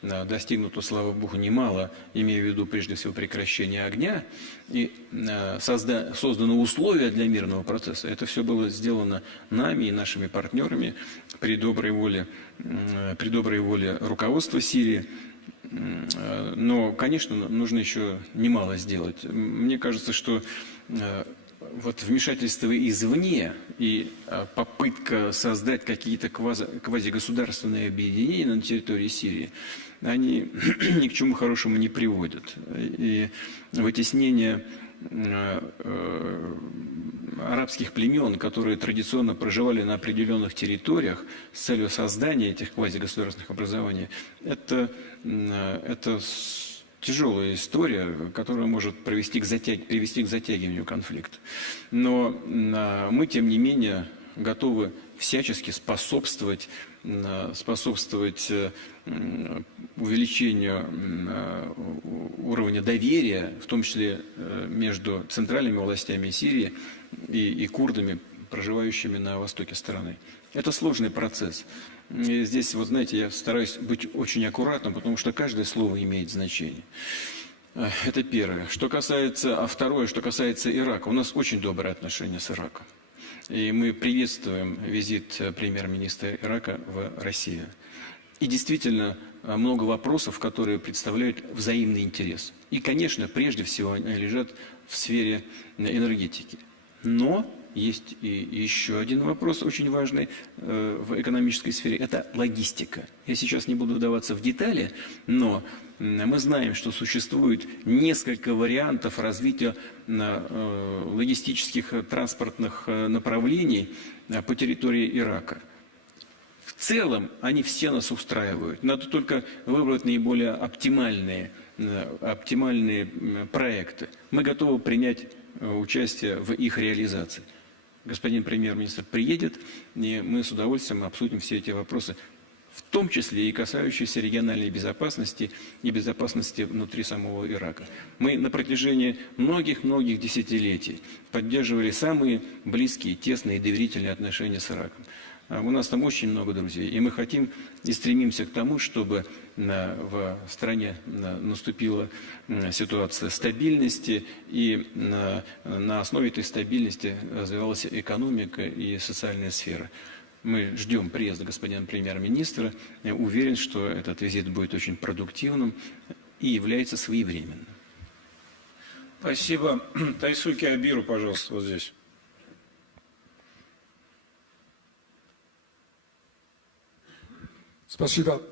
достигнуто, слава Богу, немало, имея в виду прежде всего прекращение огня, и созданы условия для мирного процесса. Это все было сделано нами и нашими партнерами при доброй воле руководства Сирии. Но, конечно, нужно еще немало сделать. Мне кажется, что вот вмешательство извне и попытка создать какие-то квазигосударственные объединения на территории Сирии, они ни к чему хорошему не приводят. И вытеснение арабских племен, которые традиционно проживали на определенных территориях с целью создания этих квазигосударственных образований, это тяжелая история, которая может привести к затягиванию конфликта. Но мы, тем не менее, готовы всячески способствовать увеличению уровня доверия, в том числе между центральными властями Сирии и курдами, проживающими на востоке страны. Это сложный процесс. И здесь, вот знаете, я стараюсь быть очень аккуратным, потому что каждое слово имеет значение. Это первое. Второе, что касается Ирака. У нас очень добрые отношения с Ираком. И мы приветствуем визит премьер-министра Ирака в Россию. И действительно, много вопросов, которые представляют взаимный интерес. И, конечно, прежде всего, они лежат в сфере энергетики. Но есть и еще один вопрос очень важный в экономической сфере. Это логистика. Я сейчас не буду вдаваться в детали, но мы знаем, что существует несколько вариантов развития логистических транспортных направлений по территории Ирака. В целом они все нас устраивают. Надо только выбрать наиболее оптимальные проекты. Мы готовы принять участие в их реализации. Господин премьер-министр приедет, и мы с удовольствием обсудим все эти вопросы, в том числе и касающиеся региональной безопасности и безопасности внутри самого Ирака. Мы на протяжении многих-многих десятилетий поддерживали самые близкие, тесные и доверительные отношения с Ираком. У нас там очень много друзей, и мы хотим и стремимся к тому, чтобы в стране наступила ситуация стабильности, и на основе этой стабильности развивалась экономика и социальная сфера. Мы ждем приезда господина премьер-министра. Я уверен, что этот визит будет очень продуктивным и является своевременным. Спасибо. Тайсуки Абиру, пожалуйста, вот здесь. Спасибо.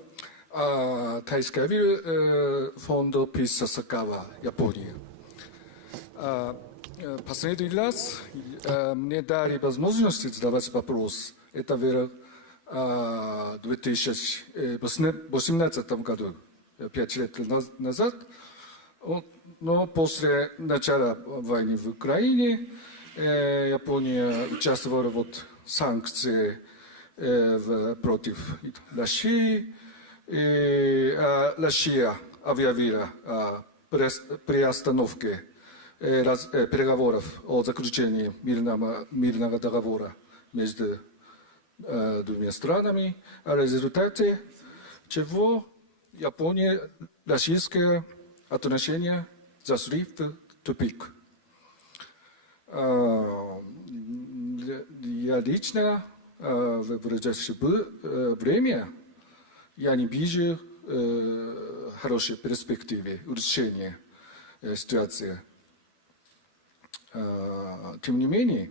Тайский Абир, фонд Peace Сакава, Япония. Последний раз мне дали возможность задавать вопрос. Это в 2018 году, 5 лет назад, Но после начала войны в Украине Япония участвовала в санкциях против России. Россия объявила о приостановке переговоров о заключении мирного договора между двумя странами, о результате чего Япония, российские отношения зашли в тупик. Я лично в ближайшее время я не вижу хорошей перспективы улучшения ситуации. Тем не менее,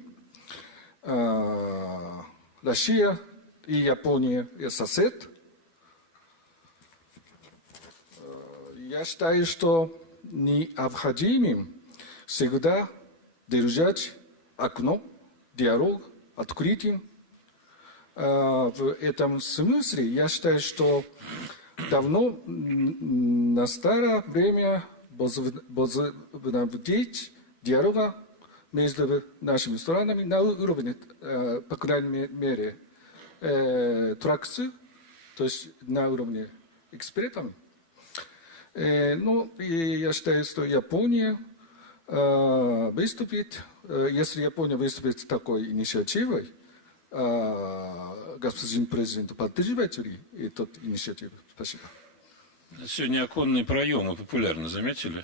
Россия и Япония – сосед. Я считаю, что необходимым всегда держать окно, диалог открытым. В этом смысле я считаю, что давно настало время возобновить диалога между нашими странами на уровне, по крайней мере, тракции, то есть на уровне экспертов. Ну, и я считаю, что Япония выступит, если Япония выступит с такой инициативой, господин президент, поддерживаете ли эту инициативу? Спасибо. Сегодня оконные проемы популярны, заметили?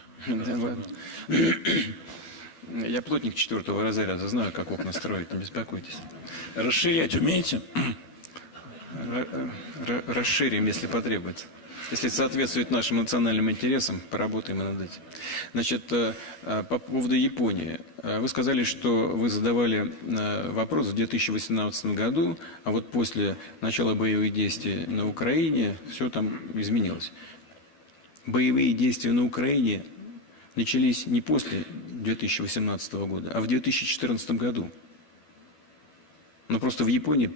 Я плотник 4-го разряда, знаю, как окна строить, не беспокойтесь. Расширять умеете? Расширим, если потребуется. Если это соответствует нашим национальным интересам, поработаем и над этим. Значит, по поводу Японии. Вы сказали, что вы задавали вопрос в 2018 году, а вот после начала боевых действий на Украине все там изменилось. Боевые действия на Украине начались не после 2018 года, а в 2014 году. Но просто в Японии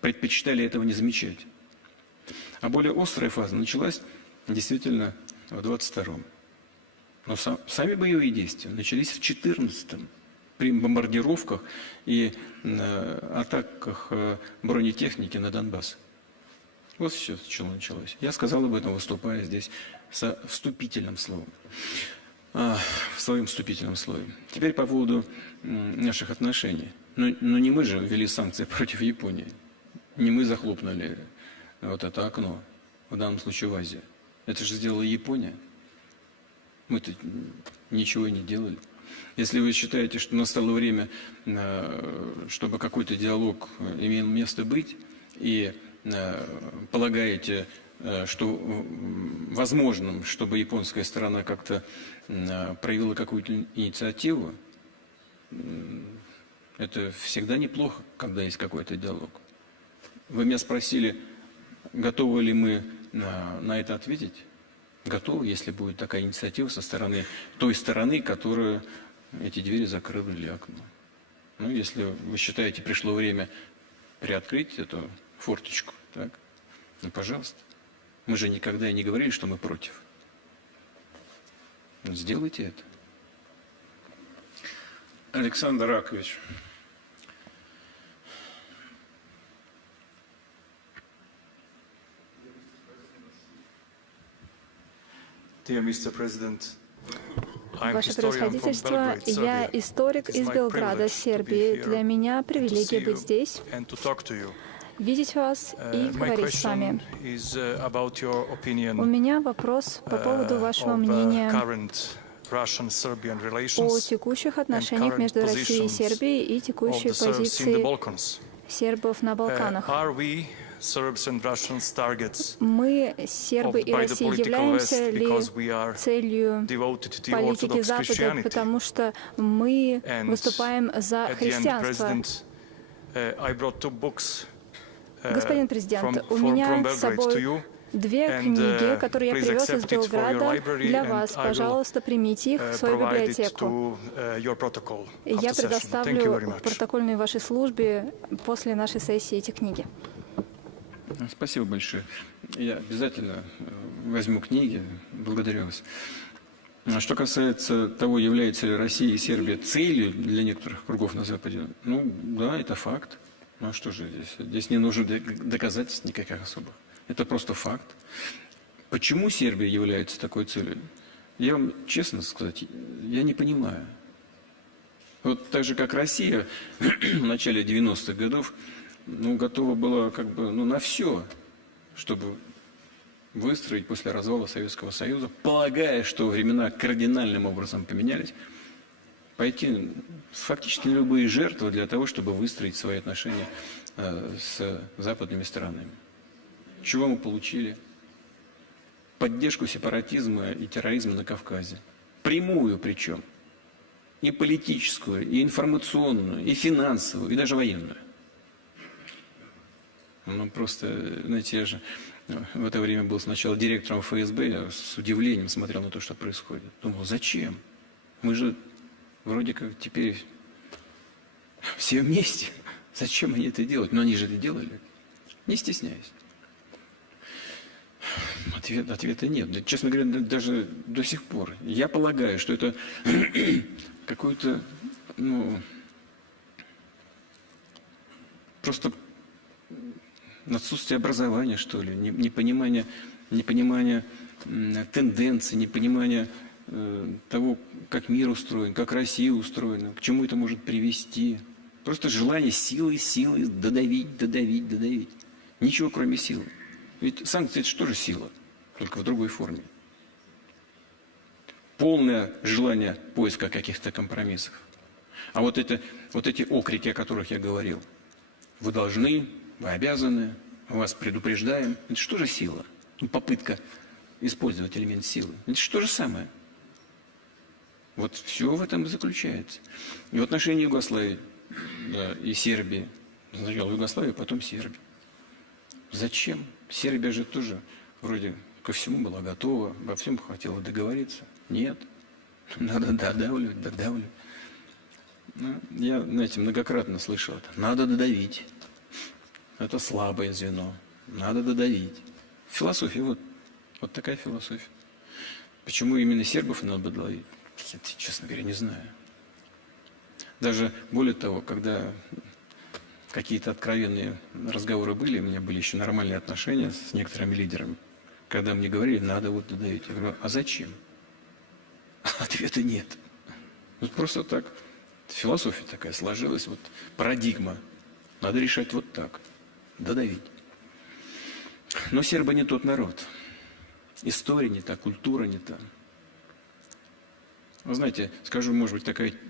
предпочитали этого не замечать. А более острая фаза началась действительно в 22-м. Но сами боевые действия начались в 14-м. При бомбардировках и атаках бронетехники на Донбасс. Вот все, с чего началось. Я сказал об этом, выступая здесь со вступительным словом. В своем вступительном слове. Теперь по поводу наших отношений. Но не мы же ввели санкции против Японии. Не мы захлопнули вот это окно, в данном случае в Азии. Это же сделала Япония. Мы-то ничего и не делали. Если вы считаете, что настало время, чтобы какой-то диалог имел место быть, и полагаете, что возможным, чтобы японская сторона как-то проявила какую-то инициативу, это всегда неплохо, когда есть какой-то диалог. Вы меня спросили, готовы ли мы на это ответить? Готовы, если будет такая инициатива со стороны той стороны, которая эти двери закрыла или окно. Ну, если вы считаете, пришло время приоткрыть эту форточку, так, ну, пожалуйста. Мы же никогда и не говорили, что мы против. Сделайте это. Александр Ракович. Ваше Превосходительство, я историк из Белграда, Сербии. Для меня привилегия быть здесь, видеть вас и говорить с вами. У меня вопрос по поводу вашего мнения о текущих отношениях между Россией и Сербией и текущей позиции сербов на Балканах. Мы, сербы и Россия, являемся ли целью политики Запада, потому что мы выступаем за христианство? Господин президент, у меня с собой две книги, которые я привез из Белграда для вас. Пожалуйста, примите их в свою библиотеку. Я предоставлю протокольной вашей службе после нашей сессии эти книги. Спасибо большое. Я обязательно возьму книги. Благодарю вас. А что касается того, является ли Россия и Сербия целью для некоторых кругов на Западе, ну да, это факт. Ну а что же здесь? Здесь не нужно доказательств никаких особых. Это просто факт. Почему Сербия является такой целью? Я вам честно сказать, я не понимаю. Вот так же, как Россия в начале 90-х годов готова была как бы на все, чтобы выстроить после развала Советского Союза, полагая, что времена кардинальным образом поменялись, пойти фактически на любые жертвы для того, чтобы выстроить свои отношения с западными странами. Чего мы получили? Поддержку сепаратизма и терроризма на Кавказе. Прямую причем. И политическую, и информационную, и финансовую, и даже военную. Просто, знаете, я же в это время был сначала директором ФСБ, я с удивлением смотрел на то, что происходит. Думал, зачем? Мы же вроде как теперь все вместе. Зачем они это делают? Но они же это делали. Не стесняясь. Ответа нет. Да, честно говоря, даже до сих пор. Я полагаю, что это какое-то, просто отсутствие образования, что ли, непонимание тенденций, непонимание того, как мир устроен, как Россия устроена, к чему это может привести. Просто желание силой додавить. Ничего, кроме силы. Ведь санкции – это что же сила, только в другой форме. Полное желание поиска каких-то компромиссов. А вот эти окрики, о которых я говорил, вы должны, вы обязаны, мы вас предупреждаем. Это что же сила? Попытка использовать элемент силы. Это что же самое? Вот все в этом и заключается. И в отношении Югославии, да, и Сербии. Сначала Югославия, потом Сербия. Зачем? Сербия же тоже вроде ко всему была готова, обо всем хотела договориться. Нет. Надо додавливать. Я, знаете, многократно слышал это. Надо додавить. Это слабое звено. Надо додавить. Философия, вот такая философия. Почему именно сербов надо додавить? Я, честно говоря, не знаю. Даже более того, когда какие-то откровенные разговоры были, у меня были еще нормальные отношения с некоторыми лидерами, когда мне говорили, надо додавить. Я говорю, а зачем? Ответа нет. Просто так. Философия такая сложилась, парадигма. Надо решать вот так. Додавить. Но сербы не тот народ. История не та, культура не та. Вы знаете, скажу, может быть,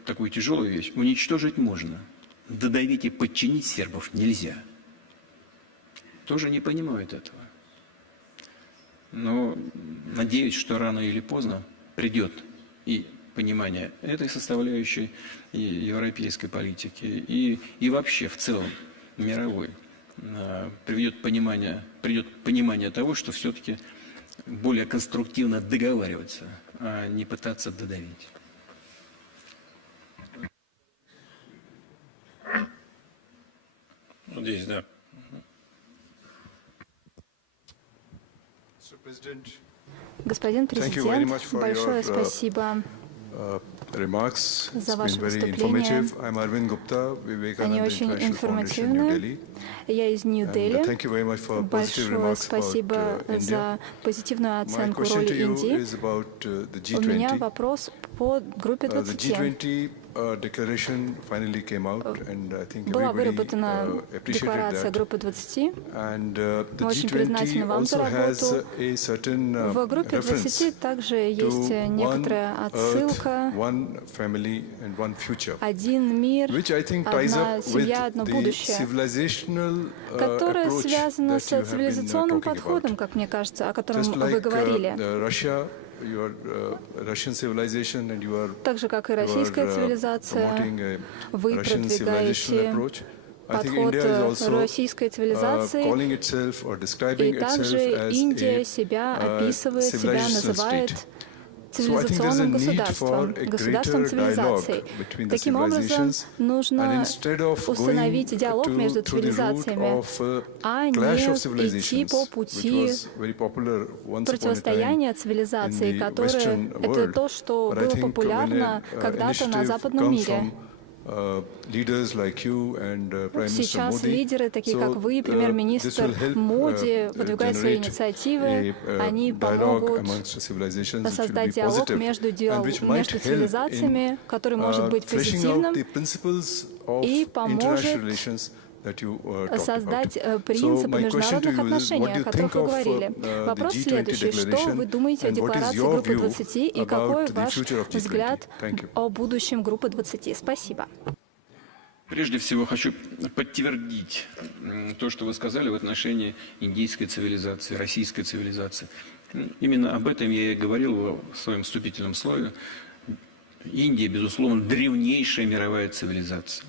такую тяжелую вещь. Уничтожить можно. Додавить и подчинить сербов нельзя. Тоже не понимают этого. Но надеюсь, что рано или поздно придет и понимание этой составляющей и европейской политики, и вообще в целом мировой. Придет понимание того, что все-таки более конструктивно договариваться, а не пытаться додавить. Здесь, да. Господин президент, большое спасибо за ваше выступление. Они очень информативны. Я из Нью-Дели. Большое спасибо за позитивную оценку роли Индии. У меня вопрос по группе 20. Была выработана декларация группы 20. Мы очень признательны вам за работу. В группе 20 также есть некоторая отсылка. Один мир, одна семья, одно будущее, которое связано с цивилизационным подходом, как мне кажется, о котором вы говорили. Так же, как и российская цивилизация, вы продвигаете подход российской цивилизации, и также Индия себя описывает, себя называет цивилизационным государством, государством цивилизаций. Таким образом, нужно установить диалог между цивилизациями, а не идти по пути противостояния цивилизаций, которое это то, что было популярно когда-то на западном мире. Сейчас лидеры, такие как вы, премьер-министр Моди, выдвигают свои инициативы, они помогут создать диалог между цивилизациями, который может быть позитивным и поможет создать принципы международных отношений, о которых вы говорили. Вопрос следующий. Что вы думаете о декларации Группы 20 и какой ваш взгляд о будущем Группы 20? Спасибо. Прежде всего хочу подтвердить то, что вы сказали в отношении индийской цивилизации, российской цивилизации. Именно об этом я и говорил в своем вступительном слове. Индия, безусловно, древнейшая мировая цивилизация.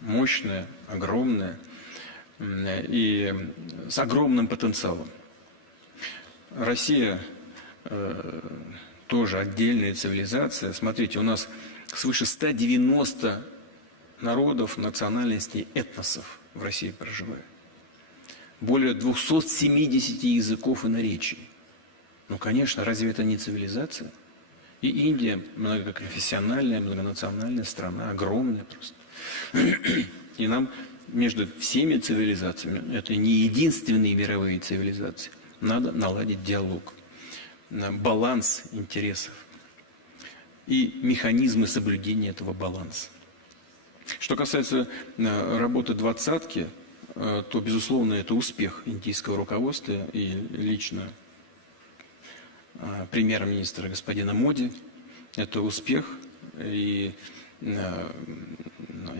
Мощная, огромная и с огромным потенциалом. Россия тоже отдельная цивилизация. Смотрите, у нас свыше 190 народов, национальностей, этносов в России проживает. Более 270 языков и наречий. Ну, конечно, разве это не цивилизация? И Индия многоконфессиональная, многонациональная страна, огромная просто. И нам между всеми цивилизациями, это не единственные мировые цивилизации, надо наладить диалог, баланс интересов и механизмы соблюдения этого баланса. Что касается работы «двадцатки», то, безусловно, это успех индийского руководства и лично премьер-министра господина Моди. Это успех, и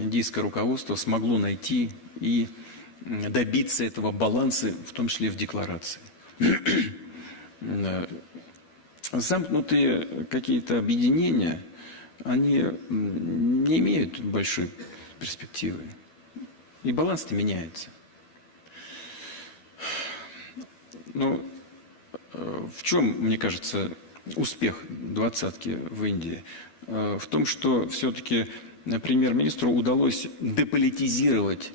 индийское руководство смогло найти и добиться этого баланса, в том числе в декларации. Замкнутые какие-то объединения, они не имеют большой перспективы. И баланс-то меняется. Но в чем, мне кажется, успех двадцатки в Индии? В том, что все-таки премьер-министру удалось деполитизировать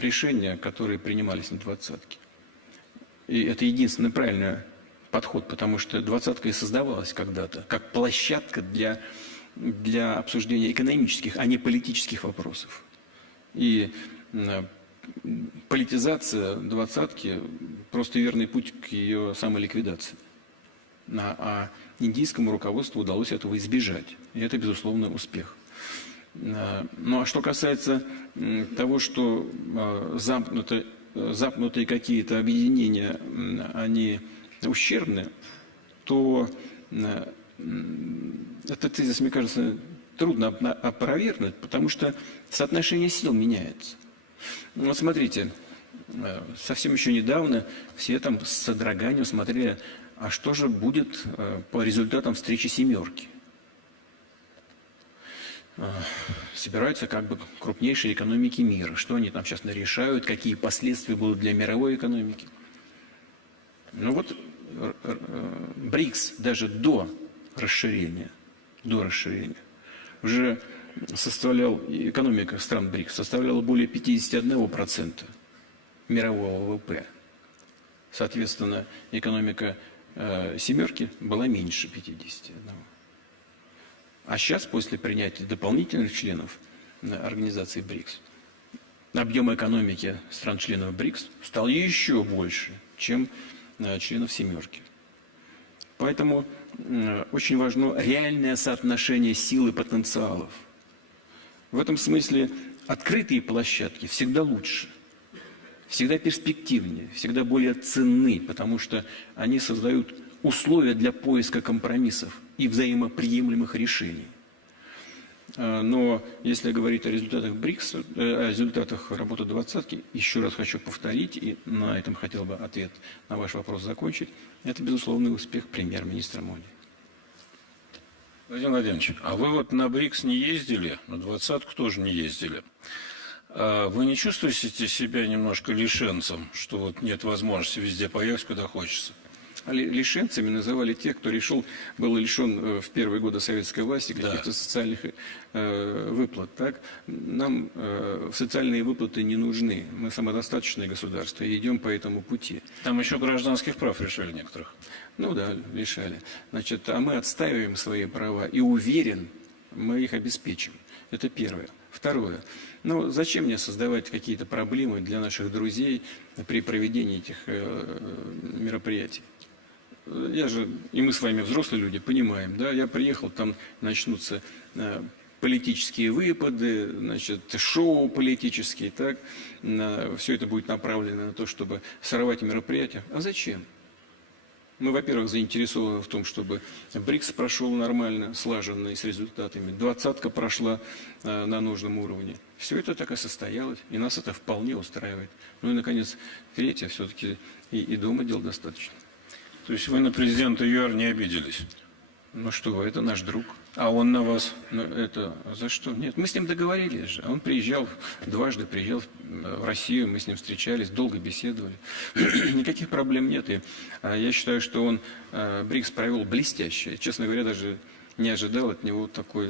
решения, которые принимались на двадцатке. И это единственный правильный подход, потому что двадцатка и создавалась когда-то как площадка для обсуждения экономических, а не политических вопросов. И политизация двадцатки – просто верный путь к ее самоликвидации. А индийскому руководству удалось этого избежать. И это, безусловно, успех. Ну а что касается того, что замкнутые какие-то объединения, они ущербны, то этот тезис, мне кажется, трудно опровергнуть, потому что соотношение сил меняется. Вот смотрите, совсем еще недавно все там с содроганием смотрели, а что же будет по результатам встречи «семерки». Собираются как бы крупнейшие экономики мира. Что они там сейчас решают, какие последствия будут для мировой экономики. Ну вот БРИКС даже до расширения, уже составлял, экономика стран БРИКС составляла более 51% мирового ВВП. Соответственно, экономика «семерки» была меньше 51%. А сейчас, после принятия дополнительных членов организации БРИКС, объем экономики стран-членов БРИКС стал еще больше, чем членов «семерки». Поэтому очень важно реальное соотношение сил и потенциалов. В этом смысле открытые площадки всегда лучше, всегда перспективнее, всегда более ценны, потому что они создают условия для поиска компромиссов и взаимоприемлемых решений. Но если говорить о результатах БРИКС, о результатах работы двадцатки, еще раз хочу повторить, и на этом хотел бы ответ на ваш вопрос закончить, это безусловный успех премьер-министра Моди. Владимир Владимирович, а вы вот на БРИКС не ездили, на двадцатку тоже не ездили. Вы не чувствуете себя немножко лишенцем, что вот нет возможности везде поехать, куда хочется? лишенцами называли тех, кто был лишен в первые годы советской власти каких-то социальных выплат. Так? Нам социальные выплаты не нужны. Мы самодостаточное государство и идем по этому пути. Там еще гражданских прав лишали некоторых. Ну да, лишали. Значит, а мы отстаиваем свои права и уверен, мы их обеспечим. Это первое. Второе. Ну, зачем мне создавать какие-то проблемы для наших друзей при проведении этих мероприятий? И мы с вами взрослые люди, понимаем, да, я приехал, там начнутся политические выпады, значит, шоу политические, так, все это будет направлено на то, чтобы сорвать мероприятия. А зачем? Мы, во-первых, заинтересованы в том, чтобы БРИКС прошел нормально, слаженно и с результатами. 20-ка прошла на нужном уровне. Все это так и состоялось, и нас это вполне устраивает. Ну и, наконец, третье, все-таки и дома дел достаточно. То есть вы на президента ЮАР не обиделись? Ну что вы, это наш друг. А он на вас? Ну это за что? Нет, мы с ним договорились же. Он дважды приезжал в Россию, мы с ним встречались, долго беседовали. Никаких проблем нет. И я считаю, что он БРИКС провел блестяще. Честно говоря, даже не ожидал от него такого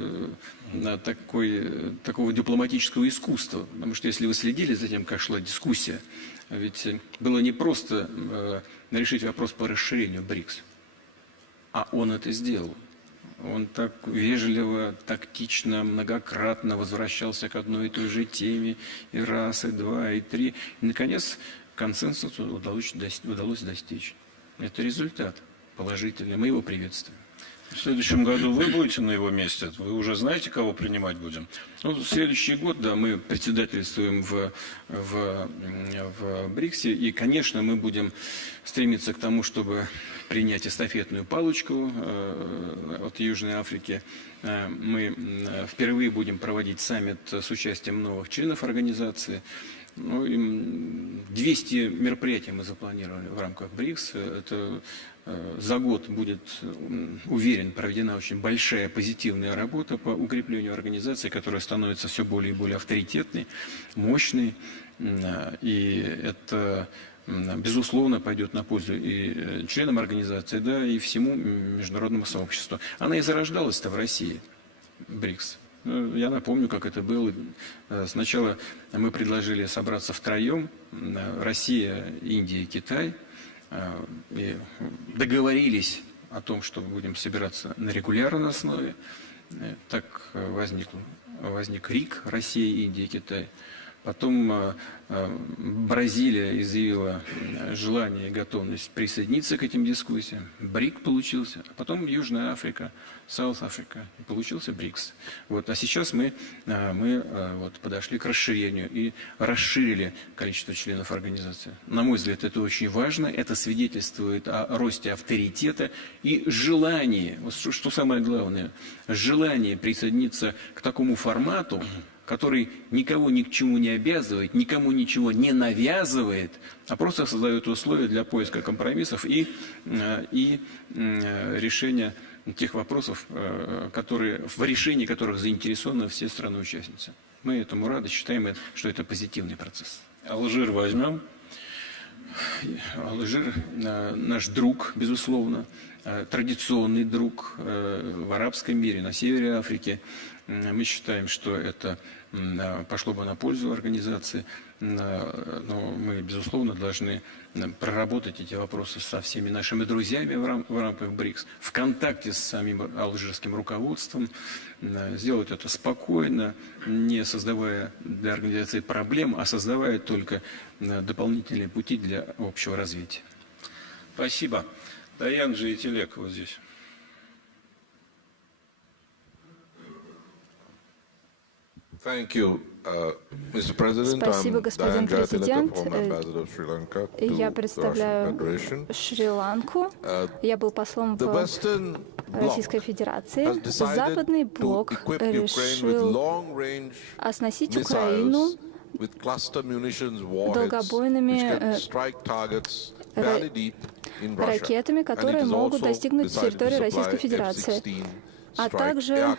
дипломатического искусства. Потому что если вы следили за тем, как шла дискуссия, ведь было не просто решить вопрос по расширению БРИКС, а он это сделал. Он так вежливо, тактично, многократно возвращался к одной и той же теме, и раз, и два, и три. И, наконец, консенсусу удалось достичь. Это результат положительный, мы его приветствуем. В следующем году вы будете на его месте? Вы уже знаете, кого принимать будем? Ну, в следующий год, да, мы председательствуем в БРИКСе, и, конечно, мы будем стремиться к тому, чтобы принять эстафетную палочку от Южной Африки. Мы впервые будем проводить саммит с участием новых членов организации. Ну, 200 мероприятий мы запланировали в рамках БРИКС. Это за год будет, уверен, проведена очень большая позитивная работа по укреплению организации, которая становится все более и более авторитетной, мощной. И это, безусловно, пойдет на пользу и членам организации, да, и всему международному сообществу. Она и зарождалась-то в России, БРИКС. Я напомню, как это было. Сначала мы предложили собраться втроем, Россия, Индия и Китай, и договорились о том, что будем собираться на регулярной основе. Так возник РИК, Россия, Индия, Китай. Потом Бразилия изъявила желание и готовность присоединиться к этим дискуссиям. БРИК получился. А потом Южная Африка, Саут Африка. И получился БРИКС. Вот. А сейчас мы подошли к расширению и расширили количество членов организации. На мой взгляд, это очень важно. Это свидетельствует о росте авторитета и желании, вот что самое главное, желание присоединиться к такому формату, который никого ни к чему не обязывает, никому ничего не навязывает, а просто создает условия для поиска компромиссов и решения тех вопросов, в решении которых заинтересованы все страны-участницы. Мы этому рады, считаем, что это позитивный процесс. Алжир возьмем? Алжир наш друг, безусловно, традиционный друг в арабском мире, на севере Африки. Мы считаем, что это пошло бы на пользу организации, но мы, безусловно, должны проработать эти вопросы со всеми нашими друзьями в рамках БРИКС, в контакте с самим алжирским руководством, сделать это спокойно, не создавая для организации проблем, а создавая только дополнительные пути для общего развития. Спасибо. Даян же и Телек вот здесь. Спасибо, господин президент. Я представляю Шри-Ланку. Я был послом в Российской Федерации. Западный блок решил оснастить Украину дальнобойными ракетами, которые могут достигнуть территории Российской Федерации. А также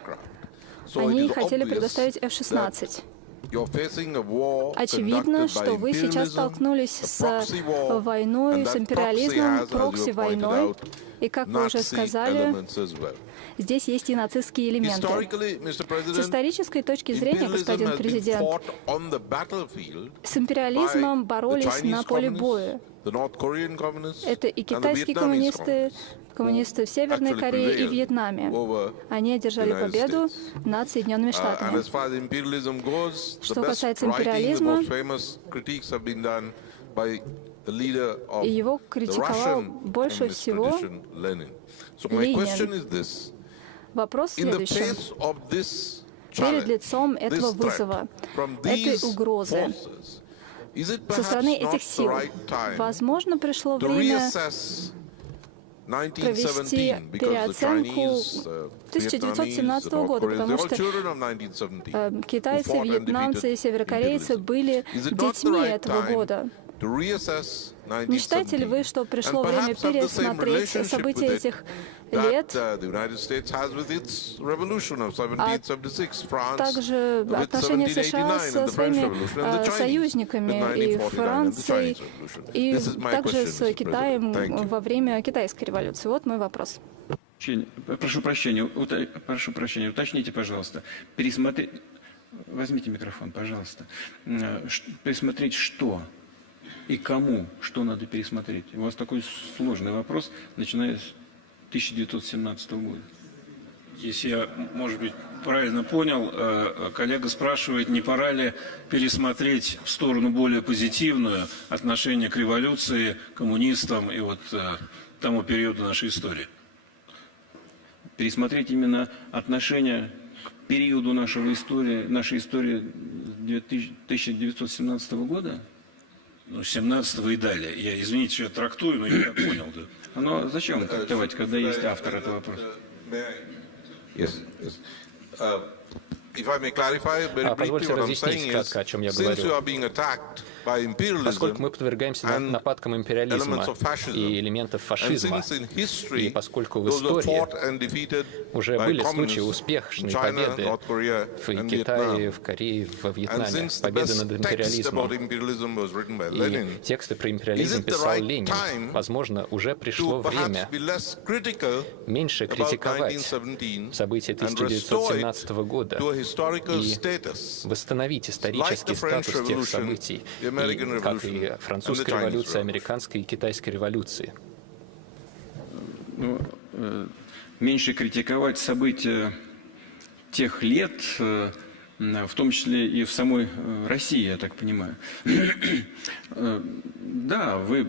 они хотели предоставить F-16. Очевидно, что вы сейчас столкнулись с войной, с империализмом, прокси-войной, и, как вы уже сказали, здесь есть и нацистские элементы. С исторической точки зрения, господин президент, с империализмом боролись на поле боя. Это и китайские коммунисты, коммунисты в Северной Корее и Вьетнаме. Они одержали победу над Соединенными Штатами. Что касается империализма, его критиковал больше всего Ленин. Вопрос в следующем. Перед лицом этого вызова, этой угрозы, со стороны этих сил, возможно, пришло время провести переоценку 1917 года, потому что китайцы, вьетнамцы и северокорейцы были детьми этого года. Не считаете ли вы, что пришло время пересмотреть события этих лет, а также отношения США со своими союзниками и Францией, и также с Китаем во время китайской революции? Вот мой вопрос. Прошу прощения, уточните, пожалуйста. Возьмите микрофон, пожалуйста. Пересмотреть что? И кому, что надо пересмотреть? У вас такой сложный вопрос, начиная с 1917 года. Если я, может быть, правильно понял, коллега спрашивает, не пора ли пересмотреть в сторону более позитивную отношение к революции, коммунистам и вот тому периоду нашей истории? Пересмотреть именно отношение к периоду нашей истории 1917 года? Ну, 17-го и далее. Я, извините, что я трактую, но я понял, да. Но зачем трактовать, когда есть автор этого вопроса? Позвольте разъяснить кратко, о чем я говорю. Поскольку мы подвергаемся нападкам империализма и элементов фашизма, и поскольку в истории уже были случаи успешной победы в Китае, в Корее, во Вьетнаме, победы над империализмом, и тексты про империализм писал Ленин, возможно, уже пришло время меньше критиковать события 1917 года и восстановить исторический статус тех событий, как и французской революции, американской и китайской революции. Меньше критиковать события тех лет, в том числе и в самой России, я так понимаю. Да, вы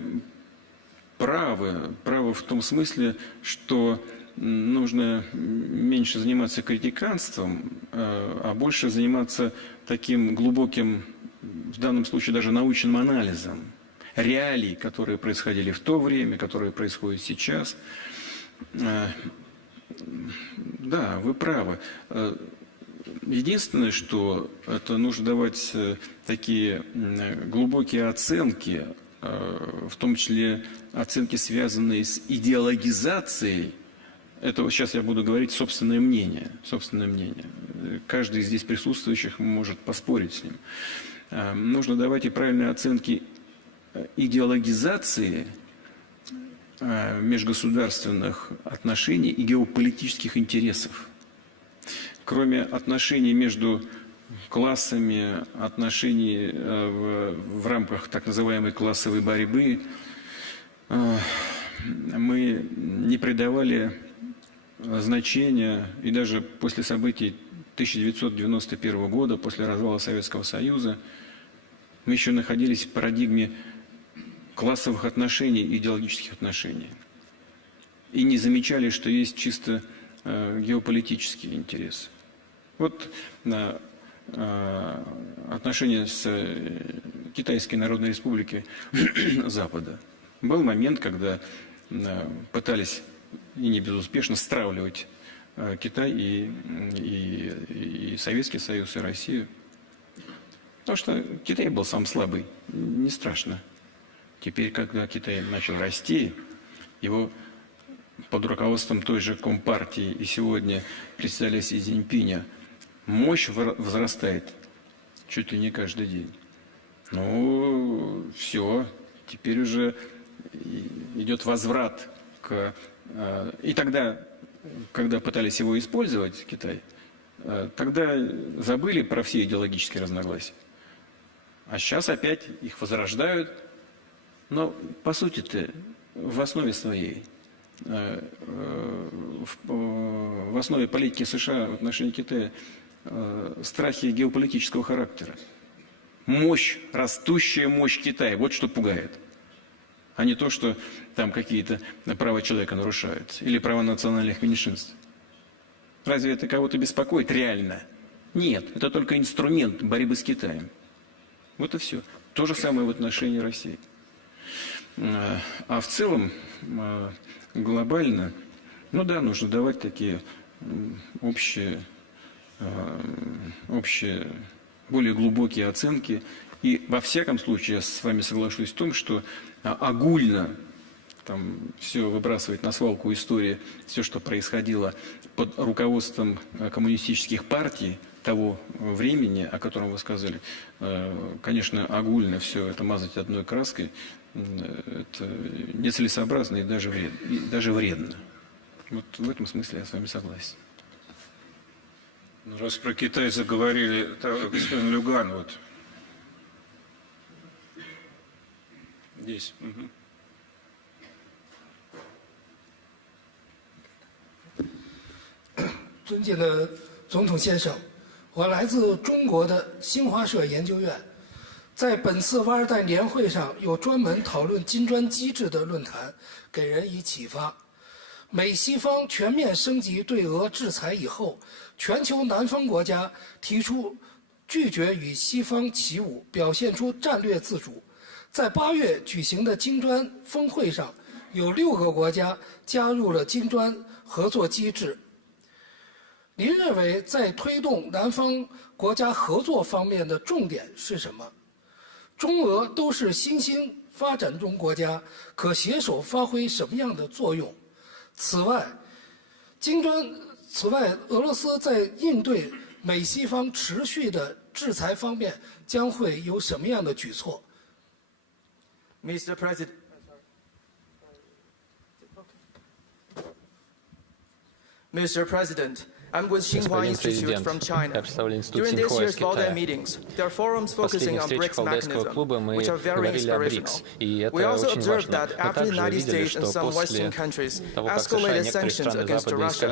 правы в том смысле, что нужно меньше заниматься критиканством, а больше заниматься таким глубоким, в данном случае даже научным анализом реалий, которые происходили в то время, которые происходят сейчас. Да, вы правы. Единственное, что это нужно давать такие глубокие оценки, в том числе оценки, связанные с идеологизацией. Это вот сейчас я буду говорить собственное мнение. Каждый из здесь присутствующих может поспорить с ним. Нужно давать и правильные оценки идеологизации межгосударственных отношений и геополитических интересов. Кроме отношений между классами, отношений в рамках так называемой классовой борьбы, мы не придавали значения, и даже после событий 1991 года, после развала Советского Союза, мы еще находились в парадигме классовых отношений и идеологических отношений. И не замечали, что есть чисто геополитические интересы. Вот отношения с Китайской Народной Республикой Запада. Был момент, когда пытались, и не безуспешно, стравливать Китай и Советский Союз, и Россию. Потому что Китай был сам слабый, не страшно. Теперь, когда Китай начал расти, его под руководством той же Компартии и сегодня представителя Си Цзиньпиня мощь возрастает. чуть ли не каждый день. Ну, все, теперь уже идет возврат к... И тогда, когда пытались его использовать, Китай, тогда забыли про все идеологические разногласия. А сейчас опять их возрождают. Но, по сути-то, в основе своей, в основе политики США в отношении Китая страхи геополитического характера. Мощь, растущая мощь Китая, вот что пугает. А не то, что там какие-то права человека нарушаются или права национальных меньшинств. Разве это кого-то беспокоит реально? Нет, это только инструмент борьбы с Китаем. Вот и все. То же самое в отношении России. А в целом, глобально, ну да, нужно давать такие общие, более глубокие оценки. И во всяком случае, я с вами соглашусь в том, что огульно там все выбрасывать на свалку истории, все, что происходило под руководством коммунистических партий того времени, о котором вы сказали, конечно, огульно все это мазать одной краской, это нецелесообразно и даже вредно. Вот в этом смысле я с вами согласен. Ну, раз про Китай заговорили, господин Люган, вот здесь. Угу. 尊敬的总统先生，我来自中国的新华社研究院，在本次瓦尔代年会上有专门讨论金砖机制的论坛，给人以启发。美西方全面升级对俄制裁以后，全球南方国家提出拒绝与西方起舞，表现出战略自主。在8月举行的金砖峰会上，有6个国家加入了金砖合作机制。您认为在推动南方国家合作方面的重点是什么？中俄都是新兴发展中国家，可携手发挥什么样的作用？此外，俄罗斯在应对美西方持续的制裁方面将会有什么样的举措 ？Mr. President, I'm with Tsinghua Institute from China. During this year's Valdai meetings, there are forums focusing on BRICS mechanism, which are very inspirational. We also observed that after the United States and some Western countries escalated sanctions against Russia,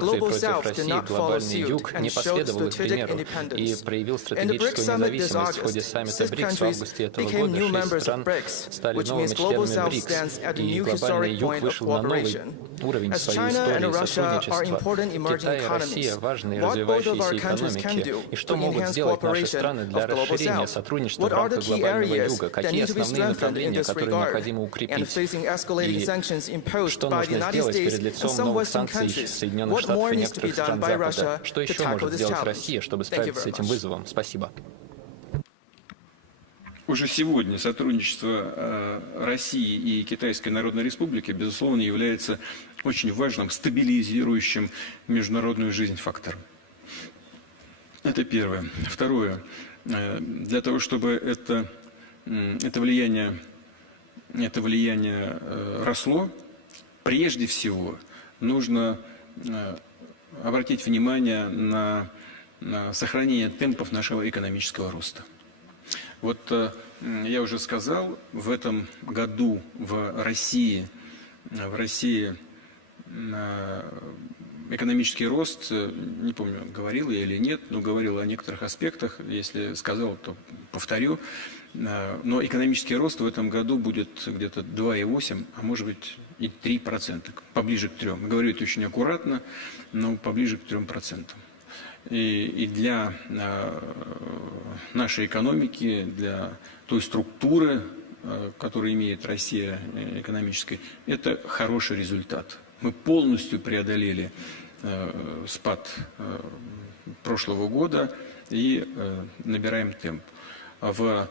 Global South did not follow suit and showed strategic independence. In the BRICS summit this August, 6 countries became new members of BRICS, which means Global South stands at a new historic point of cooperation. As China and Russia are important emerging economies, what both of our countries can do to enhance cooperation of Global South? What are the key areas that need to be strengthened in this regard? And facing escalating sanctions imposed by the United States and some Western countries, what more needs to be done by Russia to tackle this challenge? Thank you very much. Уже сегодня сотрудничество России и Китайской Народной Республики, безусловно, является очень важным, стабилизирующим международную жизнь фактором. Это первое. Второе. Для того, чтобы это влияние росло, прежде всего нужно обратить внимание на сохранение темпов нашего экономического роста. Вот я уже сказал, в этом году в России экономический рост, не помню, говорил я или нет, но говорил о некоторых аспектах, если сказал, то повторю, но экономический рост в этом году будет где-то 2,8, а может быть и 3%, поближе к 3%. Говорю это очень аккуратно, но поближе к 3%. И для нашей экономики, для той структуры, которую имеет Россия экономической, это хороший результат. Мы полностью преодолели спад прошлого года и набираем темп. В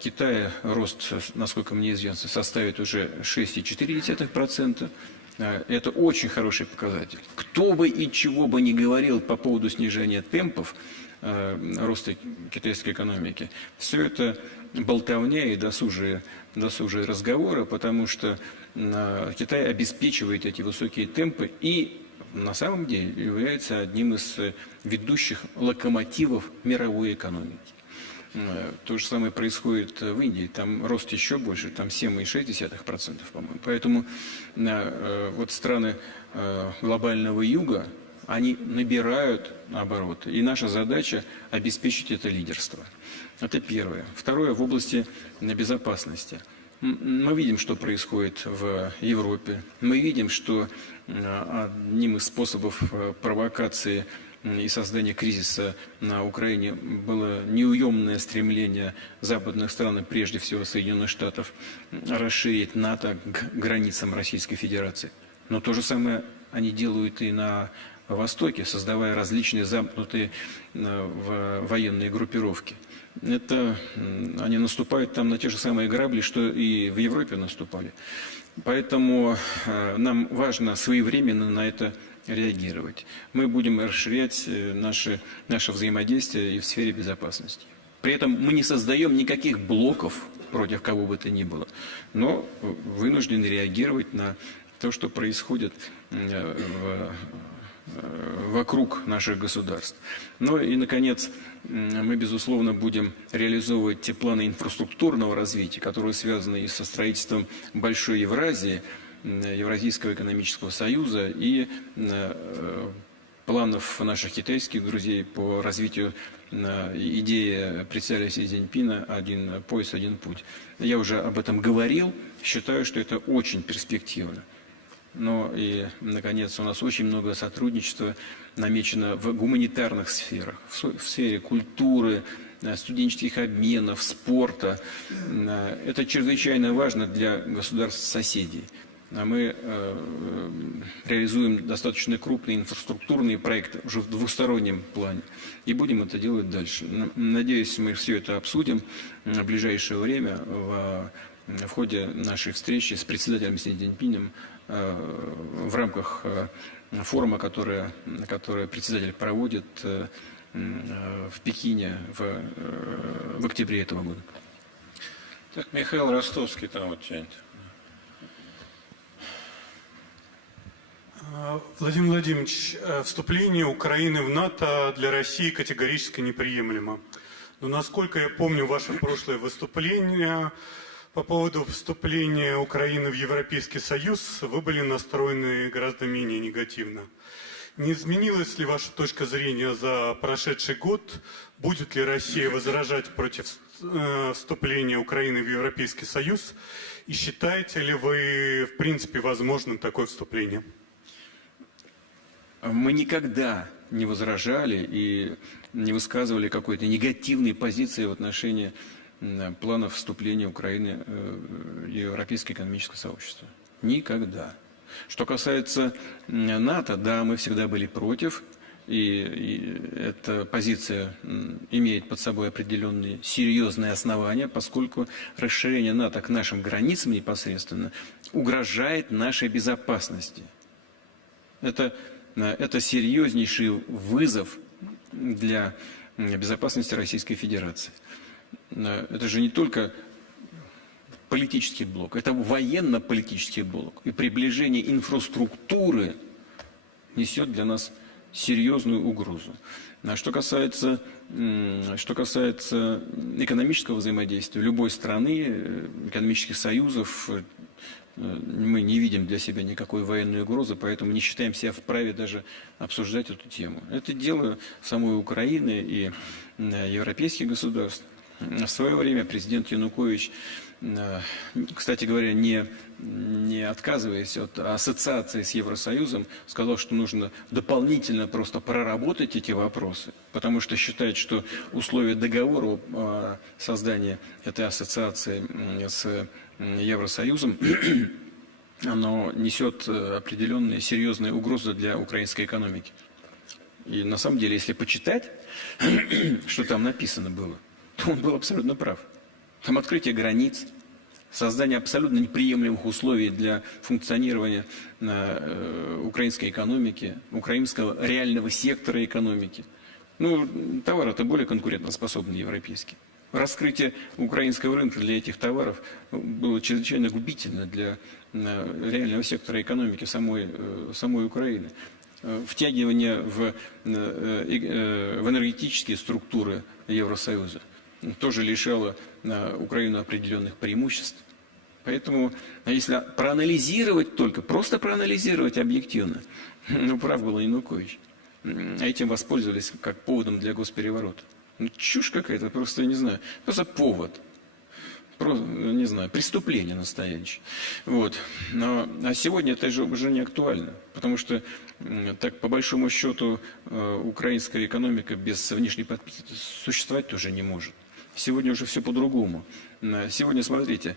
Китае рост, насколько мне известно, составит уже 6,4%. Это очень хороший показатель. Кто бы и чего бы ни говорил по поводу снижения темпов роста китайской экономики, все это болтовня и досужие разговоры, потому что Китай обеспечивает эти высокие темпы и на самом деле является одним из ведущих локомотивов мировой экономики. То же самое происходит в Индии. Там рост еще больше, там 7,6%, по-моему. Поэтому вот страны глобального юга, они набирают обороты. И наша задача обеспечить это лидерство. Это первое. Второе, в области безопасности. Мы видим, что происходит в Европе. Мы видим, что одним из способов провокации и создания кризиса на Украине было неуемное стремление западных стран, прежде всего Соединенных Штатов, расширить НАТО к границам Российской Федерации. Но то же самое они делают и на Востоке, создавая различные замкнутые военные группировки. Они наступают там на те же самые грабли, что и в Европе наступали. Поэтому нам важно своевременно на это реагировать. Мы будем расширять наше взаимодействие и в сфере безопасности. При этом мы не создаем никаких блоков против кого бы то ни было, но вынуждены реагировать на то, что происходит вокруг наших государств. Ну и, наконец, мы, безусловно, будем реализовывать те планы инфраструктурного развития, которые связаны и со строительством Большой Евразии, Евразийского экономического союза и планов наших китайских друзей по развитию идеи председателя Си Цзиньпина «Один пояс, один путь». Я уже об этом говорил, считаю, что это очень перспективно. Но и, наконец, у нас очень много сотрудничества намечено в гуманитарных сферах, в сфере культуры, студенческих обменов, спорта. Это чрезвычайно важно для государств-соседей. Мы реализуем достаточно крупные инфраструктурные проекты уже в двустороннем плане и будем это делать дальше. Надеюсь, мы все это обсудим в ближайшее время в ходе нашей встречи с председателем Си Цзиньпинем в рамках форума, который председатель проводит в Пекине в октябре этого года. Так, Михаил Ростовский там вот тянет. Владимир Владимирович, вступление Украины в НАТО для России категорически неприемлемо. Но насколько я помню ваше прошлое выступление по поводу вступления Украины в Европейский Союз, вы были настроены гораздо менее негативно. Не изменилась ли ваша точка зрения за прошедший год? Будет ли Россия возражать против вступления Украины в Европейский Союз? И считаете ли вы, в принципе, возможным такое вступление? Мы никогда не возражали и не высказывали какой-то негативной позиции в отношении планов вступления Украины в Европейское экономическое сообщество. Никогда. Что касается НАТО, да, мы всегда были против, и эта позиция имеет под собой определенные серьезные основания, поскольку расширение НАТО к нашим границам непосредственно угрожает нашей безопасности. Это серьезнейший вызов для безопасности Российской Федерации. Это же не только политический блок, это военно-политический блок. И приближение инфраструктуры несет для нас серьезную угрозу. А что касается экономического взаимодействия любой страны, экономических союзов, мы не видим для себя никакой военной угрозы, поэтому не считаем себя вправе даже обсуждать эту тему. Это дело самой Украины и европейских государств. В свое время президент Янукович, кстати говоря, не отказываясь от ассоциации с Евросоюзом, сказал, что нужно дополнительно просто проработать эти вопросы, потому что считает, что условия договора о создании этой ассоциации с Евросоюзом оно несет определенные серьезные угрозы для украинской экономики. И на самом деле, если почитать, что там написано было, то он был абсолютно прав. Там открытие границ, создание абсолютно неприемлемых условий для функционирования украинской экономики, украинского реального сектора экономики. Ну, товары-то более конкурентоспособны европейские. Раскрытие украинского рынка для этих товаров было чрезвычайно губительно для реального сектора экономики самой Украины. Втягивание в энергетические структуры Евросоюза тоже лишало Украину определенных преимуществ. Поэтому, если проанализировать только, просто проанализировать объективно, ну, прав был Янукович. Этим воспользовались как поводом для госпереворота. Ну, чушь какая-то, просто, я не знаю, просто повод. Просто, не знаю, преступление настоящее. Вот. А сегодня это же уже не актуально, потому что, так, по большому счету, украинская экономика без внешней подпитки существовать тоже не может. Сегодня уже все по-другому. Сегодня, смотрите,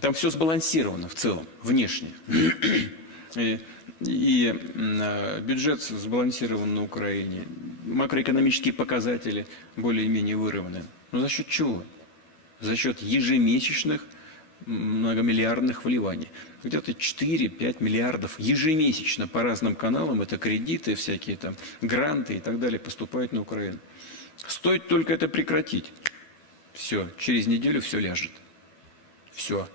там все сбалансировано в целом, внешне. И бюджет сбалансирован на Украине, макроэкономические показатели более-менее выровнены. Но за счет чего? За счет ежемесячных многомиллиардных вливаний. Где-то 4-5 миллиардов ежемесячно по разным каналам, это кредиты, всякие там гранты и так далее, поступают на Украину. Стоит только это прекратить. Все, через неделю все ляжет. Все.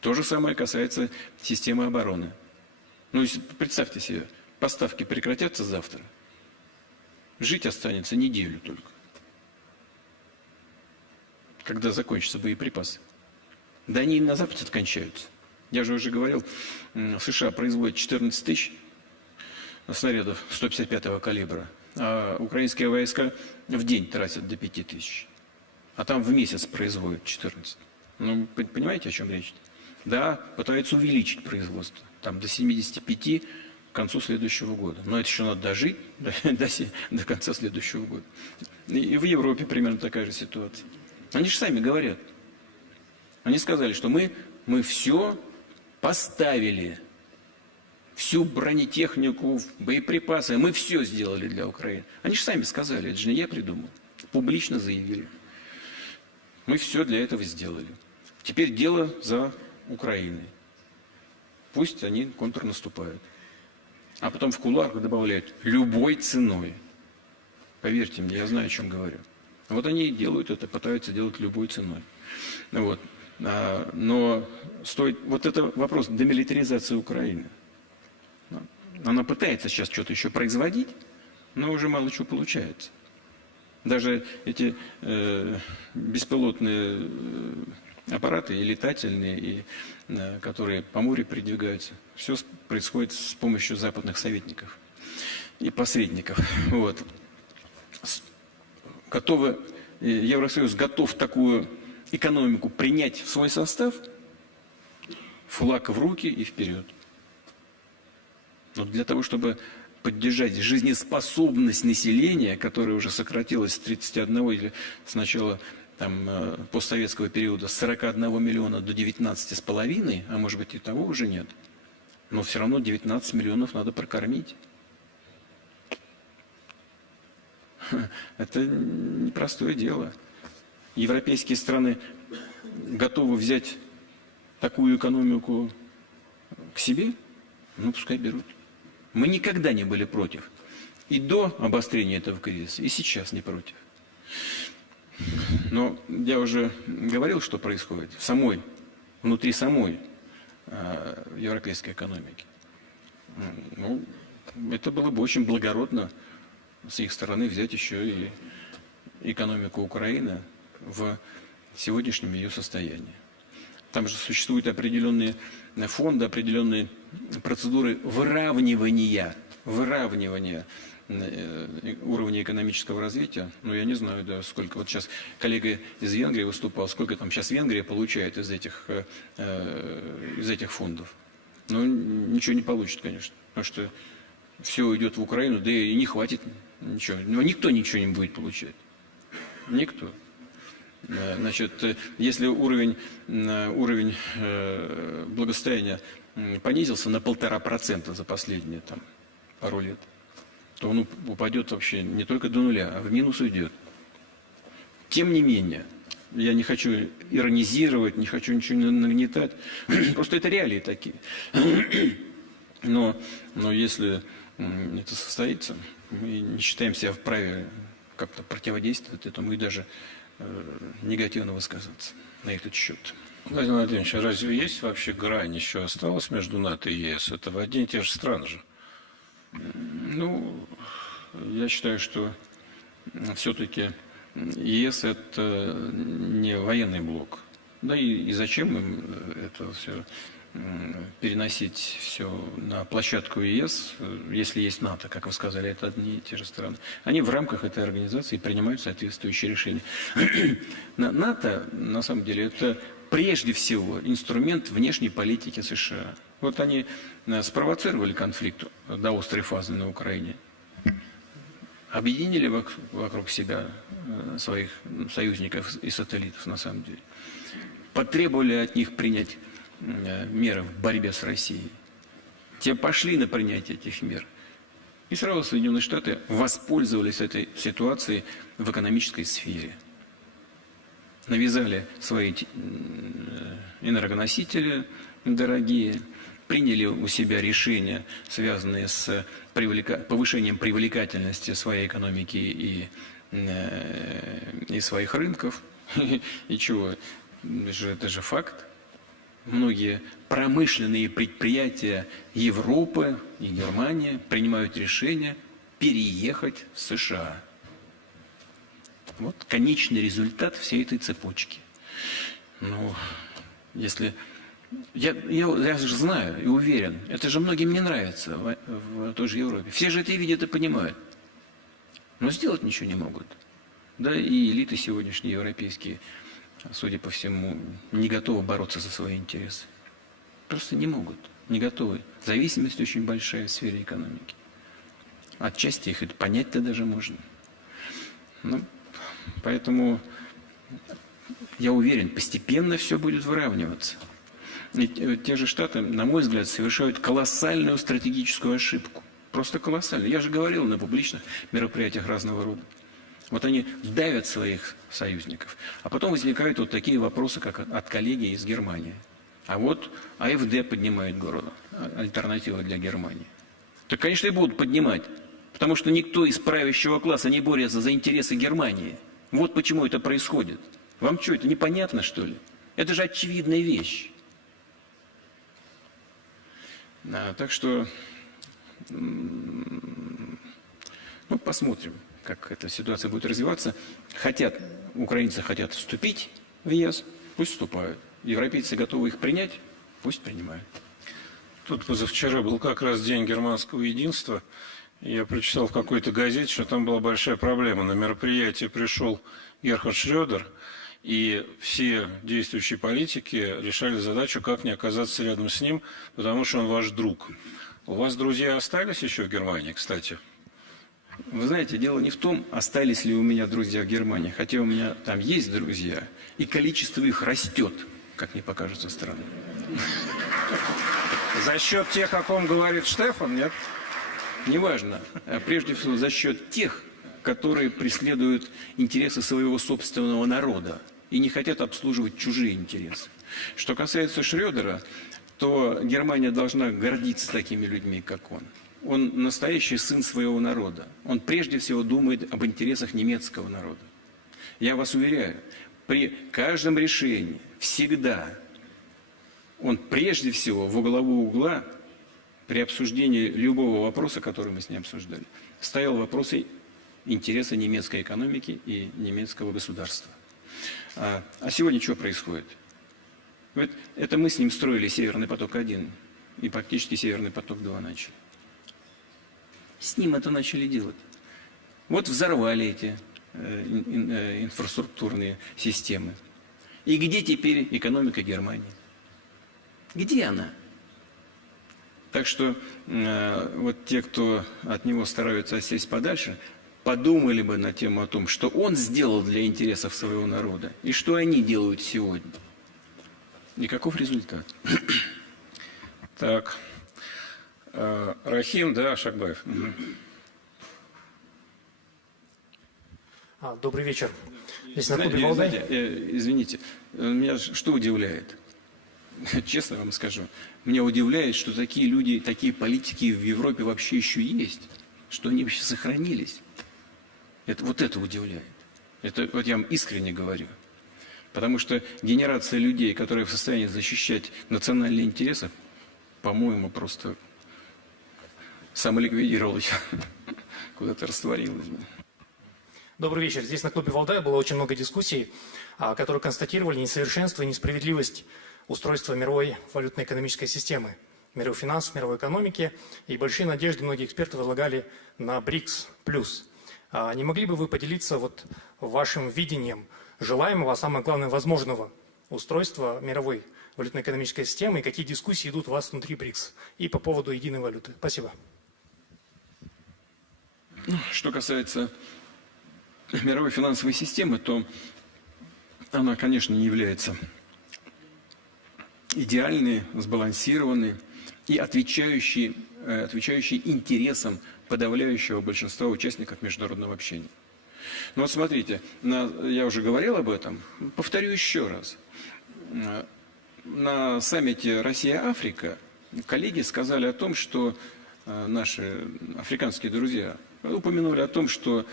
То же самое касается системы обороны. Ну, представьте себе, поставки прекратятся завтра. Жить останется неделю только. Когда закончатся боеприпасы. Да они и на Западе кончаются. Я же уже говорил, США производят 14 тысяч снарядов 155-го калибра, а украинские войска в день тратят до 5 тысяч. А там в месяц производят 14. Ну, понимаете, о чем речь? Да, пытаются увеличить производство. Там до 75 к концу следующего года. Но это еще надо дожить до конца следующего года. И в Европе примерно такая же ситуация. Они же сами говорят. Они сказали, что мы все поставили. Всю бронетехнику, боеприпасы. Мы все сделали для Украины. Они же сами сказали, это же не я придумал. Публично заявили. Мы все для этого сделали. Теперь дело за Украиной. Пусть они контрнаступают. А потом в кулуарах добавляют любой ценой. Поверьте мне, я знаю, о чем говорю. Вот они и делают это, пытаются делать любой ценой. Вот. Но стоит... Вот это вопрос демилитаризации Украины. Она пытается сейчас что-то еще производить, но уже мало чего получается. Даже эти беспилотные аппараты, и летательные, и, которые по морю передвигаются, все происходит с помощью западных советников и посредников. Вот. Евросоюз готов такую экономику принять в свой состав, флаг в руки и вперед. Но для того, чтобы поддержать жизнеспособность населения, которое уже сократилось с 31 или с начала постсоветского периода с 41 миллиона до 19,5, а может быть и того уже нет, но все равно 19 миллионов надо прокормить. Это непростое дело. Европейские страны готовы взять такую экономику к себе? Ну, пускай берут. Мы никогда не были против. И до обострения этого кризиса, и сейчас не против. Но я уже говорил, что происходит внутри самой европейской экономики. Ну, это было бы очень благородно с их стороны взять еще и экономику Украины в сегодняшнем ее состоянии. Там же существуют определенные фонды, определенные процедуры выравнивания уровня экономического развития. Ну, я не знаю, да, сколько. Вот сейчас коллега из Венгрии выступал, сколько там сейчас Венгрия получает из этих фондов. Ну, ничего не получит, конечно, потому что все уйдет в Украину, да и не хватит ничего. Но никто ничего не будет получать. Никто. Значит, если уровень благосостояния понизился на 1,5% за последние пару лет, то он упадет вообще не только до нуля, а в минус уйдет. Тем не менее, Я не хочу иронизировать, не хочу ничего нагнетать. Просто это реалии такие. Но если это состоится, мы не считаем себя вправе как-то противодействовать этому и даже негативно высказываться на этот счет. Владимир Владимирович, а разве есть вообще грань еще осталась между НАТО и ЕС? Это в одни и те же страны же. Ну, я считаю, что все-таки ЕС – это не военный блок. Да и зачем им это все переносить все на площадку ЕС, если есть НАТО, как вы сказали, это одни и те же страны. Они в рамках этой организации принимают соответствующие решения. НАТО, на самом деле, это прежде всего инструмент внешней политики США. Вот они спровоцировали конфликт до острой фазы на Украине, объединили вокруг себя своих союзников и сателлитов, на самом деле, потребовали от них принять меры в борьбе с Россией. Те пошли на принятие этих мер. И сразу Соединенные Штаты воспользовались этой ситуацией в экономической сфере. Навязали свои энергоносители дорогие, приняли у себя решения, связанные с повышением привлекательности своей экономики и своих рынков. И чего? Это же факт. Многие промышленные предприятия Европы и Германии принимают решение переехать в США. Вот конечный результат всей этой цепочки. Ну, если... Я же знаю и уверен, это же многим не нравится в той же Европе. Все же это видят и понимают. Но сделать ничего не могут. Да и элиты сегодняшние европейские, судя по всему, не готовы бороться за свои интересы. Просто не могут, не готовы. Зависимость очень большая в сфере экономики. Отчасти их это понять-то даже можно. Ну, поэтому я уверен, постепенно все будет выравниваться. И те же Штаты, на мой взгляд, совершают колоссальную стратегическую ошибку. Просто колоссальную. Я же говорил на публичных мероприятиях разного рода. Вот они давят своих союзников. А потом возникают вот такие вопросы, как от коллеги из Германии. А вот АфД поднимает горло. Альтернатива для Германии. Так, конечно, и будут поднимать. Потому что никто из правящего класса не борется за интересы Германии. Вот почему это происходит. Вам что, это непонятно, что ли? Это же очевидная вещь. Так что, ну, посмотрим, как эта ситуация будет развиваться. Украинцы хотят вступить в ЕС, пусть вступают. Европейцы готовы их принять, пусть принимают. Тут позавчера был как раз День германского единства. Я прочитал в какой-то газете, что там была большая проблема. На мероприятие пришел Герхард Шрёдер, и все действующие политики решали задачу, как не оказаться рядом с ним, потому что он ваш друг. У вас друзья остались еще в Германии, кстати? Вы знаете, дело не в том, остались ли у меня друзья в Германии, хотя у меня там есть друзья, и количество их растет, как мне покажется странным. За счет тех, о ком говорит Штефан, нет? Неважно. Прежде всего, за счет тех, которые преследуют интересы своего собственного народа и не хотят обслуживать чужие интересы. Что касается Шрёдера, то Германия должна гордиться такими людьми, как он. Он настоящий сын своего народа. Он прежде всего думает об интересах немецкого народа. Я вас уверяю, при каждом решении всегда он прежде всего во главу угла при обсуждении любого вопроса, который мы с ним обсуждали, ставил вопросы интереса немецкой экономики и немецкого государства. А сегодня что происходит? Вот это мы с ним строили Северный поток-1 и практически Северный поток-2 начали. С ним это начали делать. Вот взорвали эти инфраструктурные системы. И где теперь экономика Германии? Где она? Так что вот те, кто от него стараются отсесть подальше, подумали бы на тему о том, что он сделал для интересов своего народа, и что они делают сегодня. И каков результат? Так. Рахим, да, Шакбаев. Добрый вечер. Здесь на клубе «Валдай». Извините, меня что удивляет? Честно вам скажу, меня удивляет, что такие люди, такие политики в Европе вообще еще есть, что они вообще сохранились. Вот это удивляет. Это вот я вам искренне говорю. Потому что генерация людей, которые в состоянии защищать национальные интересы, по-моему, просто самоликвидировалась, куда-то растворилась. Добрый вечер. Здесь на клубе «Валдай» было очень много дискуссий, которые констатировали несовершенство и несправедливость устройства мировой валютно-экономической системы, мировых финансов, мировой экономики. И большие надежды многие эксперты возлагали на БРИКС+. Не могли бы вы поделиться вот вашим видением желаемого, а самое главное, возможного устройства мировой валютно-экономической системы и какие дискуссии идут у вас внутри БРИКС и по поводу единой валюты? Спасибо. Что касается мировой финансовой системы, то она, конечно, не является идеальной, сбалансированной и отвечающей интересам подавляющего большинства участников международного общения. Но вот смотрите, я уже говорил об этом, повторю еще раз. На саммите Россия-Африка коллеги сказали о том, что наши африканские друзья упомянули о том, что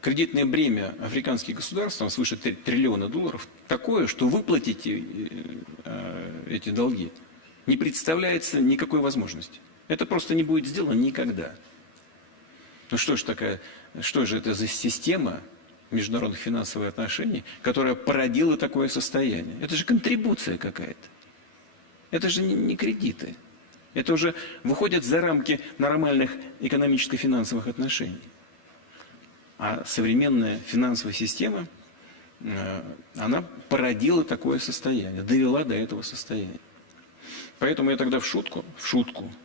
кредитное бремя африканских государств, там свыше $1 триллиона, такое, что выплатить эти долги не представляется никакой возможности. Это просто не будет сделано никогда. Ну что же это за система международных финансовых отношений, которая породила такое состояние? Это же контрибуция какая-то. Это же не кредиты. Это уже выходит за рамки нормальных экономическо-финансовых отношений. А современная финансовая система, она породила такое состояние, довела до этого состояния. Поэтому я тогда в шутку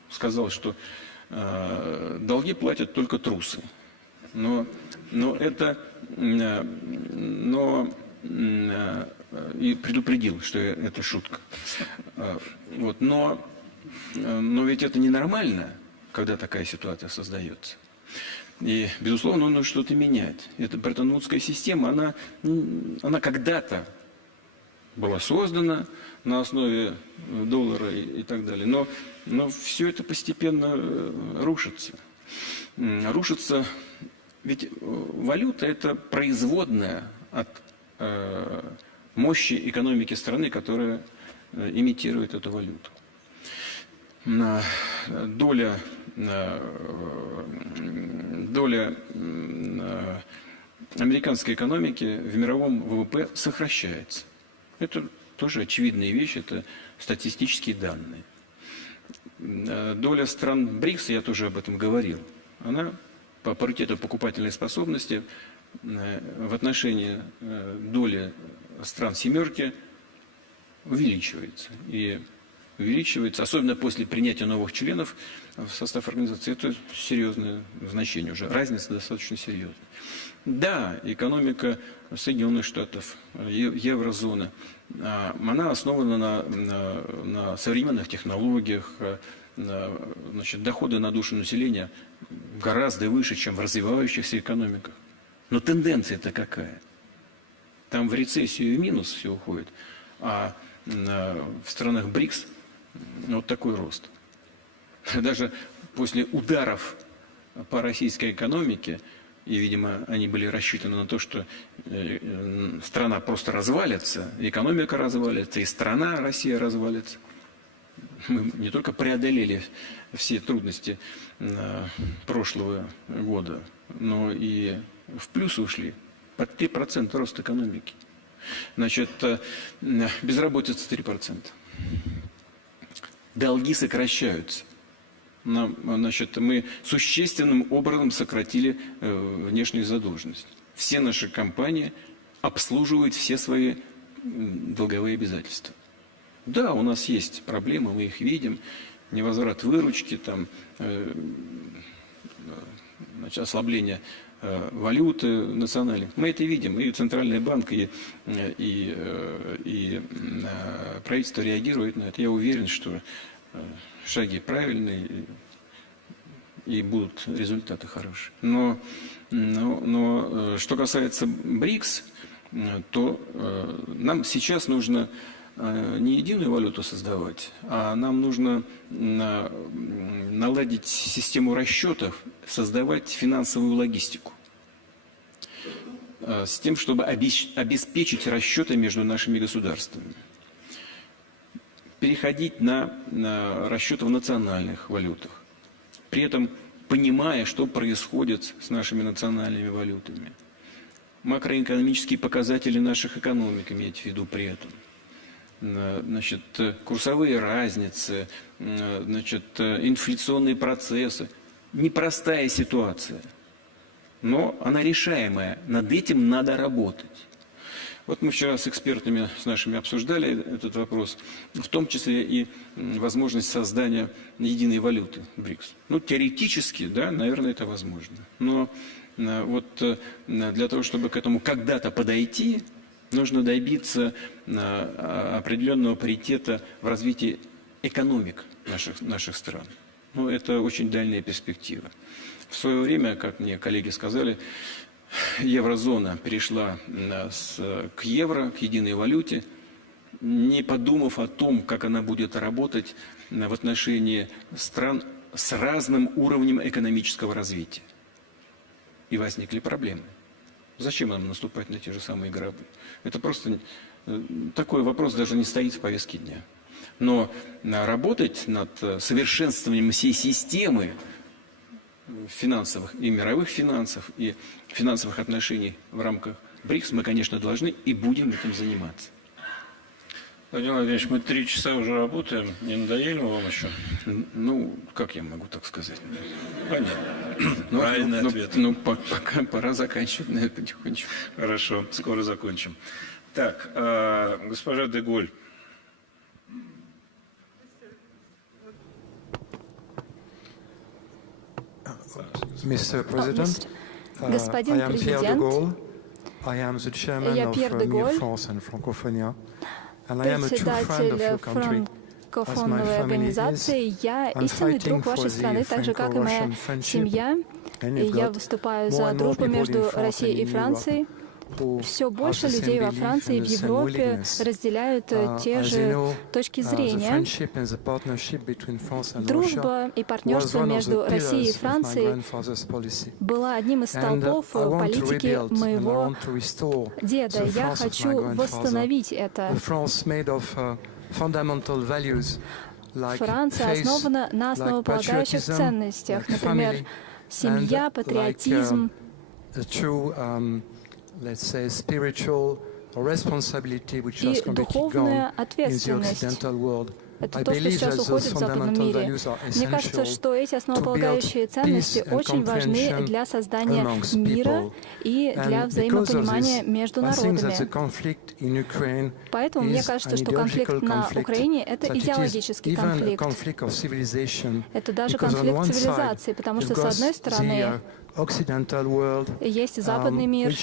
сказал, что долги платят только трусы. И предупредил, что это шутка. Но ведь это ненормально, когда такая ситуация создается. И, безусловно, нужно что-то менять. Эта Бреттон-Вудская система, она когда-то была создана на основе доллара и так далее. Но все это постепенно рушится. Рушится, ведь валюта – это производная от мощи экономики страны, которая имитирует эту валюту. Доля американской экономики в мировом ВВП сокращается. Это тоже очевидная вещь, это статистические данные. Доля стран БРИКС, я тоже об этом говорил, она по паритету покупательной способности в отношении доли стран «семерки» увеличивается. И увеличивается, особенно после принятия новых членов в состав организации, это серьезное значение уже, разница достаточно серьезная. Да, экономика Соединенных Штатов, еврозоны, она основана на современных технологиях, доходы на душу населения гораздо выше, чем в развивающихся экономиках. Но тенденция-то какая? Там в рецессию и минус все уходит, а в странах БРИКС вот такой рост. Даже после ударов по российской экономике, и, видимо, они были рассчитаны на то, что страна просто развалится, экономика развалится, и страна, Россия, развалится. Мы не только преодолели все трудности прошлого года, но и в плюс ушли. Под 3% рост экономики. Значит, безработица 3%. Долги сокращаются. Мы существенным образом сократили внешнюю задолженность. Все наши компании обслуживают все свои долговые обязательства. Да, у нас есть проблемы, мы их видим. Невозврат выручки, ослабление валюты национальной. Мы это видим, и Центральный банк, и правительство реагирует на это. Я уверен, что шаги правильные. и будут результаты хорошие. Но что касается БРИКС, то нам сейчас нужно не единую валюту создавать, а нам нужно наладить систему расчетов, создавать финансовую логистику с тем, чтобы обеспечить расчеты между нашими государствами. Переходить на расчеты в национальных валютах, при этом понимая, что происходит с нашими национальными валютами. Макроэкономические показатели наших экономик иметь в виду при этом. Значит, курсовые разницы, значит, инфляционные процессы. Непростая ситуация, но она решаемая. Над этим надо работать. Вот мы вчера с экспертами с нашими обсуждали этот вопрос, в том числе и возможность создания единой валюты БРИКС. Ну, теоретически, да, наверное, это возможно. Но вот для того, чтобы к этому когда-то подойти, нужно добиться определенного паритета в развитии экономик наших стран. Ну, это очень дальняя перспектива. В свое время, как мне коллеги сказали, еврозона перешла к евро, к единой валюте, не подумав о том, как она будет работать в отношении стран с разным уровнем экономического развития. И возникли проблемы. Зачем нам наступать на те же самые грабли? Это просто такой вопрос даже не стоит в повестке дня. Но работать над совершенствованием всей системы финансовых и мировых финансов, и финансовых отношений в рамках БРИКС мы, конечно, должны и будем этим заниматься. Владимир Владимирович, мы 3 часа уже работаем. Не надоели мы вам еще? Ну, как я могу так сказать? Понятно. Правильный ответ. Ну, пока пора заканчивать, наверное, потихонечку. Хорошо, скоро закончим. Так, госпожа де Голь. Господин президент, я Пьер де Голь, председатель франкофонной организации. Я истинный друг вашей страны, так же, как и моя семья. И я выступаю за дружбу между Россией и Францией. Все больше людей во Франции и в Европе разделяют те же точки зрения. Дружба и партнерство между Россией и Францией была одним из столпов политики моего деда. Я хочу восстановить это. Франция основана на основополагающих ценностях, например, семья, патриотизм, и духовная ответственность. Это то, что сейчас уходит в западном мире. Мне кажется, что эти основополагающие ценности очень важны для создания мира и для взаимопонимания между народами. Поэтому мне кажется, что конфликт на Украине — это идеологический конфликт. Это даже конфликт цивилизаций, потому что, с одной стороны, есть западный мир,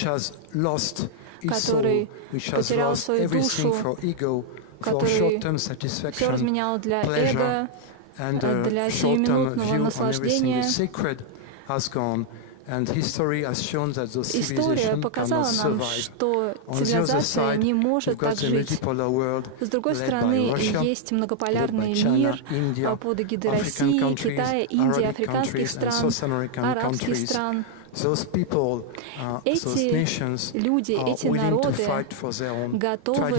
который потерял свою душу, который все разменял для эго, для сиюминутного наслаждения. История показала нам, что цивилизация не может так жить. С другой стороны, есть многополярный мир под эгидой России, Китая, Индии, африканских стран, арабских стран. Эти люди, эти народы готовы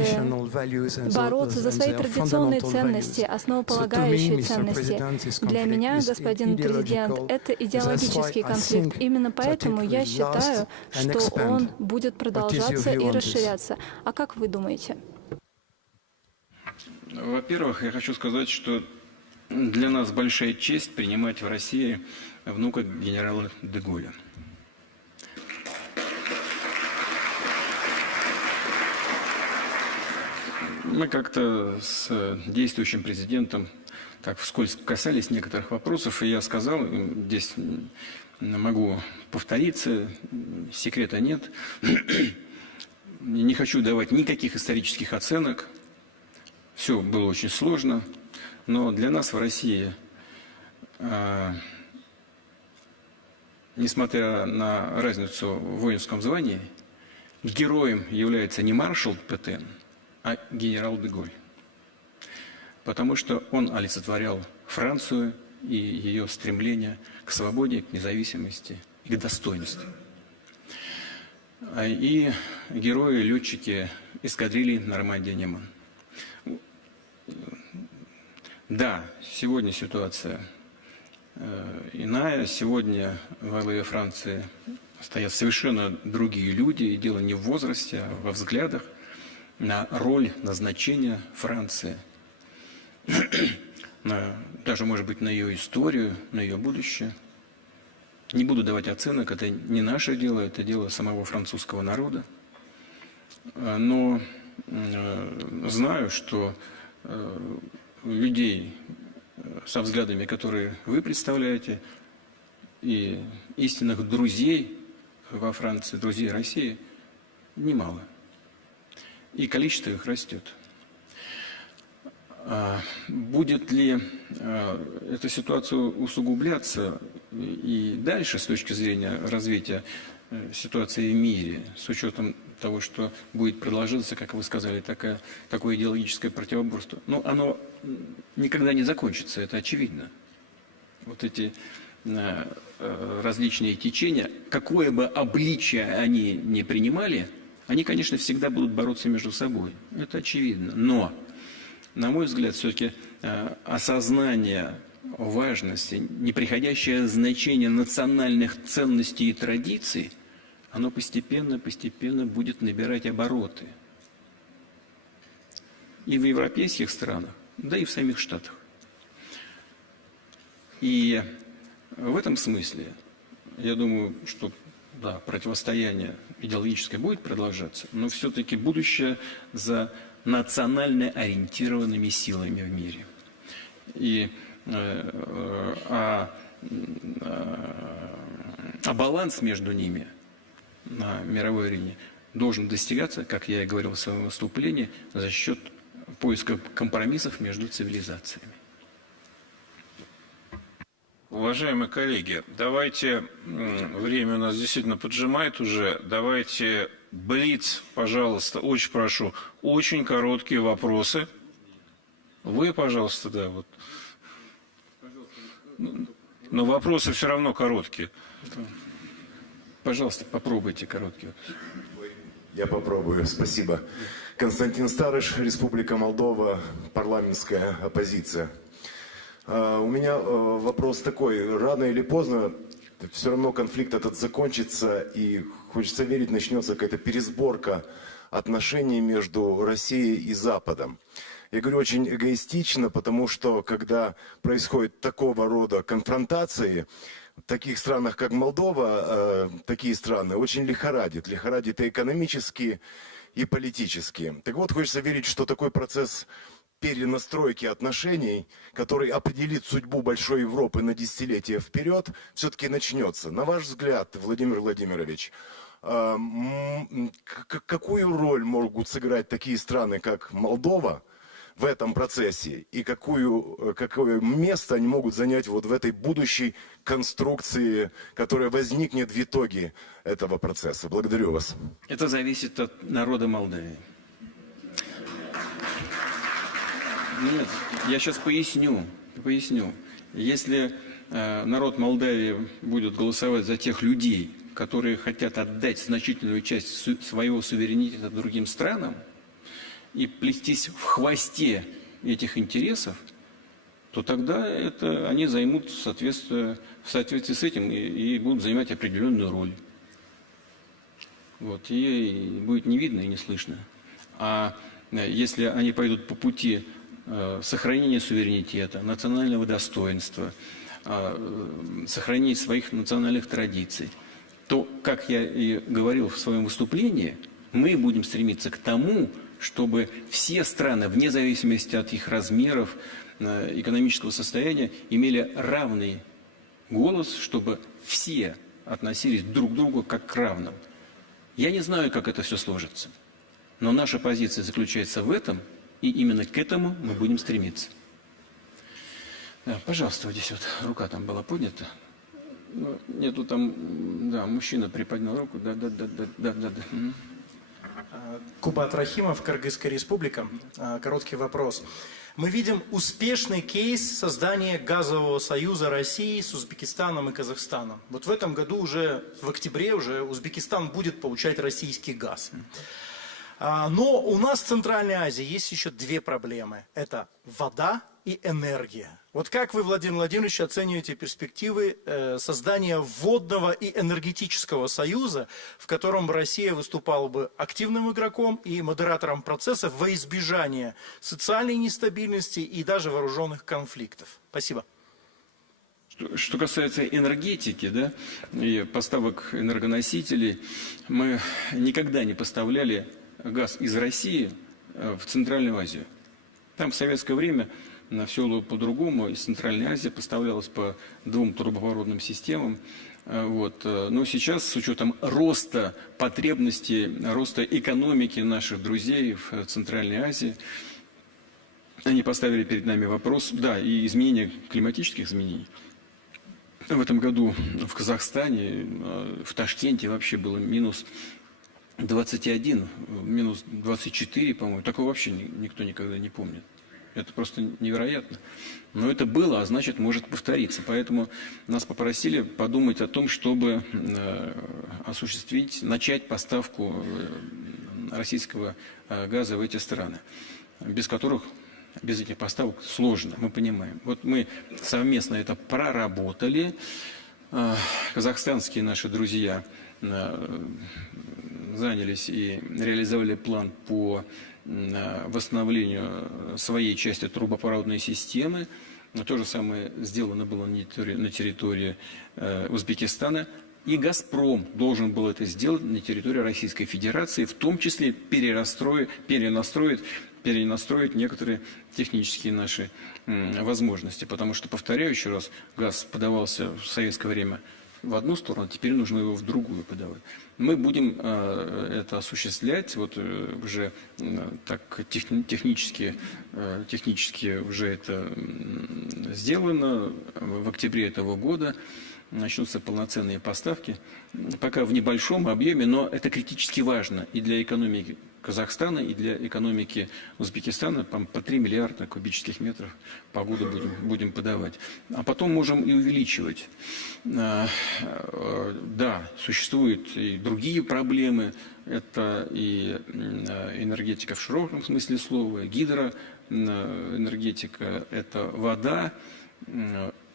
бороться за свои традиционные ценности, основополагающие ценности. Для меня, господин президент, это идеологический конфликт. Именно поэтому я считаю, что он будет продолжаться и расширяться. А как вы думаете? Во-первых, я хочу сказать, что для нас большая честь принимать в России внука генерала де Голля. Мы как-то с действующим президентом так вскользь касались некоторых вопросов, и я сказал, здесь могу повториться, секрета нет, не хочу давать никаких исторических оценок, все было очень сложно, но для нас в России несмотря на разницу в воинском звании, героем является не маршал Петен, а генерал де Голь. Потому что он олицетворял Францию и ее стремление к свободе, к независимости и к достоинству. И герои, летчики эскадрильи Нормандия-Неман. Да, сегодня ситуация иная. Сегодня во главе Франции стоят совершенно другие люди. И дело не в возрасте, а во взглядах на роль, назначение Франции. Даже, может быть, на ее историю, на ее будущее. Не буду давать оценок, это не наше дело, это дело самого французского народа. Но знаю, что людей со взглядами, которые вы представляете, и истинных друзей во Франции, друзей России, немало. И количество их растет. Будет ли эта ситуация усугубляться и дальше с точки зрения развития ситуации в мире, с учетом того, что будет продолжаться, как вы сказали, такое идеологическое противоборство? Ну, оно никогда не закончится, это очевидно. Вот эти различные течения, какое бы обличие они ни принимали, они, конечно, всегда будут бороться между собой. Это очевидно. Но, на мой взгляд, все-таки осознание важности, неприходящее значение национальных ценностей и традиций, оно постепенно будет набирать обороты. И в европейских странах, да и в самих Штатах. И в этом смысле, я думаю, что да, противостояние идеологическое будет продолжаться, но все-таки будущее за национально ориентированными силами в мире. И баланс между ними на мировой арене должен достигаться, как я и говорил в своем выступлении, за счет поиска компромиссов между цивилизациями. Уважаемые коллеги, давайте, время у нас действительно поджимает уже, давайте блиц, пожалуйста, очень прошу, очень короткие вопросы. Вы, пожалуйста, да, вот. Но вопросы все равно короткие. Пожалуйста, попробуйте короткие. Я попробую, спасибо. Константин Старыш, Республика Молдова, парламентская оппозиция. У меня вопрос такой. Рано или поздно все равно конфликт этот закончится, и хочется верить, начнется какая-то пересборка отношений между Россией и Западом. Я говорю очень эгоистично, потому что когда происходит такого рода конфронтации, в таких странах, как Молдова, такие страны очень лихорадит. Лихорадит и экономически, и политически. Так вот, хочется верить, что такой процесс перенастройки отношений, который определит судьбу большой Европы на десятилетия вперед, все-таки начнется. На ваш взгляд, Владимир Владимирович, какую роль могут сыграть такие страны, как Молдова, в этом процессе, и какое место они могут занять вот в этой будущей конструкции, которая возникнет в итоге этого процесса? Благодарю вас. Это зависит от народа Молдавии. Нет, я сейчас поясню. Если народ Молдавии будет голосовать за тех людей, которые хотят отдать значительную часть своего суверенитета другим странам, и плестись в хвосте этих интересов, то тогда они займут в соответствии с этим и будут занимать определенную роль. Вот, и будет не видно и не слышно. А если они пойдут по пути сохранения суверенитета, национального достоинства, сохранения своих национальных традиций, то, как я и говорил в своем выступлении, мы будем стремиться к тому, чтобы все страны, вне зависимости от их размеров, экономического состояния, имели равный голос, чтобы все относились друг к другу как к равным. Я не знаю, как это все сложится, но наша позиция заключается в этом, и именно к этому мы будем стремиться. Да, пожалуйста, вот здесь вот рука там была поднята. Нету там, да, мужчина приподнял руку, да. Кубат Рахимов, Кыргызская республика. Короткий вопрос. Мы видим успешный кейс создания газового союза России с Узбекистаном и Казахстаном. Вот в этом году уже, в октябре уже Узбекистан будет получать российский газ. Но у нас в Центральной Азии есть еще две проблемы. Это вода и энергия. Вот как вы, Владимир Владимирович, оцениваете перспективы создания водного и энергетического союза, в котором Россия выступала бы активным игроком и модератором процесса во избежание социальной нестабильности и даже вооруженных конфликтов? Спасибо. Что касается энергетики, да, и поставок энергоносителей, мы никогда не поставляли газ из России в Центральную Азию. Там в советское время все было по-другому. Из Центральной Азии поставлялось по 2 трубопроводным системам. Вот. Но сейчас, с учетом роста потребностей, роста экономики наших друзей в Центральной Азии, они поставили перед нами вопрос, да, и изменения, климатических изменений. В этом году в Казахстане, в Ташкенте вообще было минус 21, минус 24, по-моему. Такого вообще никто никогда не помнит. Это просто невероятно. Но это было, а значит, может повториться. Поэтому нас попросили подумать о том, чтобы начать поставку российского газа в эти страны, без этих поставок сложно, мы понимаем. Вот мы совместно это проработали. Казахстанские наши друзья занялись и реализовали план по восстановлению своей части трубопроводной системы. То же самое сделано было на территории Узбекистана. И «Газпром» должен был это сделать на территории Российской Федерации, в том числе перенастроить некоторые технические наши возможности. Потому что, повторяю еще раз, газ подавался в советское время в одну сторону, теперь нужно его в другую подавать. Мы будем это осуществлять, вот уже так технически уже это сделано. В октябре этого года начнутся полноценные поставки, пока в небольшом объеме, но это критически важно и для экономики Казахстана, и для экономики Узбекистана. По 3 миллиарда кубических метров по году будем подавать. А потом можем и увеличивать. Да, существуют и другие проблемы. Это и энергетика в широком смысле слова, гидроэнергетика, это вода.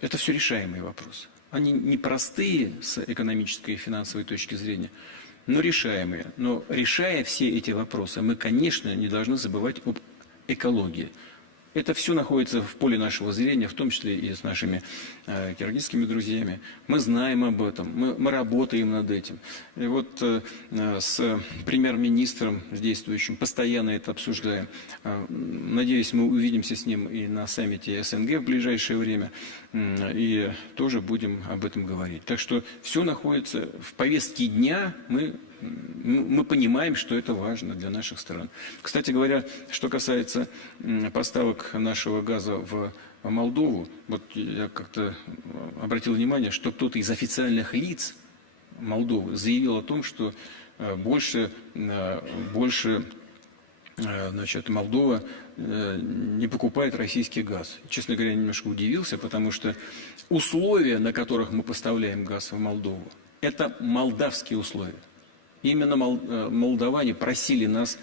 Это все решаемые вопросы. Они непростые с экономической и финансовой точки зрения, но решаемые. Но решая все эти вопросы, мы, конечно, не должны забывать об экологии. Это все находится в поле нашего зрения, в том числе и с нашими киргизскими друзьями. Мы знаем об этом, мы работаем над этим. И вот с премьер-министром, с действующим, постоянно это обсуждаем. Надеюсь, мы увидимся с ним и на саммите СНГ в ближайшее время, и тоже будем об этом говорить. Так что все находится в повестке дня, мы понимаем, что это важно для наших стран. Кстати говоря, что касается поставок нашего газа в Молдову, вот я как-то обратил внимание, что кто-то из официальных лиц Молдовы заявил о том, что больше Молдова не покупает российский газ. Честно говоря, я немножко удивился, потому что условия, на которых мы поставляем газ в Молдову, это молдавские условия. Именно молдаване просили нас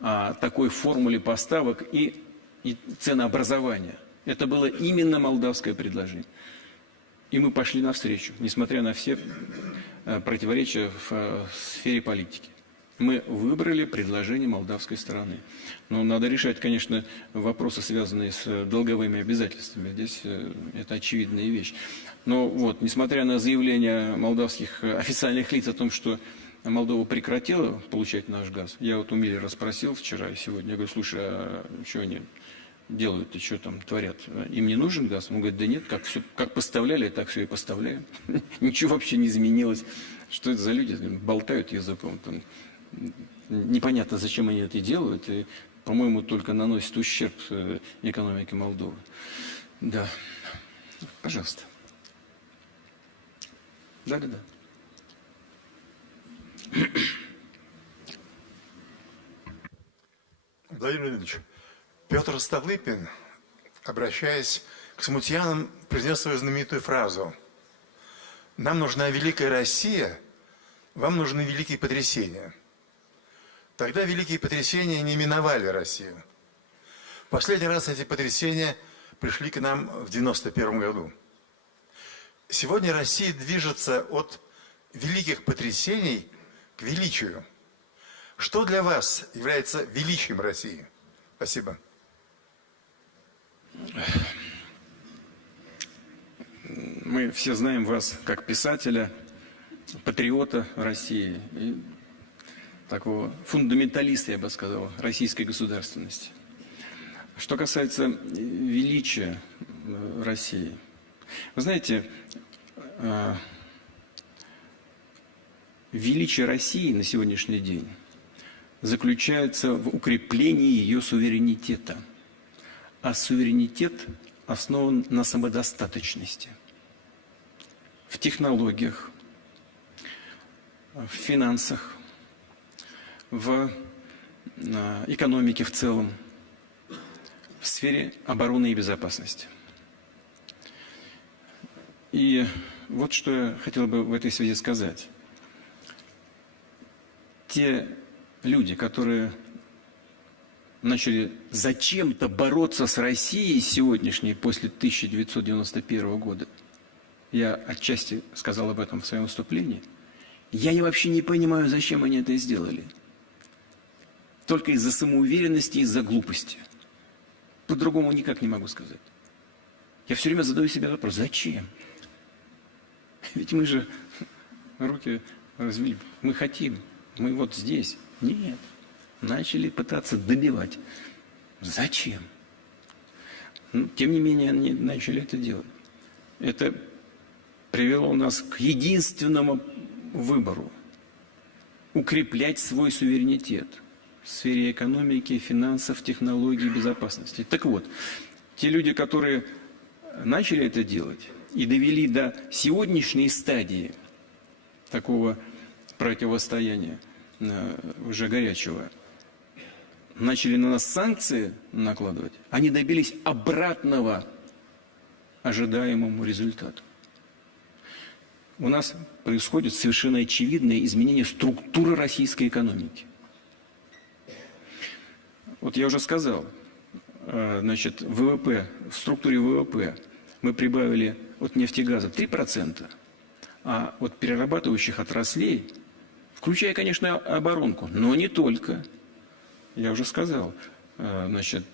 о такой формуле поставок и ценообразования. Это было именно молдавское предложение. И мы пошли навстречу, несмотря на все противоречия в сфере политики. Мы выбрали предложение молдавской стороны. Но надо решать, конечно, вопросы, связанные с долговыми обязательствами. Здесь это очевидная вещь. Но вот, несмотря на заявления молдавских официальных лиц о том, что Молдова прекратила получать наш газ, я вот у Миллера спросил вчера и сегодня, я говорю, слушай, а что они делают и что там творят? Им не нужен газ? Он говорит, да нет, как поставляли, так все и поставляем. Ничего вообще не изменилось. Что это за люди? Болтают языком. Там, непонятно, зачем они это делают, и, по-моему, только наносят ущерб экономике Молдовы. Да, пожалуйста. Да-да-да. Владимир Леонидович, Петр Столыпин, обращаясь к смутьянам, произнес свою знаменитую фразу: «Нам нужна великая Россия, вам нужны великие потрясения». Тогда великие потрясения не миновали Россию. Последний раз эти потрясения пришли к нам в 1991 году. Сегодня Россия движется от великих потрясений к величию. Что для вас является величием России? Спасибо. Мы все знаем вас как писателя, патриота России, и такого фундаменталиста, я бы сказал, российской государственности. Что касается величия России, вы знаете, величие России на сегодняшний день заключается в укреплении ее суверенитета. А суверенитет основан на самодостаточности. В технологиях, в финансах, в экономике в целом, в сфере обороны и безопасности. И вот что я хотел бы в этой связи сказать. Те люди, которые начали зачем-то бороться с Россией сегодняшней после 1991 года, я отчасти сказал об этом в своем выступлении, я вообще не понимаю, зачем они это сделали. Только из-за самоуверенности, из-за глупости. По-другому никак не могу сказать. Я все время задаю себе вопрос, зачем? Ведь мы же руки развели, мы хотим, мы вот здесь. Нет. Начали пытаться добивать. Зачем? Тем не менее, они начали это делать. Это привело нас к единственному выбору – укреплять свой суверенитет в сфере экономики, финансов, технологий, безопасности. Так вот, те люди, которые начали это делать и довели до сегодняшней стадии такого противостояния, уже горячего, начали на нас санкции накладывать, они добились обратного ожидаемому результату. У нас происходит совершенно очевидное изменение структуры российской экономики. Вот я уже сказал, значит, ВВП, в структуре ВВП мы прибавили от нефтегаза 3%, а от перерабатывающих отраслей, включая, конечно, оборонку, но не только. Я уже сказал, значит,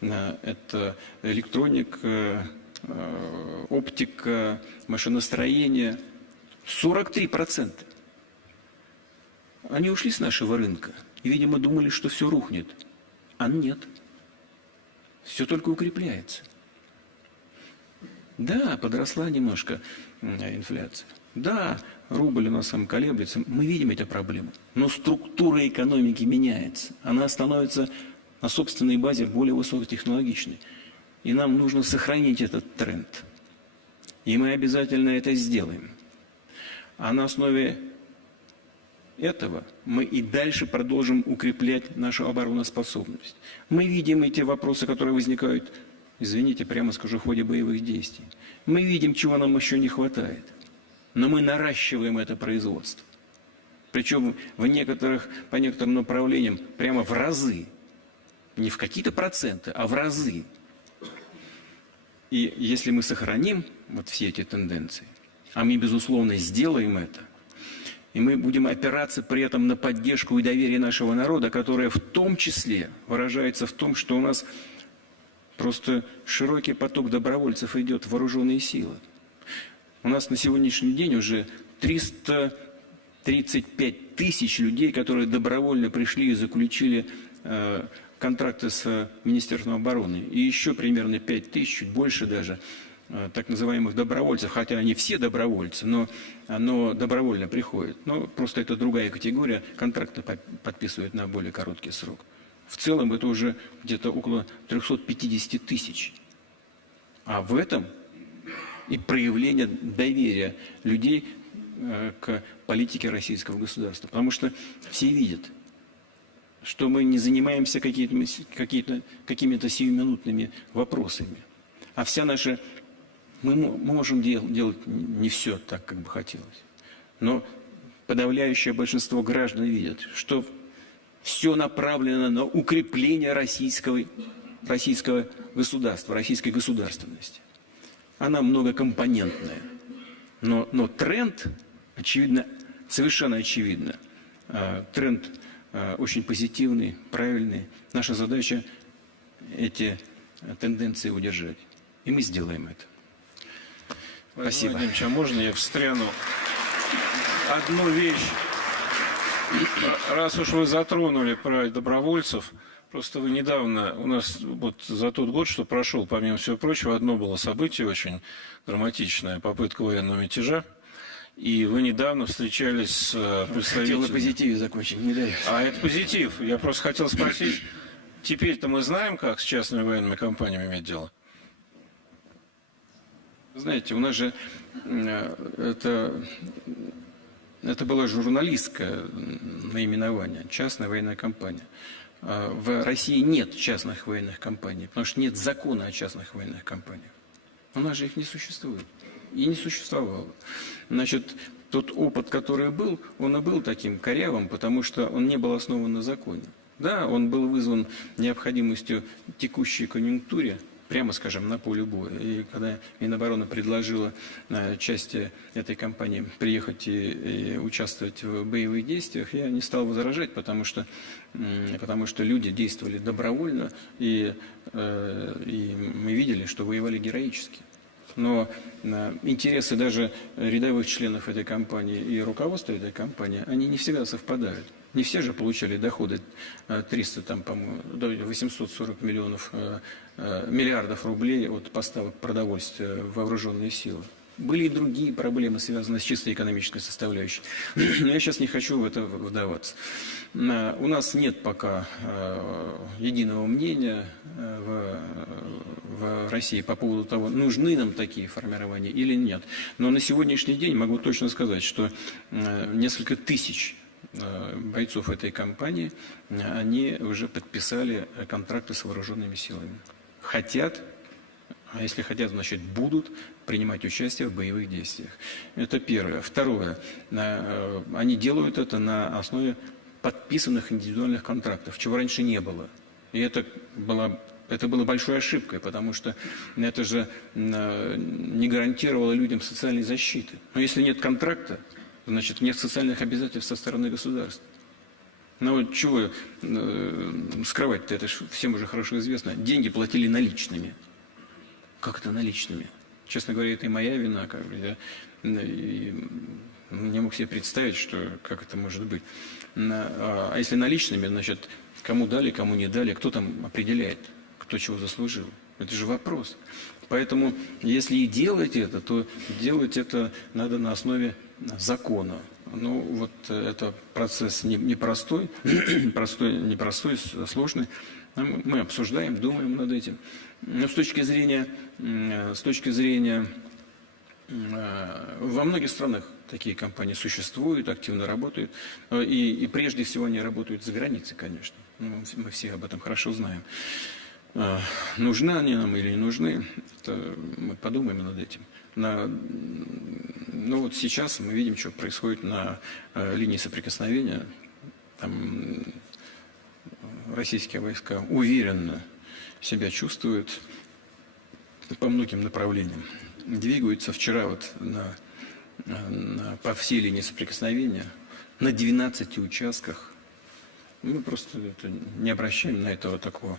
это электроника, оптика, машиностроение, 43%. Они ушли с нашего рынка и, видимо, думали, что все рухнет. А нет. Все только укрепляется. Да, подросла немножко инфляция. Да, рубль у нас сам колеблется. Мы видим эти проблемы. Но структура экономики меняется. Она становится на собственной базе более высокотехнологичной. И нам нужно сохранить этот тренд. И мы обязательно это сделаем. А на основе этого мы и дальше продолжим укреплять нашу обороноспособность. Мы видим эти вопросы, которые возникают, извините, прямо скажу, в ходе боевых действий. Мы видим, чего нам еще не хватает. Но мы наращиваем это производство. Причем по некоторым направлениям прямо в разы. Не в какие-то проценты, а в разы. И если мы сохраним вот все эти тенденции, а мы, безусловно, сделаем это, и мы будем опираться при этом на поддержку и доверие нашего народа, которое в том числе выражается в том, что у нас просто широкий поток добровольцев идет в вооруженные силы. У нас на сегодняшний день уже 335 тысяч людей, которые добровольно пришли и заключили контракты с Министерством обороны. И еще примерно 5 тысяч, чуть больше даже, так называемых добровольцев, хотя они все добровольцы, но добровольно приходят. Но просто это другая категория, контракты подписывают на более короткий срок. В целом это уже где-то около 350 тысяч. А в этом и проявление доверия людей к политике российского государства. Потому что все видят, что мы не занимаемся какими-то сиюминутными вопросами. А вся наша... Мы можем делать не все так, как бы хотелось. Но подавляющее большинство граждан видят, что все направлено на укрепление российского государства, российской государственности. Она многокомпонентная. Но тренд, очевидно, совершенно очевидно, тренд очень позитивный, правильный. Наша задача эти тенденции удержать. И мы сделаем это. Спасибо. Владимир Владимирович, а можно я встряну одну вещь? Раз уж вы затронули про добровольцев, просто вы недавно, у нас вот за тот год, что прошел, помимо всего прочего, одно было событие очень драматичное, попытка военного мятежа. И вы недавно встречались с представителями... Хотел на позитиве закончить, не дай. А это позитив. Я просто хотел спросить, теперь-то мы знаем, как с частными военными компаниями иметь дело? Знаете, у нас же это было журналистское наименование, частная военная компания. В России нет частных военных компаний, потому что нет закона о частных военных компаниях. У нас же их не существует. И не существовало. Значит, тот опыт, который был, он и был таким корявым, потому что он не был основан на законе. Да, он был вызван необходимостью текущей конъюнктуре, прямо скажем, на поле боя. И когда Минобороны предложила части этой компании приехать и участвовать в боевых действиях, я не стал возражать, потому что люди действовали добровольно, и мы видели, что воевали героически. Но интересы даже рядовых членов этой компании и руководства этой компании, они не всегда совпадают. Не все же получали доходы 300, там, по-моему, до 840 миллиардов рублей от поставок продовольствия в вооруженные силы. Были и другие проблемы, связанные с чисто экономической составляющей. Но я сейчас не хочу в это вдаваться. У нас нет пока единого мнения в России по поводу того, нужны нам такие формирования или нет. Но на сегодняшний день могу точно сказать, что несколько тысяч бойцов этой компании, они уже подписали контракты с вооруженными силами. Хотят, а если хотят, значит будут принимать участие в боевых действиях. Это первое. Второе. Они делают это на основе подписанных индивидуальных контрактов, чего раньше не было. И это было большой ошибкой, потому что это же не гарантировало людям социальной защиты. Но если нет контракта, значит нет социальных обязательств со стороны государства. Но вот чего скрывать-то, это же всем уже хорошо известно. Деньги платили наличными. Как это наличными? Честно говоря, это и моя вина. Как бы, я не мог себе представить, как это может быть. А если наличными, значит, кому дали, кому не дали, кто там определяет, кто чего заслужил? Это же вопрос. Поэтому, если и делать это, то делать это надо на основе закона. Ну, вот это процесс непростой, непростой, сложный. Мы обсуждаем, думаем над этим. Но с точки зрения во многих странах такие компании существуют, активно работают. И прежде всего они работают за границей, конечно. Мы все об этом хорошо знаем. Нужны они нам или не нужны, это мы подумаем над этим. Ну вот сейчас мы видим, что происходит на линии соприкосновения. Там российские войска уверенно себя чувствуют по многим направлениям. Двигаются вчера вот по всей линии соприкосновения на 12 участках. Мы просто не обращаем на это вот такого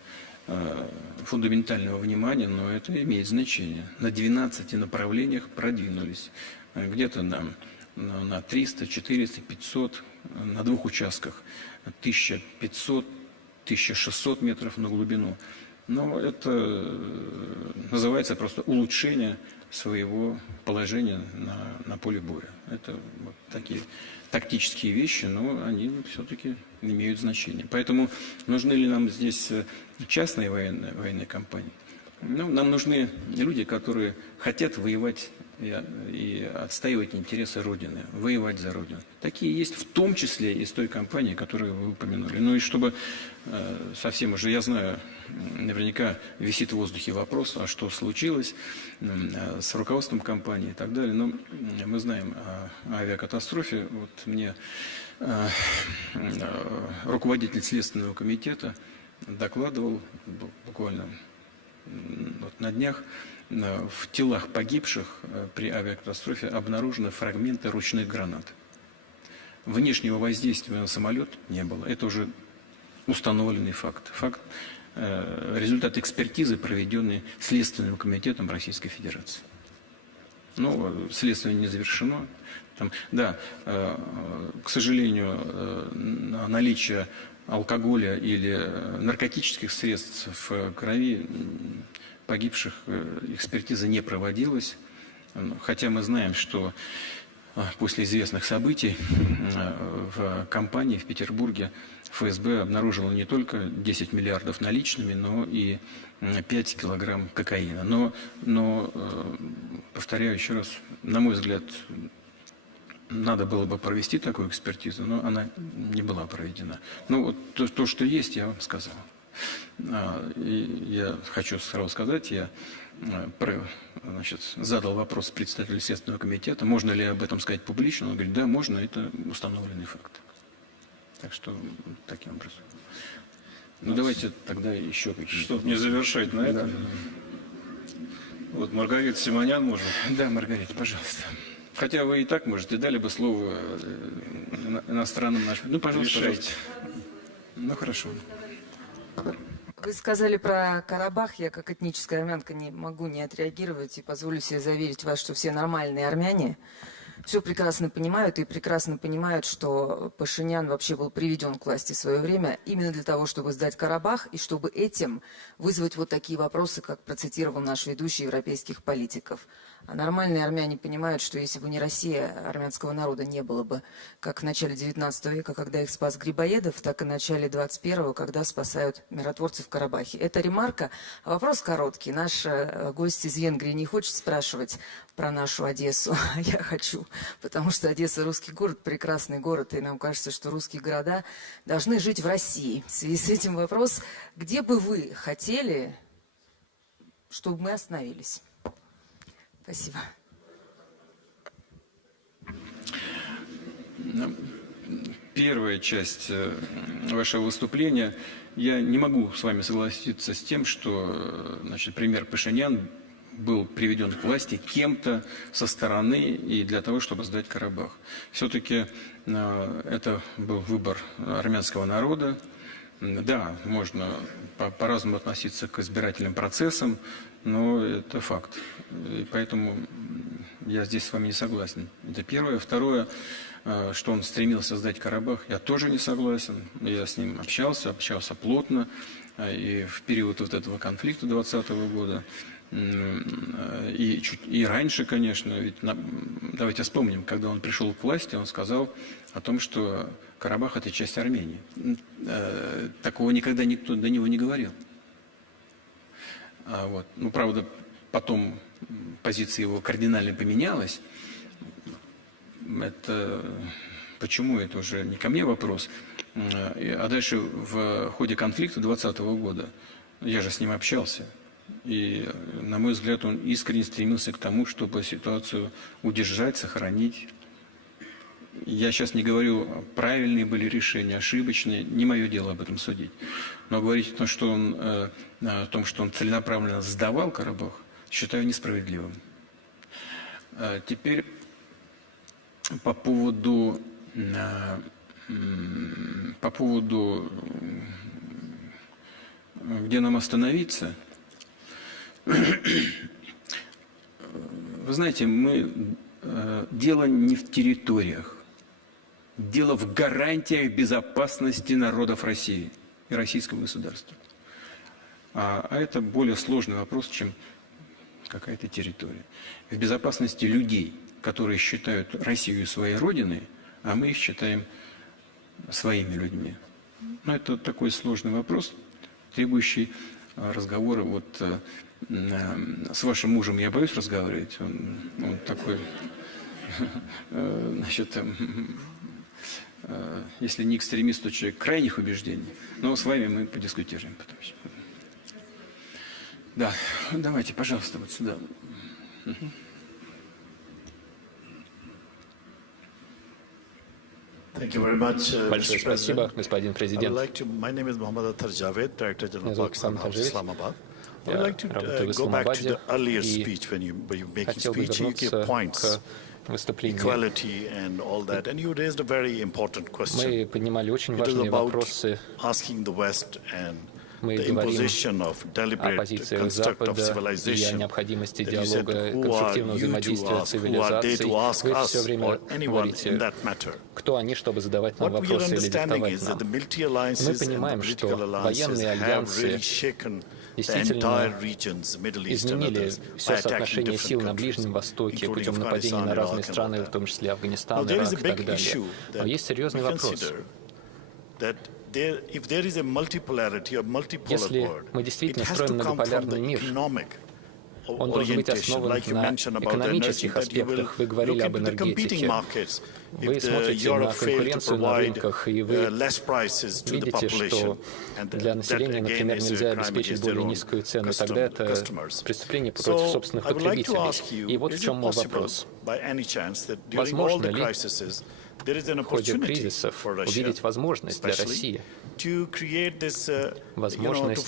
фундаментального внимания, но это имеет значение. На 12 направлениях продвинулись. Где-то на 300, 400, 500, на двух участках 1500, 1600 метров на глубину. Но это называется просто улучшение своего положения на поле боя. Это вот такие тактические вещи, но они все-таки имеют значение. Поэтому нужны ли нам здесь частные военные компании? Ну, нам нужны люди, которые хотят воевать и отстаивать интересы Родины, воевать за Родину. Такие есть, в том числе из той кампании, которую вы упомянули. Ну и чтобы совсем уже, я знаю, наверняка висит в воздухе вопрос, а что случилось с руководством компании и так далее. Но мы знаем о авиакатастрофе. Вот мне руководитель Следственного комитета докладывал буквально вот на днях, в телах погибших при авиакатастрофе обнаружены фрагменты ручных гранат. Внешнего воздействия на самолет не было. Это уже установленный факт. Результат экспертизы, проведенный Следственным комитетом Российской Федерации. Но следствие не завершено. Да, к сожалению, наличие алкоголя или наркотических средств в крови погибших экспертиза не проводилась. Хотя мы знаем, что после известных событий в компании в Петербурге ФСБ обнаружило не только 10 миллиардов наличными, но и 5 килограмм кокаина. Но повторяю еще раз, на мой взгляд, надо было бы провести такую экспертизу, но она не была проведена. Ну, вот то, что есть, я вам сказал. И я хочу сразу сказать, я задал вопрос представителю Следственного комитета, можно ли об этом сказать публично. Он говорит, да, можно, это установленный факт. Так что таким образом. Ну, давайте тогда еще какие-то. Чтобы не завершать на этом. Да. Вот Маргарита Симонян может. Да, Маргарита, пожалуйста. Хотя вы и так можете, дали бы слово иностранным нашим. Ну, пожалуйста. Решайте. Ну, хорошо. Вы сказали про Карабах. Я, как этническая армянка, не могу не отреагировать и позволю себе заверить вас, что все нормальные армяне все прекрасно понимают и прекрасно понимают, что Пашинян вообще был приведен к власти в свое время именно для того, чтобы сдать Карабах и чтобы этим вызвать вот такие вопросы, как процитировал наш ведущий, европейских политиков. А нормальные армяне понимают, что если бы не Россия, армянского народа не было бы, как в начале 19 века, когда их спас Грибоедов, так и в начале 21-го, когда спасают миротворцев в Карабахе. Это ремарка. А вопрос короткий. Наш гость из Венгрии не хочет спрашивать про нашу Одессу, а я хочу, потому что Одесса русский город, прекрасный город, и нам кажется, что русские города должны жить в России. В связи с этим вопрос, где бы вы хотели, чтобы мы остановились? Спасибо. Первая часть вашего выступления. Я не могу с вами согласиться с тем, что премьер Пашинян был приведен к власти кем-то со стороны и для того, чтобы сдать Карабах. Все-таки это был выбор армянского народа. Да, можно по-разному относиться к избирательным процессам, но это факт. И поэтому я здесь с вами не согласен. Это первое. Второе, что он стремился сдать Карабах, я тоже не согласен. Я с ним общался плотно. И в период вот этого конфликта 2020 года, и раньше, конечно, ведь давайте вспомним, когда он пришел к власти, он сказал о том, что Карабах – это часть Армении. Такого никогда никто до него не говорил. Вот. Ну, правда, потом позиция его кардинально поменялась. Почему, это уже не ко мне вопрос. А дальше в ходе конфликта 2020 года, я же с ним общался, и, на мой взгляд, он искренне стремился к тому, чтобы ситуацию удержать, сохранить. Я сейчас не говорю, правильные были решения, ошибочные, не мое дело об этом судить. Но говорить о том, что он целенаправленно сдавал Карабах, считаю несправедливым. Теперь по поводу где нам остановиться. Вы знаете, дело не в территориях, дело в гарантиях безопасности народов России и российского государства. А это более сложный вопрос, чем какая-то территория. В безопасности людей, которые считают Россию своей родиной, а мы их считаем своими людьми. Но это такой сложный вопрос, требующий разговоры вот с вашим мужем я боюсь разговаривать. Он такой, значит, если не экстремист, то человек крайних убеждений. Но с вами мы подискутируем потом. Да, давайте, пожалуйста, вот сюда. Большое спасибо, господин президент. Меня зовут Мухаммад Атар-Джавед, я работаю в Исламабаде и хотел бы вернуться к выступлению. Мы поднимали очень важные вопросы. Мы говорим о позициях Запада и о необходимости диалога, конструктивного взаимодействия цивилизаций. Вы все время говорите, кто они, чтобы задавать нам вопросы или диктовать нам. Мы понимаем, что военные альянсы действительно изменили все соотношение сил на Ближнем Востоке путем нападений на разные страны, в том числе Афганистан, Ирак и так далее. Но есть серьезный вопрос. Если мы действительно строим многополярный мир, он должен быть основан на экономических аспектах. Вы говорили об энергетике. Вы смотрите на конкуренцию на рынках, и вы видите, что для населения, например, нельзя обеспечить более низкую цену. Тогда это преступление против собственных потребителей. И вот в чем мой вопрос. Возможно ли в ходе кризисов увидеть возможность для России, возможность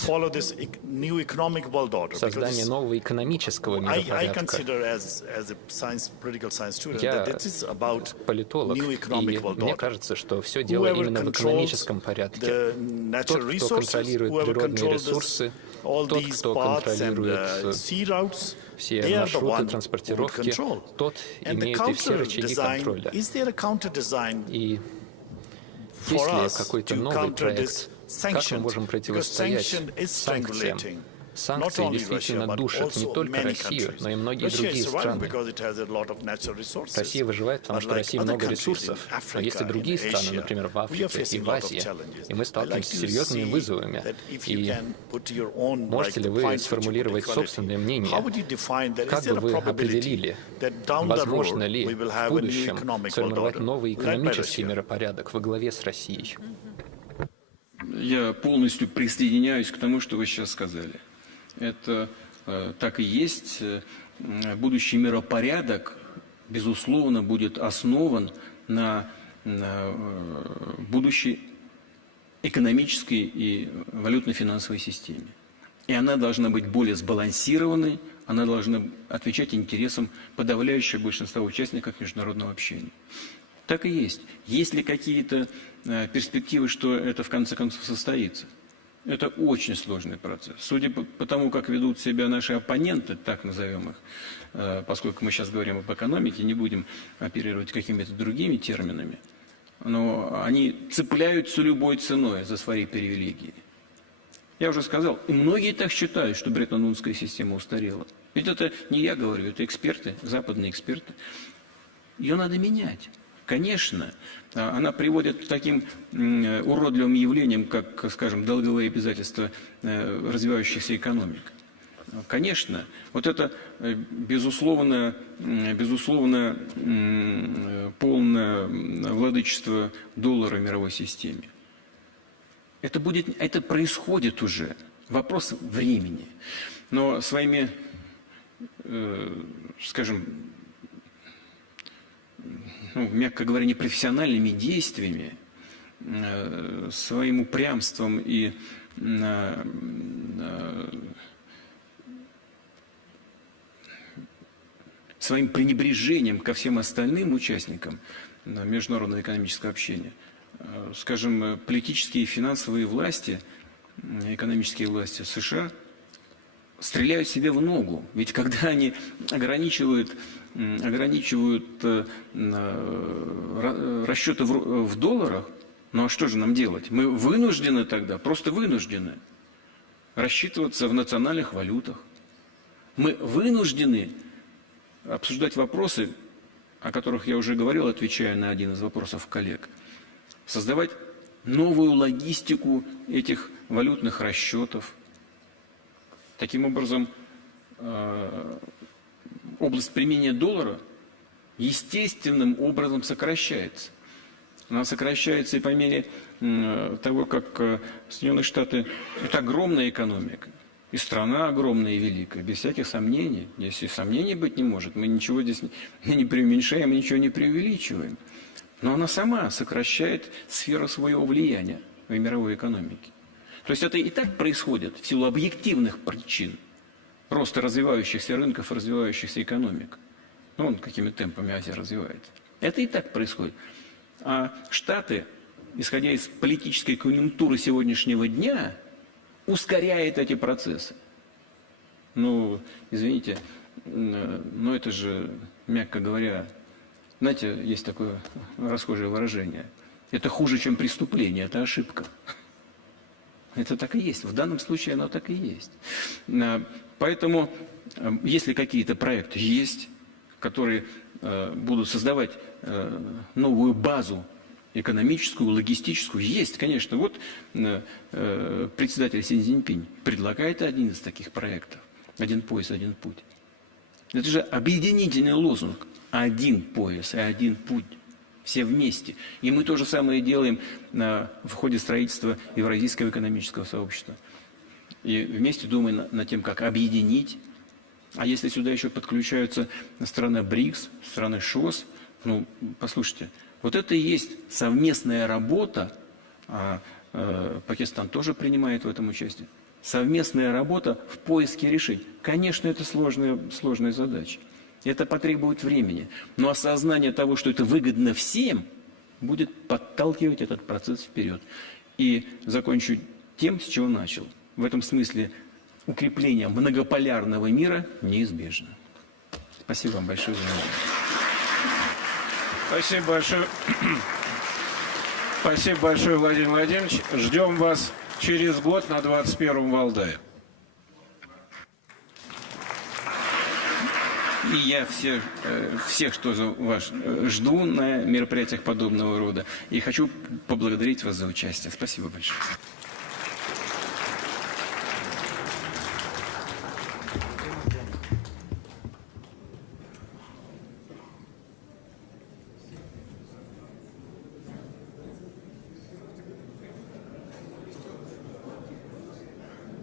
создания нового экономического миропорядка? Я политолог, и мне кажется, что все дело именно в экономическом порядке. Тот, кто контролирует природные ресурсы, тот, кто контролирует все маршруты транспортировки, тот имеет и все рычаги контроля. И есть ли какой-то новый проект, как мы можем противостоять санкциям? Санкции действительно душат не только Россию, но и многие другие страны. Россия выживает, потому что в России много ресурсов. Но есть и другие страны, например, в Африке и в Азии. И мы сталкиваемся с серьезными вызовами. И можете ли вы сформулировать собственное мнение? Как бы вы определили, возможно ли в будущем сформировать новый экономический миропорядок во главе с Россией? Я полностью присоединяюсь к тому, что вы сейчас сказали. Это так и есть. Будущий миропорядок, безусловно, будет основан на будущей экономической и валютно-финансовой системе. И она должна быть более сбалансированной, она должна отвечать интересам подавляющего большинства участников международного общения. Так и есть. Есть ли какие-то перспективы, что это в конце концов состоится? Это очень сложный процесс. Судя по тому, как ведут себя наши оппоненты, так назовем их, поскольку мы сейчас говорим об экономике, не будем оперировать какими-то другими терминами, но они цепляются любой ценой за свои привилегии. Я уже сказал, и многие так считают, что Бреттон-Вудская система устарела. Ведь это не я говорю, это эксперты, западные эксперты. Ее надо менять. Конечно, она приводит к таким уродливым явлениям, как, скажем, долговые обязательства развивающихся экономик. Конечно, вот это, безусловно, полное владычество доллара в мировой системе. Это происходит уже. Вопрос времени. Но своими, скажем, мягко говоря, непрофессиональными действиями, своим упрямством и своим пренебрежением ко всем остальным участникам международного экономического общения, скажем, политические и финансовые власти, экономические власти США стреляют себе в ногу. Ведь когда они ограничивают расчеты в долларах, ну а что же нам делать? Мы вынуждены тогда, просто вынуждены рассчитываться в национальных валютах. Мы вынуждены обсуждать вопросы, о которых я уже говорил, отвечая на один из вопросов коллег, создавать новую логистику этих валютных расчетов. Таким образом, область применения доллара естественным образом сокращается. Она сокращается и по мере того, как Соединенные Штаты – это огромная экономика, и страна огромная и великая, без всяких сомнений. Если сомнений быть не может, мы ничего здесь не преуменьшаем, ничего не преувеличиваем. Но она сама сокращает сферу своего влияния в мировой экономике. То есть это и так происходит в силу объективных причин роста развивающихся рынков, развивающихся экономик. Ну, он какими темпами Азия развивается. Это и так происходит. А Штаты, исходя из политической конъюнктуры сегодняшнего дня, ускоряют эти процессы. Ну, извините, но это же, мягко говоря, знаете, есть такое расхожее выражение. Это хуже, чем преступление, это ошибка. Это так и есть. В данном случае оно так и есть. Поэтому, если какие-то проекты есть, которые будут создавать новую базу экономическую, логистическую, есть, конечно. Вот председатель Си Цзиньпинь предлагает один из таких проектов. Один пояс, один путь. Это же объединительный лозунг. Один пояс и один путь. Все вместе. И мы то же самое делаем в ходе строительства Евразийского экономического сообщества. И вместе думаем над тем, как объединить. А если сюда еще подключаются страны БРИКС, страны ШОС, ну, послушайте, вот это и есть совместная работа, Пакистан тоже принимает в этом участие, совместная работа в поиске решений. Конечно, это сложная задача. Это потребует времени. Но осознание того, что это выгодно всем, будет подталкивать этот процесс вперед. И закончу тем, с чего начал. В этом смысле укрепление многополярного мира неизбежно. Спасибо вам большое за внимание. Спасибо большое. Спасибо большое, Владимир Владимирович. Ждем вас через год на 21-м Валдае. И я всех тоже вас жду на мероприятиях подобного рода. И хочу поблагодарить вас за участие. Спасибо большое.